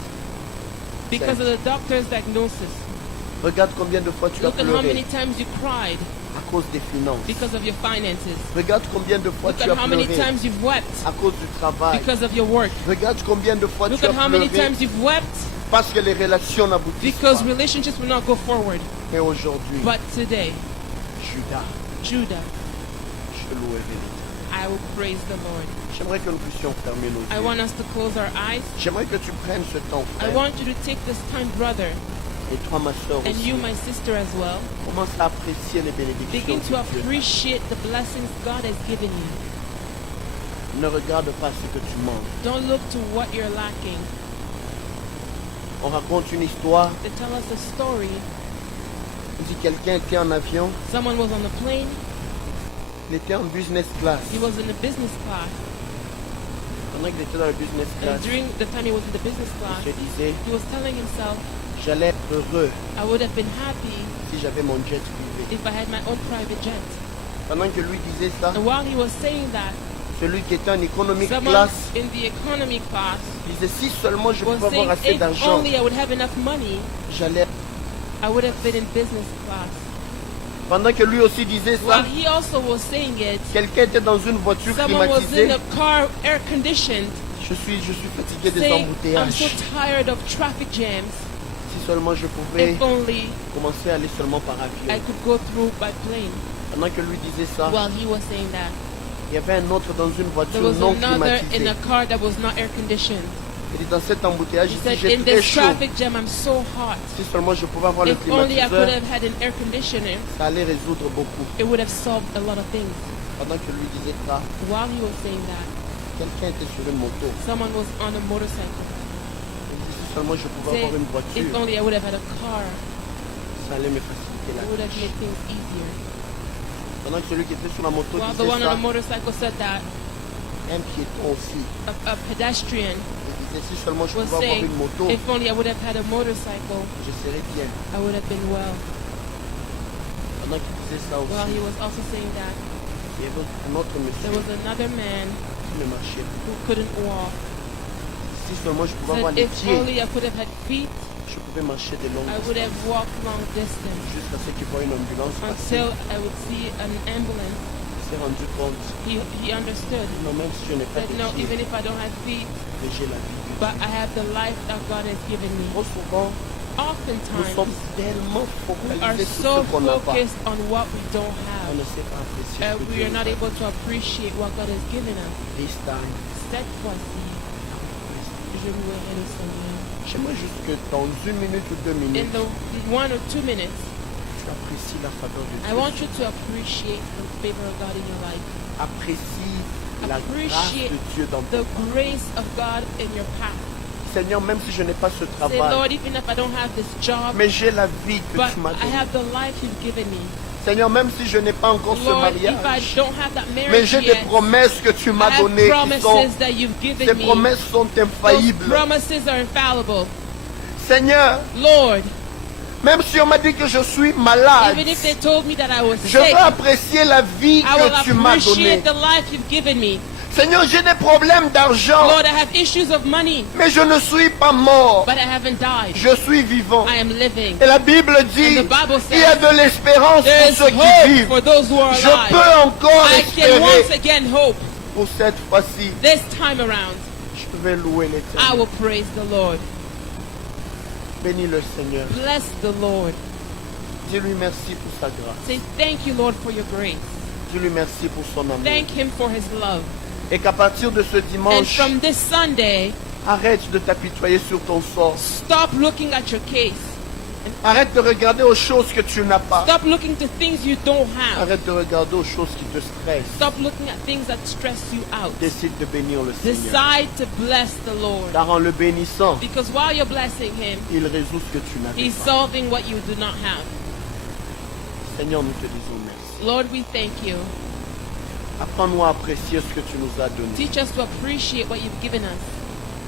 because of the doctor's diagnosis. Regarde combien de fois tu as Look at how many pleuré times you cried à cause des finances. because of your finances. Regarde combien de fois Look tu at as how many pleuré times you've wept à cause du travail. because of your work. Regarde combien de fois Look tu as at how many pleuré times you've wept parce que les relations n'aboutissent because pas. relationships will not go forward. Mais aujourd'hui, But today, Judas, Judah, je louerai l'Éternel. I will praise the Lord. J'aimerais que nous puissions fermer nos I yeux. want us to close our eyes. J'aimerais que tu prennes ce temps, I frère. want you to take this time, brother, Et toi, ma soeur and aussi. you, my sister, as well. Commence à apprécier les bénédictions Begin to de Dieu. appreciate the blessings God has given you. Ne regarde pas ce que tu manques. Don't look to what you're lacking. On raconte une histoire. They tell us a story. On dit quelqu'un était en avion. Someone was on the plane. Il était en business class. He was in the business class. Pendant qu'il était dans le business And class, during the time he was in the business il class, se disait, he was telling himself, j'allais être heureux I would have been happy si j'avais mon jet privé. if I had my own private jet. Pendant que lui disait ça, And while he was saying that, celui qui était en economic someone class in the economy class disait, si seulement je was pouvais saying, avoir assez if d'argent, only I would have enough money, j'allais. I would have been in business class. Pendant que lui aussi disait While ça, he also was saying it, quelqu'un était dans une voiture someone was in climatisée. a car air conditioned. Je suis fatigué des saying, I'm so embouteillages. tired of traffic jams. Si seulement je pouvais If only commencer à aller seulement par I avion. could go through by plane. Pendant que lui disait ça, While he was saying that, il y avait un autre dans une there voiture was non another in climatisée. a car that was not air conditioned. Il dit dans cet embouteillage He ici, said, j'ai in très this chaud. traffic jam, I'm so hot. Si seulement je pouvais avoir le If only I could climatiseur, have had an air conditioner, ça allait résoudre beaucoup. it would have solved a lot of things. Pendant que lui disait ça, While he was saying that, quelqu'un était sur une moto. someone was on a motorcycle. Il dit si seulement je pouvais Saying, avoir une if voiture, only I would have had a car, ça allait me faciliter la it would have tâche. made things easier. Pendant que celui qui était sur la moto While the disait one on ça, a motorcycle said that, un piéton aussi. a pedestrian Il disait si seulement je was pouvais avoir saying, une moto, if only I would have had a motorcycle, je serais bien. I would have been well. Pendant qu'il disait ça While aussi, he was also saying that, il y avait un autre there monsieur was another man qui ne marchait pas. who couldn't walk. Si seulement je pouvais avoir Said, les if pieds, only I could have had feet, je pouvais marcher de longues I would have distances. walked long distance Jusqu'à ce qu'il voit une ambulance passer, until I would see an ambulance. il s'est rendu compte. He understood. Non, même si je n'ai pas Said, de no, pieds, even if I don't have feet, mais j'ai la vie de but Dieu. I have the life that God has given me. Trop souvent, nous sommes Oftentimes, tellement we are focalisés sur so ce qu'on n'a pas. focused on what we don't On have. ne sait pas apprécier ce que We Dieu are nous not a able donné. to appreciate what God has given us. This time, Steadfastly, je louerai le Seigneur. j'aimerais juste que dans 1 minute ou 2 In minutes, the 1 or 2 minutes, tu apprécies la faveur de I Dieu. want you to appreciate the favor of God in your life. Apprécie la grâce Appreciate de Dieu dans the ton temps. grace of God in your path. Seigneur, même si je n'ai pas ce Say, travail, Lord, even if I don't have this job, mais j'ai la vie que but tu m'as I donnée. have the life you've given me. Seigneur, même si je n'ai pas encore ce Lord, if I mariage, don't have that mais marriage j'ai des yet, promesses que tu I m'as have données qui promises sont, that you've ces given me. promesses sont Those infaillibles. promises are infallible. Seigneur, Lord, même si on m'a dit que je suis malade, even if they told me that I was je sick, veux apprécier la vie I will que tu m'as donnée. appreciate the life you've given me. Seigneur, j'ai des problèmes d'argent, Lord, I have issues of money, mais je ne suis pas mort. but I haven't died. Je suis vivant. I am living. Et la Bible dit, And the Bible says, il y a de l'espérance There pour is ceux qui hope vivent. for those who are Je alive. peux encore I can once espérer again hope. pour cette fois-ci. This time around, Je vais louer I l'Éternel. will praise the Lord. Bénis le Seigneur. Bless the Lord. Dis-lui merci pour sa grâce. Say thank you, Lord, for your grace. Dis-lui merci pour son amour. Thank him for his love. Et qu'à partir de ce And dimanche, from this Sunday, arrête de t'apitoyer sur ton sort. stop looking at your case. Arrête de regarder aux choses que tu n'as pas. Stop looking to things you don't have. Arrête de regarder aux choses qui te stressent. Stop looking at things that stress you out. Décide de bénir le Seigneur. Decide to bless the Lord. Car en le bénissant, Because while you're blessing him, il résout ce que tu n'avais he's pas. solving what you do not have. Seigneur, nous te disons merci. Lord, we thank you. Apprends-nous à apprécier ce que tu nous as donné. Teach us to appreciate what you've given us.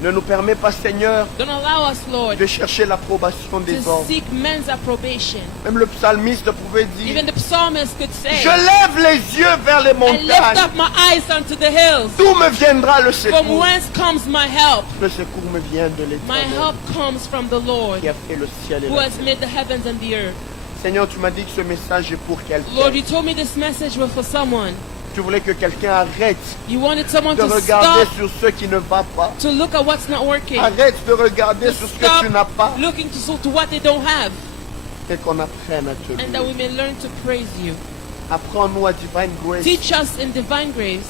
Ne nous permets pas, Seigneur, Don't allow us, Lord, de chercher l'approbation des to hommes. seek men's approbation. Même le psalmiste pouvait dire, Even the psalmist could say, je lève les yeux vers les I lift montagnes. up my eyes unto the hills. D'où me viendra le From secours? whence comes my help? Le secours me vient de My l'Éternel help comes from the Lord, qui a fait le ciel et who la has terre. made the heavens and the earth. Seigneur, tu m'as dit que ce message est pour Lord, quelqu'un. you told me this message was for someone. Tu voulais que quelqu'un arrête You wanted someone de to regarder stop sur ce qui ne va pas. to look at what's not working. Arrête de regarder To sur ce que stop tu n'as pas looking to what they don't have. et qu'on apprenne à te And that we louer. may learn to praise you. Apprends-nous à Divine Grace Teach us in divine grace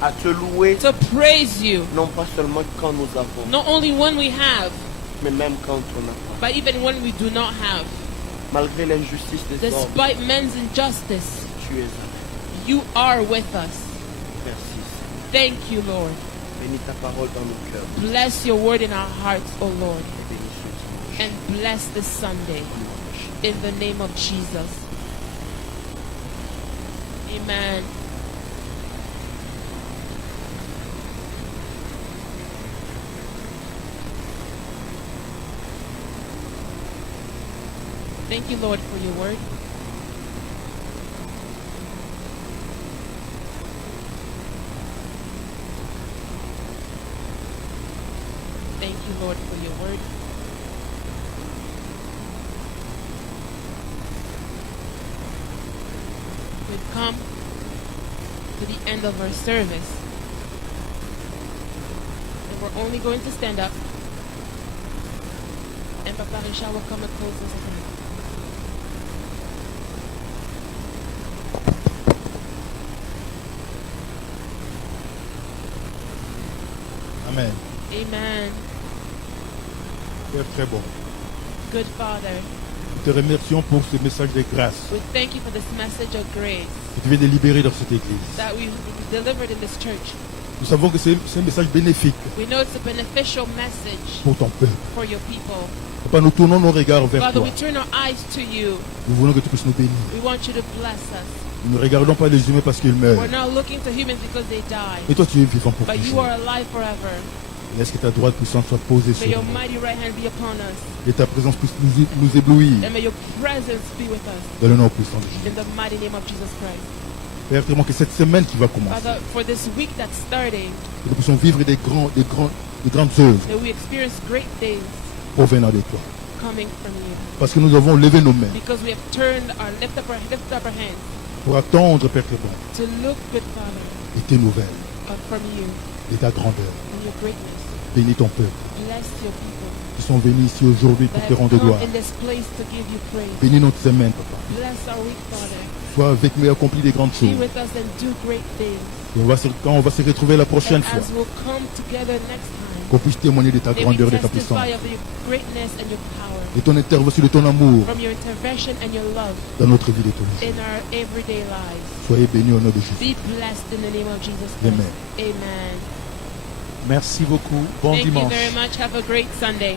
à te louer, to praise you, non pas seulement quand nous avons, not only when we have, mais même quand on n'a pas. but even when we do not have. Malgré l'injustice des hommes, Despite men's injustice, tu es avec. you are with us. Merci. Thank you, Lord. Bénis ta parole dans nos cœurs Bless your word in our hearts, O Lord. et bénis ce dimanche. And bless this Sunday in the name of Jesus. Amen. Thank you, Lord, for your word. Thank you, Lord, for your word. We've come to the end of our service. And We're only going to stand up. And Papa Richard will come and close us in prayer. Amen. Amen. Père très bon. Good Father, Nous te remercions pour ce message de grâce we thank you for this message of grace que tu viens de libérer dans cette église. that we delivered in this church. Nous savons que c'est un message bénéfique We know it's a beneficial message pour ton peuple. for your people. Papa, nous tournons nos regards vers Father, toi. we turn our eyes to you. Nous voulons que tu puisses nous bénir. We want you to bless us. Nous ne regardons pas les humains parce qu'ils meurent. We're not looking to humans because they die, Mais toi, tu es vivant pour but you toujours. are alive forever. Laisse que ta droite puissante soit posée sur May your nous. mighty right hand be upon us, Et ta présence puisse nous éblouir and may your presence be with us. dans le nom puissant de Jésus. In the mighty name of Jesus Christ. Père, vraiment que cette semaine qui va commencer, Father, for this week that's starting, que nous puissions vivre des grandes œuvres that we experience great things provenant de toi. coming from you. Parce que nous avons levé nos mains Because we have lift up our hands pour attendre, Père très bon, to look, good Father, et tes nouvelles, from you et ta grandeur. and your greatness. Bénis ton peuple Bless your people qui sont venus ici aujourd'hui pour that te have rendre come gloire. in this place to give you praise. Bénis notre semaine, Papa. Bless our week, Father. Sois avec nous et accomplis des grandes Be choses. with us and do great things. Et quand on va se retrouver la prochaine And fois, as we'll come together next time, qu'on puisse témoigner de ta may we grandeur, de ta puissance, testify of your greatness and your power, de ton intervention, de ton amour from your intervention and your love dans notre vie de tous les jours. in our everyday lives. Soyez bénis au nom de Jésus. Be blessed in the name of Jesus Christ. Amen. Amen. Merci beaucoup. Bon Thank you dimanche. very much. Have a great Sunday.